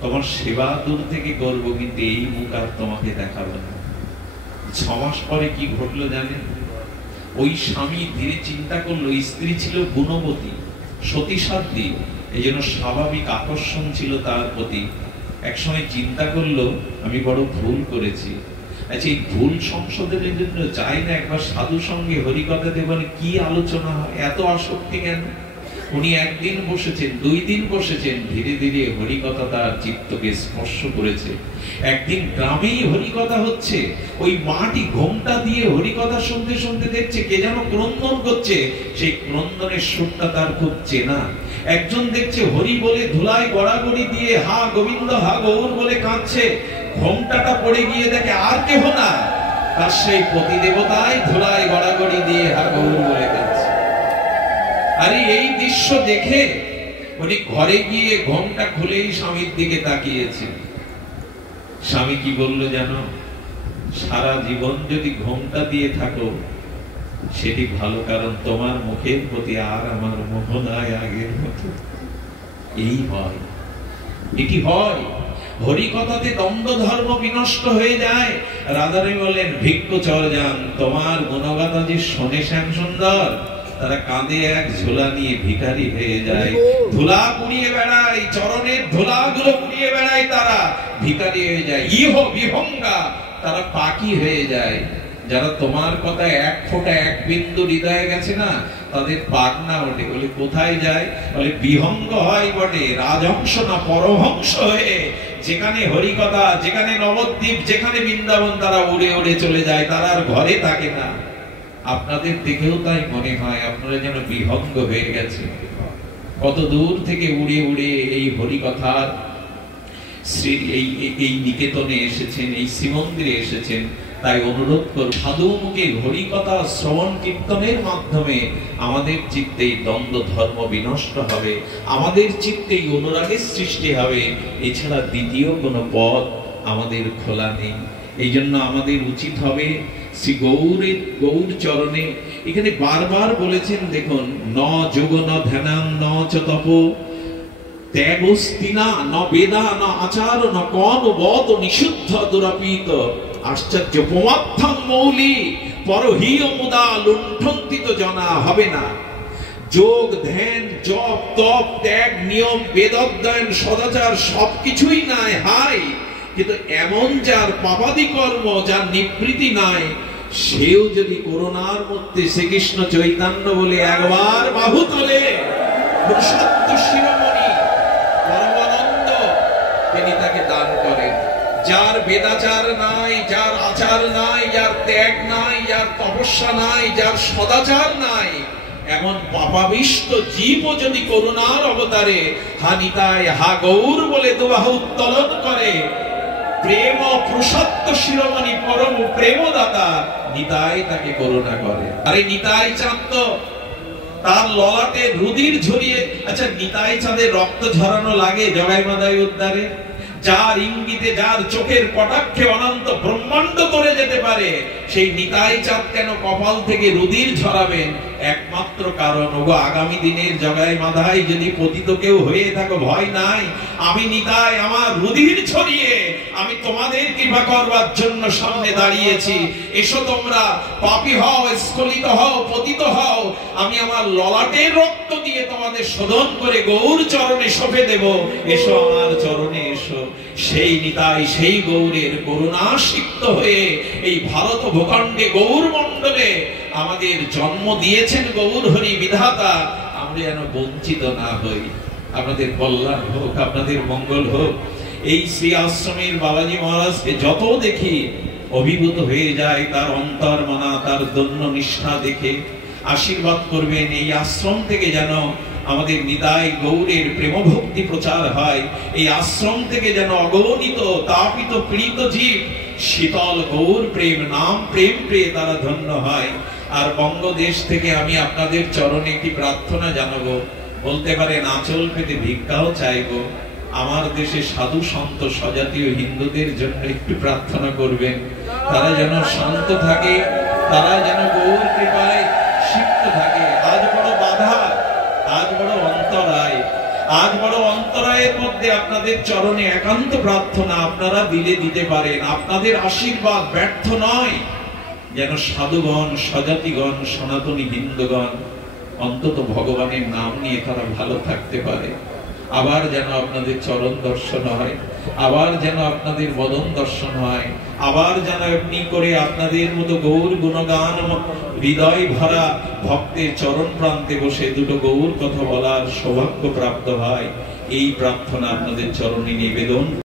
তোমার সেবা দূর থেকে করবো, কিন্তু এই মুখ আর তোমাকে দেখাবো না। 6 মাস পরে কি ঘটলো জানেন? ওই স্বামী ধীরে চিন্তা করলো, স্ত্রী ছিল গুণবতী, সতীসাধ্বী, এই জন্য স্বাভাবিক আকর্ষণ ছিল তার প্রতি। একসময় চিন্তা করলো, আমি বড় ভুল করেছি। আচ্ছা, এই ভুল সংশোধনের জন্য চাই না একবার সাধু সঙ্গে হরিকথা দেবনে কি আলোচনা হয়? এত আসক্তি কেন? উনি একদিন বসেছেন, 2 দিন বসেছেন, ধীরে ধীরে হরিকথা তার চিত্তকে স্পর্শ করেছে। একদিন গ্রামেই হরিকথা হচ্ছে, ওই মাটি ঘোমটা দিয়ে হরিকথা শুনতে শুনতে দেখছে কে যেন ক্রন্দন করছে। সেই ক্রন্দনের সুরটা তার খুব চেনা। একজন দেখছে হরি বলে ধুলায় গড়াগড়ি দিয়ে হা গোবিন্দ হা গৌর বলে কাঁদছে। ঘোমটাটা পড়ে গিয়ে দেখে আর কেহ না, তার সেই পতি দেবতাই ধুলায় গড়াগড়ি দিয়ে হা গৌর বলে কাঁদছে। আরে এই দৃশ্য দেখে উনি ঘরে গিয়ে ঘোমটা খুলেই স্বামীর দিকে তাকিয়েছে। স্বামী কি বললো জানো? সারা জীবন যদি ঘোমটা দিয়ে থাকো সেটি ভালো, কারণ তোমার মুখের প্রতি আর আমার মোহ নাই আগের মতো। এই হয়, এটি হয়। হরিকথাতে দ্বন্দ্ব ধর্ম বিনষ্ট হয়ে যায়। রাধারানী বললেন, ভিক্ষু চরজান, তোমার গুণগাথা যে শোনে শ্যাম সুন্দর, তারা কাঁধে এক ঝোলা নিয়ে ভিখারি হয়ে যায়, ধুলা কুড়িয়ে বেড়ায়, চরণের ধুলা গুলো কুড়িয়ে বেড়ায়, তারা ভিখারি হয়ে যায়, ইহ বিহঙ্গা, তারা পাখি হয়ে যায়। যারা তোমার কথা এক ফোঁটা এক বিন্দু হৃদয়ে গেছে না, তাদের পাখনা ওঠে। বলে কোথায় যায়? বলে বিহঙ্গ হয় বটে, রাজহংস না পরমহংস হয়ে যেখানে হরিকথা, যেখানে নবদ্বীপ, যেখানে বৃন্দাবন, তারা উড়ে উড়ে চলে যায়, তারা আর ঘরে থাকে না। আপনাদের দেখেও তাই মনে হয় আপনারা যেন বিহঙ্গ হয়ে গেছে। কত দূর থেকে উড়ে উড়ে এই হরিকথার এই নিকেতনে এসেছেন, এই শ্রীমন্দিরে এসেছেন, তাই অনুরোধ করব সাধু মুখে হরিকথা শ্রবণ কীর্তনের মাধ্যমে আমাদের চিত্তে দ্বন্দ্ব ধর্ম বিনষ্ট হবে, আমাদের চিত্তে অনুরাগের সৃষ্টি হবে। এছাড়া দ্বিতীয় কোনো পথ আমাদের খোলা নেই। এই জন্য আমাদের উচিত হবে শ্রী গৌর চরণে, এখানে বারবার বলেছেন, দেখুন, ন যোগ ন ধ্যানাং ন চ তপ ত্যাগস্তিনা ন বেদা ন আচার ন কন বদ নিষুদ্ধ দুরাপিত আশ্চর্য পমাত্থং মৌলি পরহীয় মুদা লুণ্ঠন্তিত জনা হবে না। যোগ ধ্যান জপ তপ ত্যাগ নিয়ম বেদজ্ঞান সদাচার সবকিছুই নাই হাই, কিন্তু এমন যার পাপাদি কর্ম, যার নিবৃত্তি নাই, সেও যদি করোনার মধ্যে শ্রীকৃষ্ণ চৈতন্য বলে একবার বাহু তোলে, সত্য শিরোমণি পরমানন্দ তিনি তাকে দান করেন। যার বেদাচার নাই, যার আচার নাই, যার ত্যাগ নাই, যার তপস্যা নাই, যার সদাচার নাই, এমন পাপাবিষ্ট জীবও যদি করুণার অবতারে হা নিতাই হা গৌর বলে দুবাহু উত্তোলন করে, প্রেম প্রসত্ত শিরোমণি পরম প্রেমদাতা নিতাই তাকে করুণা করে। আরে নিতাই চাঁদ তো তার ললাটে রুধির ঝরিয়ে, আচ্ছা নিতাই চাঁদের রক্ত ঝরানো লাগে জগাই মাদাই উদ্ধারে? যার ইঙ্গিতে, যার চোখের কটাক্ষে অনন্ত ব্রহ্মাণ্ড করে যেতে পারে, সেই নিতাই চাঁদ কেন কপাল থেকে রুধির ঝরাবেন? একমাত্র কারণ, ওগো আগামী দিনের জগাই মাদাই যদি পতিত কেউ হয়ে থাকো, ভয় নাই, আমি নিতাই আমার রুধির ছড়িয়ে আমি তোমাদের কৃপা করবার জন্য সামনে দাঁড়িয়েছি। এসো তোমরা পাপী হও, স্খলিত হও, পতিত হও, আমি আমার ললাটের রক্ত দিয়ে তোমাদের শোধন করে গৌর চরণে সঁপে দেব। এসো আমার চরণে এসো। সেই নিতাই, সেই গৌরের করুণা সিক্ত হয়ে এই ভারত ভূখণ্ডে গৌর মণ্ডলে আমাদের জন্ম দিয়েছেন গৌর হরি বিধাতা। আমরা যেন বঞ্চিত না হই। আপনাদের কল্যাণ হোক, আপনাদের মঙ্গল হোক। এই শ্রী আশ্রমের বাবাজি মহারাজকে যত দেখি অভিভূত হয়ে যায়, তার অন্তর মানা, তার দন্য নিষ্ঠা দেখে আশীর্বাদ করবেন। এই আশ্রম থেকে যেন আমাদের নিতাই গৌরের প্রেম ভক্তি প্রচার হয়। এই আশ্রম থেকে যেন অগণিত তাপিত পীড়িত জীব শীতল গৌর প্রেম নাম প্রেম পেয়ে তারা ধন্য হয়। আর বঙ্গদেশ থেকে আমি আপনাদের চরণে একটি প্রার্থনা জানাবো। বলতে পারেন আঁচল পেতে ভিক্ষাও চাইবো। আমার দেশে সাধু সন্ত স্বজাতীয় হিন্দুদের জন্য একটু প্রার্থনা করবেন, তারা যেন শান্ত থাকে, তারা যেন গৌর কৃপায় সিক্ত থাকে। আজ বড় বাধা, আজ বড় অন্তরায়, আজ বড় অন্তরায়ের মধ্যে আপনাদের চরণে একান্ত প্রার্থনা, আপনারা দিলে দিতে পারেন। আপনাদের আশীর্বাদ ব্যর্থ নয়, যেন সাধুগণ, স্বজাতিগণ, সনাতনী হিন্দুগণ অন্তত ভগবানের নাম নিয়ে তারা ভালো থাকতে পারে। আবার যেন আপনাদের চরণ দর্শন হয়, আবার যেন আপনাদের বদন দর্শন হয়, আবার যেন এমনি করে আপনাদের মতো গৌর গুণগান হৃদয় ভরা ভক্তের চরণ প্রান্তে বসে দুটো গৌর কথা বলার সৌভাগ্য প্রাপ্ত হয়। এই প্রার্থনা আপনাদের চরণে নিবেদন।